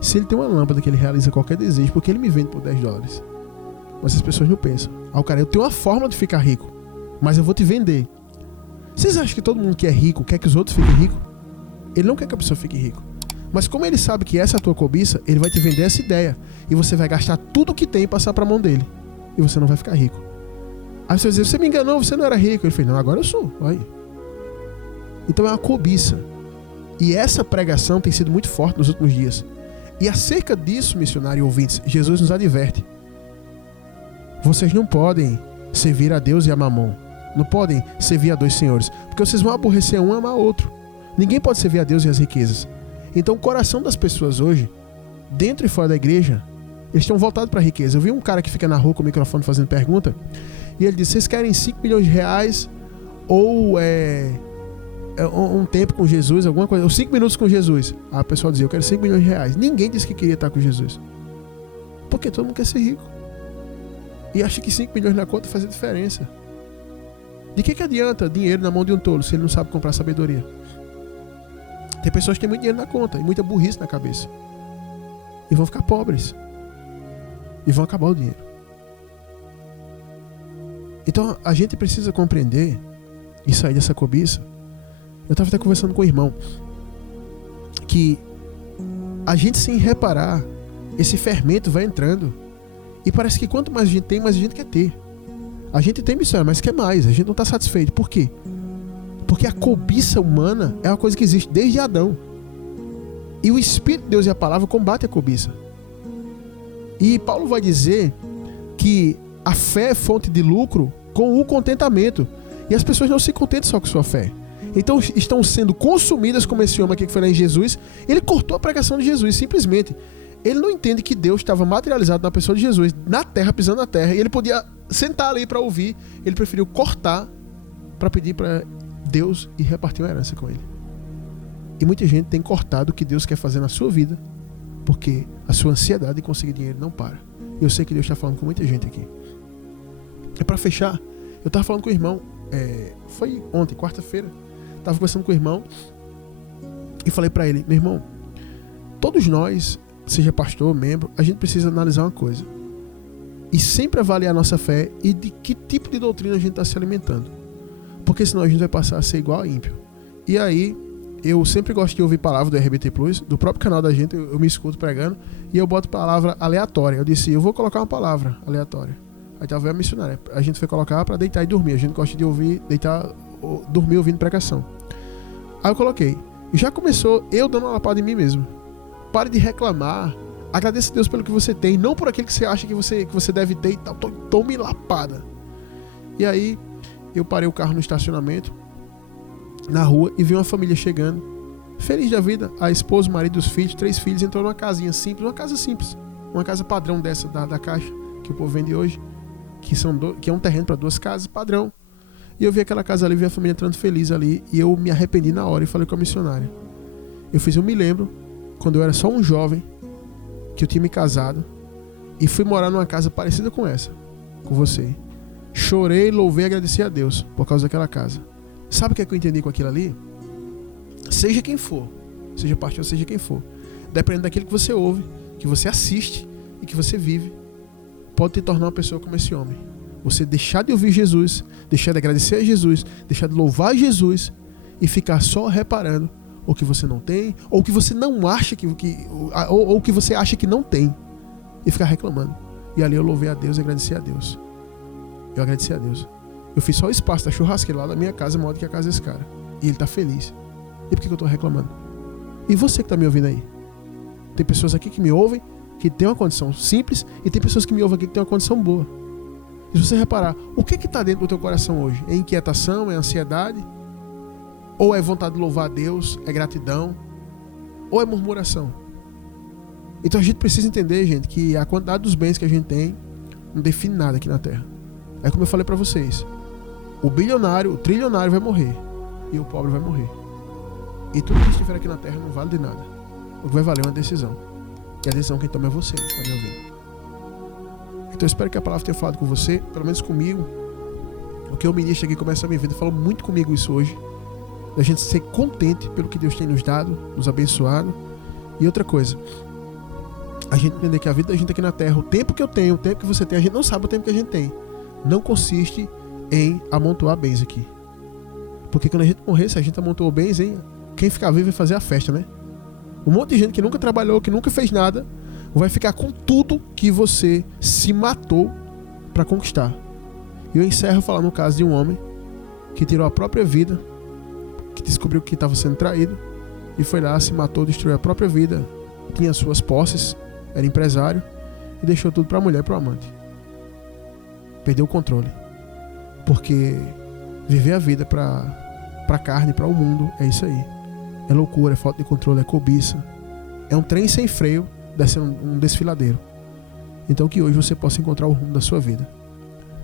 Se ele tem uma lâmpada que ele realiza qualquer desejo, por que ele me vende por $10? Mas as pessoas não pensam. Aí o cara, eu tenho uma fórmula de ficar rico, mas eu vou te vender. Vocês acham que todo mundo que é rico quer que os outros fiquem ricos? Ele não quer que a pessoa fique rico. Mas como ele sabe que essa é a tua cobiça, ele vai te vender essa ideia. E você vai gastar tudo que tem e passar pra mão dele. E você não vai ficar rico. Aí você vai dizer, você me enganou, você não era rico. Ele fez, não, agora eu sou. Olha. Então é uma cobiça. E essa pregação tem sido muito forte nos últimos dias. E acerca disso, missionário e ouvintes, Jesus nos adverte. Vocês não podem servir a Deus e a Mamon. Não podem servir a dois senhores. Porque vocês vão aborrecer um e amar outro. Ninguém pode servir a Deus e as riquezas. Então o coração das pessoas hoje, dentro e fora da igreja, eles estão voltados para a riqueza. Eu vi um cara que fica na rua com o microfone fazendo pergunta. E ele disse, vocês querem 5 milhões de reais ou um tempo com Jesus, alguma coisa, ou 5 minutos com Jesus? Aí a pessoa dizia, eu quero 5 milhões de reais. Ninguém disse que queria estar com Jesus. Porque todo mundo quer ser rico. E acha que 5 milhões na conta faz diferença. De que adianta dinheiro na mão de um tolo se ele não sabe comprar sabedoria? Tem pessoas que têm muito dinheiro na conta e muita burrice na cabeça. E vão ficar pobres. E vão acabar o dinheiro. Então a gente precisa compreender e sair dessa cobiça. Eu estava até conversando com o irmão que a gente, sem reparar, esse fermento vai entrando. E parece que quanto mais a gente tem, mais a gente quer ter. A gente tem missão, mas quer mais. A gente não está satisfeito. Por quê? Porque a cobiça humana é uma coisa que existe desde Adão. E o Espírito de Deus e a palavra combatem a cobiça. E Paulo vai dizer que a fé é fonte de lucro com o contentamento. E as pessoas não se contentam só com sua fé. Então estão sendo consumidas, como esse homem aqui que foi lá em Jesus. Ele cortou a pregação de Jesus, simplesmente. Ele não entende que Deus estava materializado na pessoa de Jesus, na terra, pisando na terra. E ele podia sentar ali para ouvir. Ele preferiu cortar para pedir para Deus e repartir uma herança com ele. E muita gente tem cortado o que Deus quer fazer na sua vida, porque a sua ansiedade de conseguir dinheiro não para. E eu sei que Deus está falando com muita gente aqui. E para fechar, eu estava falando com o irmão, foi ontem, quarta-feira, estava conversando com o irmão e falei para ele, meu irmão, todos nós, seja pastor, membro, a gente precisa analisar uma coisa e sempre avaliar a nossa fé e de que tipo de doutrina a gente está se alimentando, porque senão a gente vai passar a ser igual a ímpio. E aí eu sempre gosto de ouvir palavra do RBT Plus, do próprio canal da gente, eu me escuto pregando e eu boto palavra aleatória. Eu disse, eu vou colocar uma palavra aleatória. Aí tava a missionária, a gente foi colocar para deitar e dormir. A gente gosta de ouvir, deitar, dormir ouvindo pregação. Aí eu coloquei, já começou eu dando uma lapada em mim mesmo. Pare de reclamar, agradeça a Deus pelo que você tem, não por aquilo que você acha que você deve ter e tal. Tome lapada. E aí eu parei o carro no estacionamento, na rua, e vi uma família chegando, feliz da vida, a esposa, o marido, os filhos, 3 filhos, entrou numa casinha simples, uma casa simples, uma casa padrão dessa da Caixa, que o povo vende hoje, que é um terreno para 2 casas, padrão. E eu vi aquela casa ali, vi a família entrando feliz ali, e eu me arrependi na hora e falei com a missionária. Eu me lembro, quando eu era só um jovem, que eu tinha me casado, e fui morar numa casa parecida com essa, com você. Chorei, louvei e agradeci a Deus, por causa daquela casa. Sabe o que é que eu entendi com aquilo ali? Seja quem for, seja pastor, seja quem for, dependendo daquilo que você ouve, que você assiste e que você vive, pode te tornar uma pessoa como esse homem. Você deixar de ouvir Jesus, deixar de agradecer a Jesus, deixar de louvar Jesus e ficar só reparando o que você não tem, ou o que você não acha ou o que você acha que não tem, e ficar reclamando. E ali eu louvei a Deus e agradeci a Deus. Eu agradeci a Deus. Eu fiz só o espaço da churrasqueira lá da minha casa, maior do que a casa desse cara. E ele tá feliz. E por que eu tô reclamando? E você que tá me ouvindo aí? Tem pessoas aqui que me ouvem, que tem uma condição simples, e tem pessoas que me ouvem aqui que tem uma condição boa. E se você reparar, o que tá dentro do teu coração hoje? É inquietação? É ansiedade? Ou é vontade de louvar a Deus? É gratidão? Ou é murmuração? Então a gente precisa entender, gente, que a quantidade dos bens que a gente tem não define nada aqui na Terra. É como eu falei pra vocês. O bilionário, o trilionário vai morrer. E o pobre vai morrer. E tudo que estiver aqui na Terra não vale de nada. O que vai valer é uma decisão. E a decisão quem toma é você, que tá me ouvindo. Então eu espero que a palavra tenha falado com você, pelo menos comigo. O que eu ministro aqui começa a minha vida, falou muito comigo isso hoje. Da gente ser contente pelo que Deus tem nos dado, nos abençoado. E outra coisa, a gente entender que a vida da gente aqui na Terra, o tempo que eu tenho, o tempo que você tem, a gente não sabe o tempo que a gente tem. Não consiste em amontoar bens aqui. Porque quando a gente morrer, se a gente amontoou bens, hein, quem ficar vivo vai fazer a festa, né? Um monte de gente que nunca trabalhou, que nunca fez nada, vai ficar com tudo que você se matou para conquistar. E eu encerro falando no caso de um homem que tirou a própria vida, que descobriu que estava sendo traído e foi lá, se matou, destruiu a própria vida, tinha suas posses, era empresário e deixou tudo para a mulher e para o amante. Perdeu o controle. Porque viver a vida para a carne, para o mundo, é isso aí. É loucura, é falta de controle, é cobiça. É um trem sem freio, descendo um desfiladeiro. Então que hoje você possa encontrar o rumo da sua vida.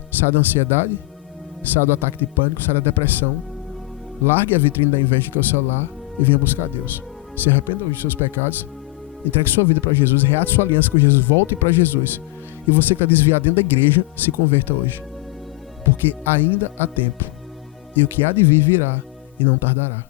Saia da ansiedade, saia do ataque de pânico, saia da depressão. Largue a vitrine da inveja que é o celular e venha buscar Deus. Se arrependa hoje dos seus pecados, entregue sua vida para Jesus, reate sua aliança com Jesus, volte para Jesus. E você que está desviado dentro da igreja, se converta hoje. Porque ainda há tempo. E o que há de vir virá e não tardará.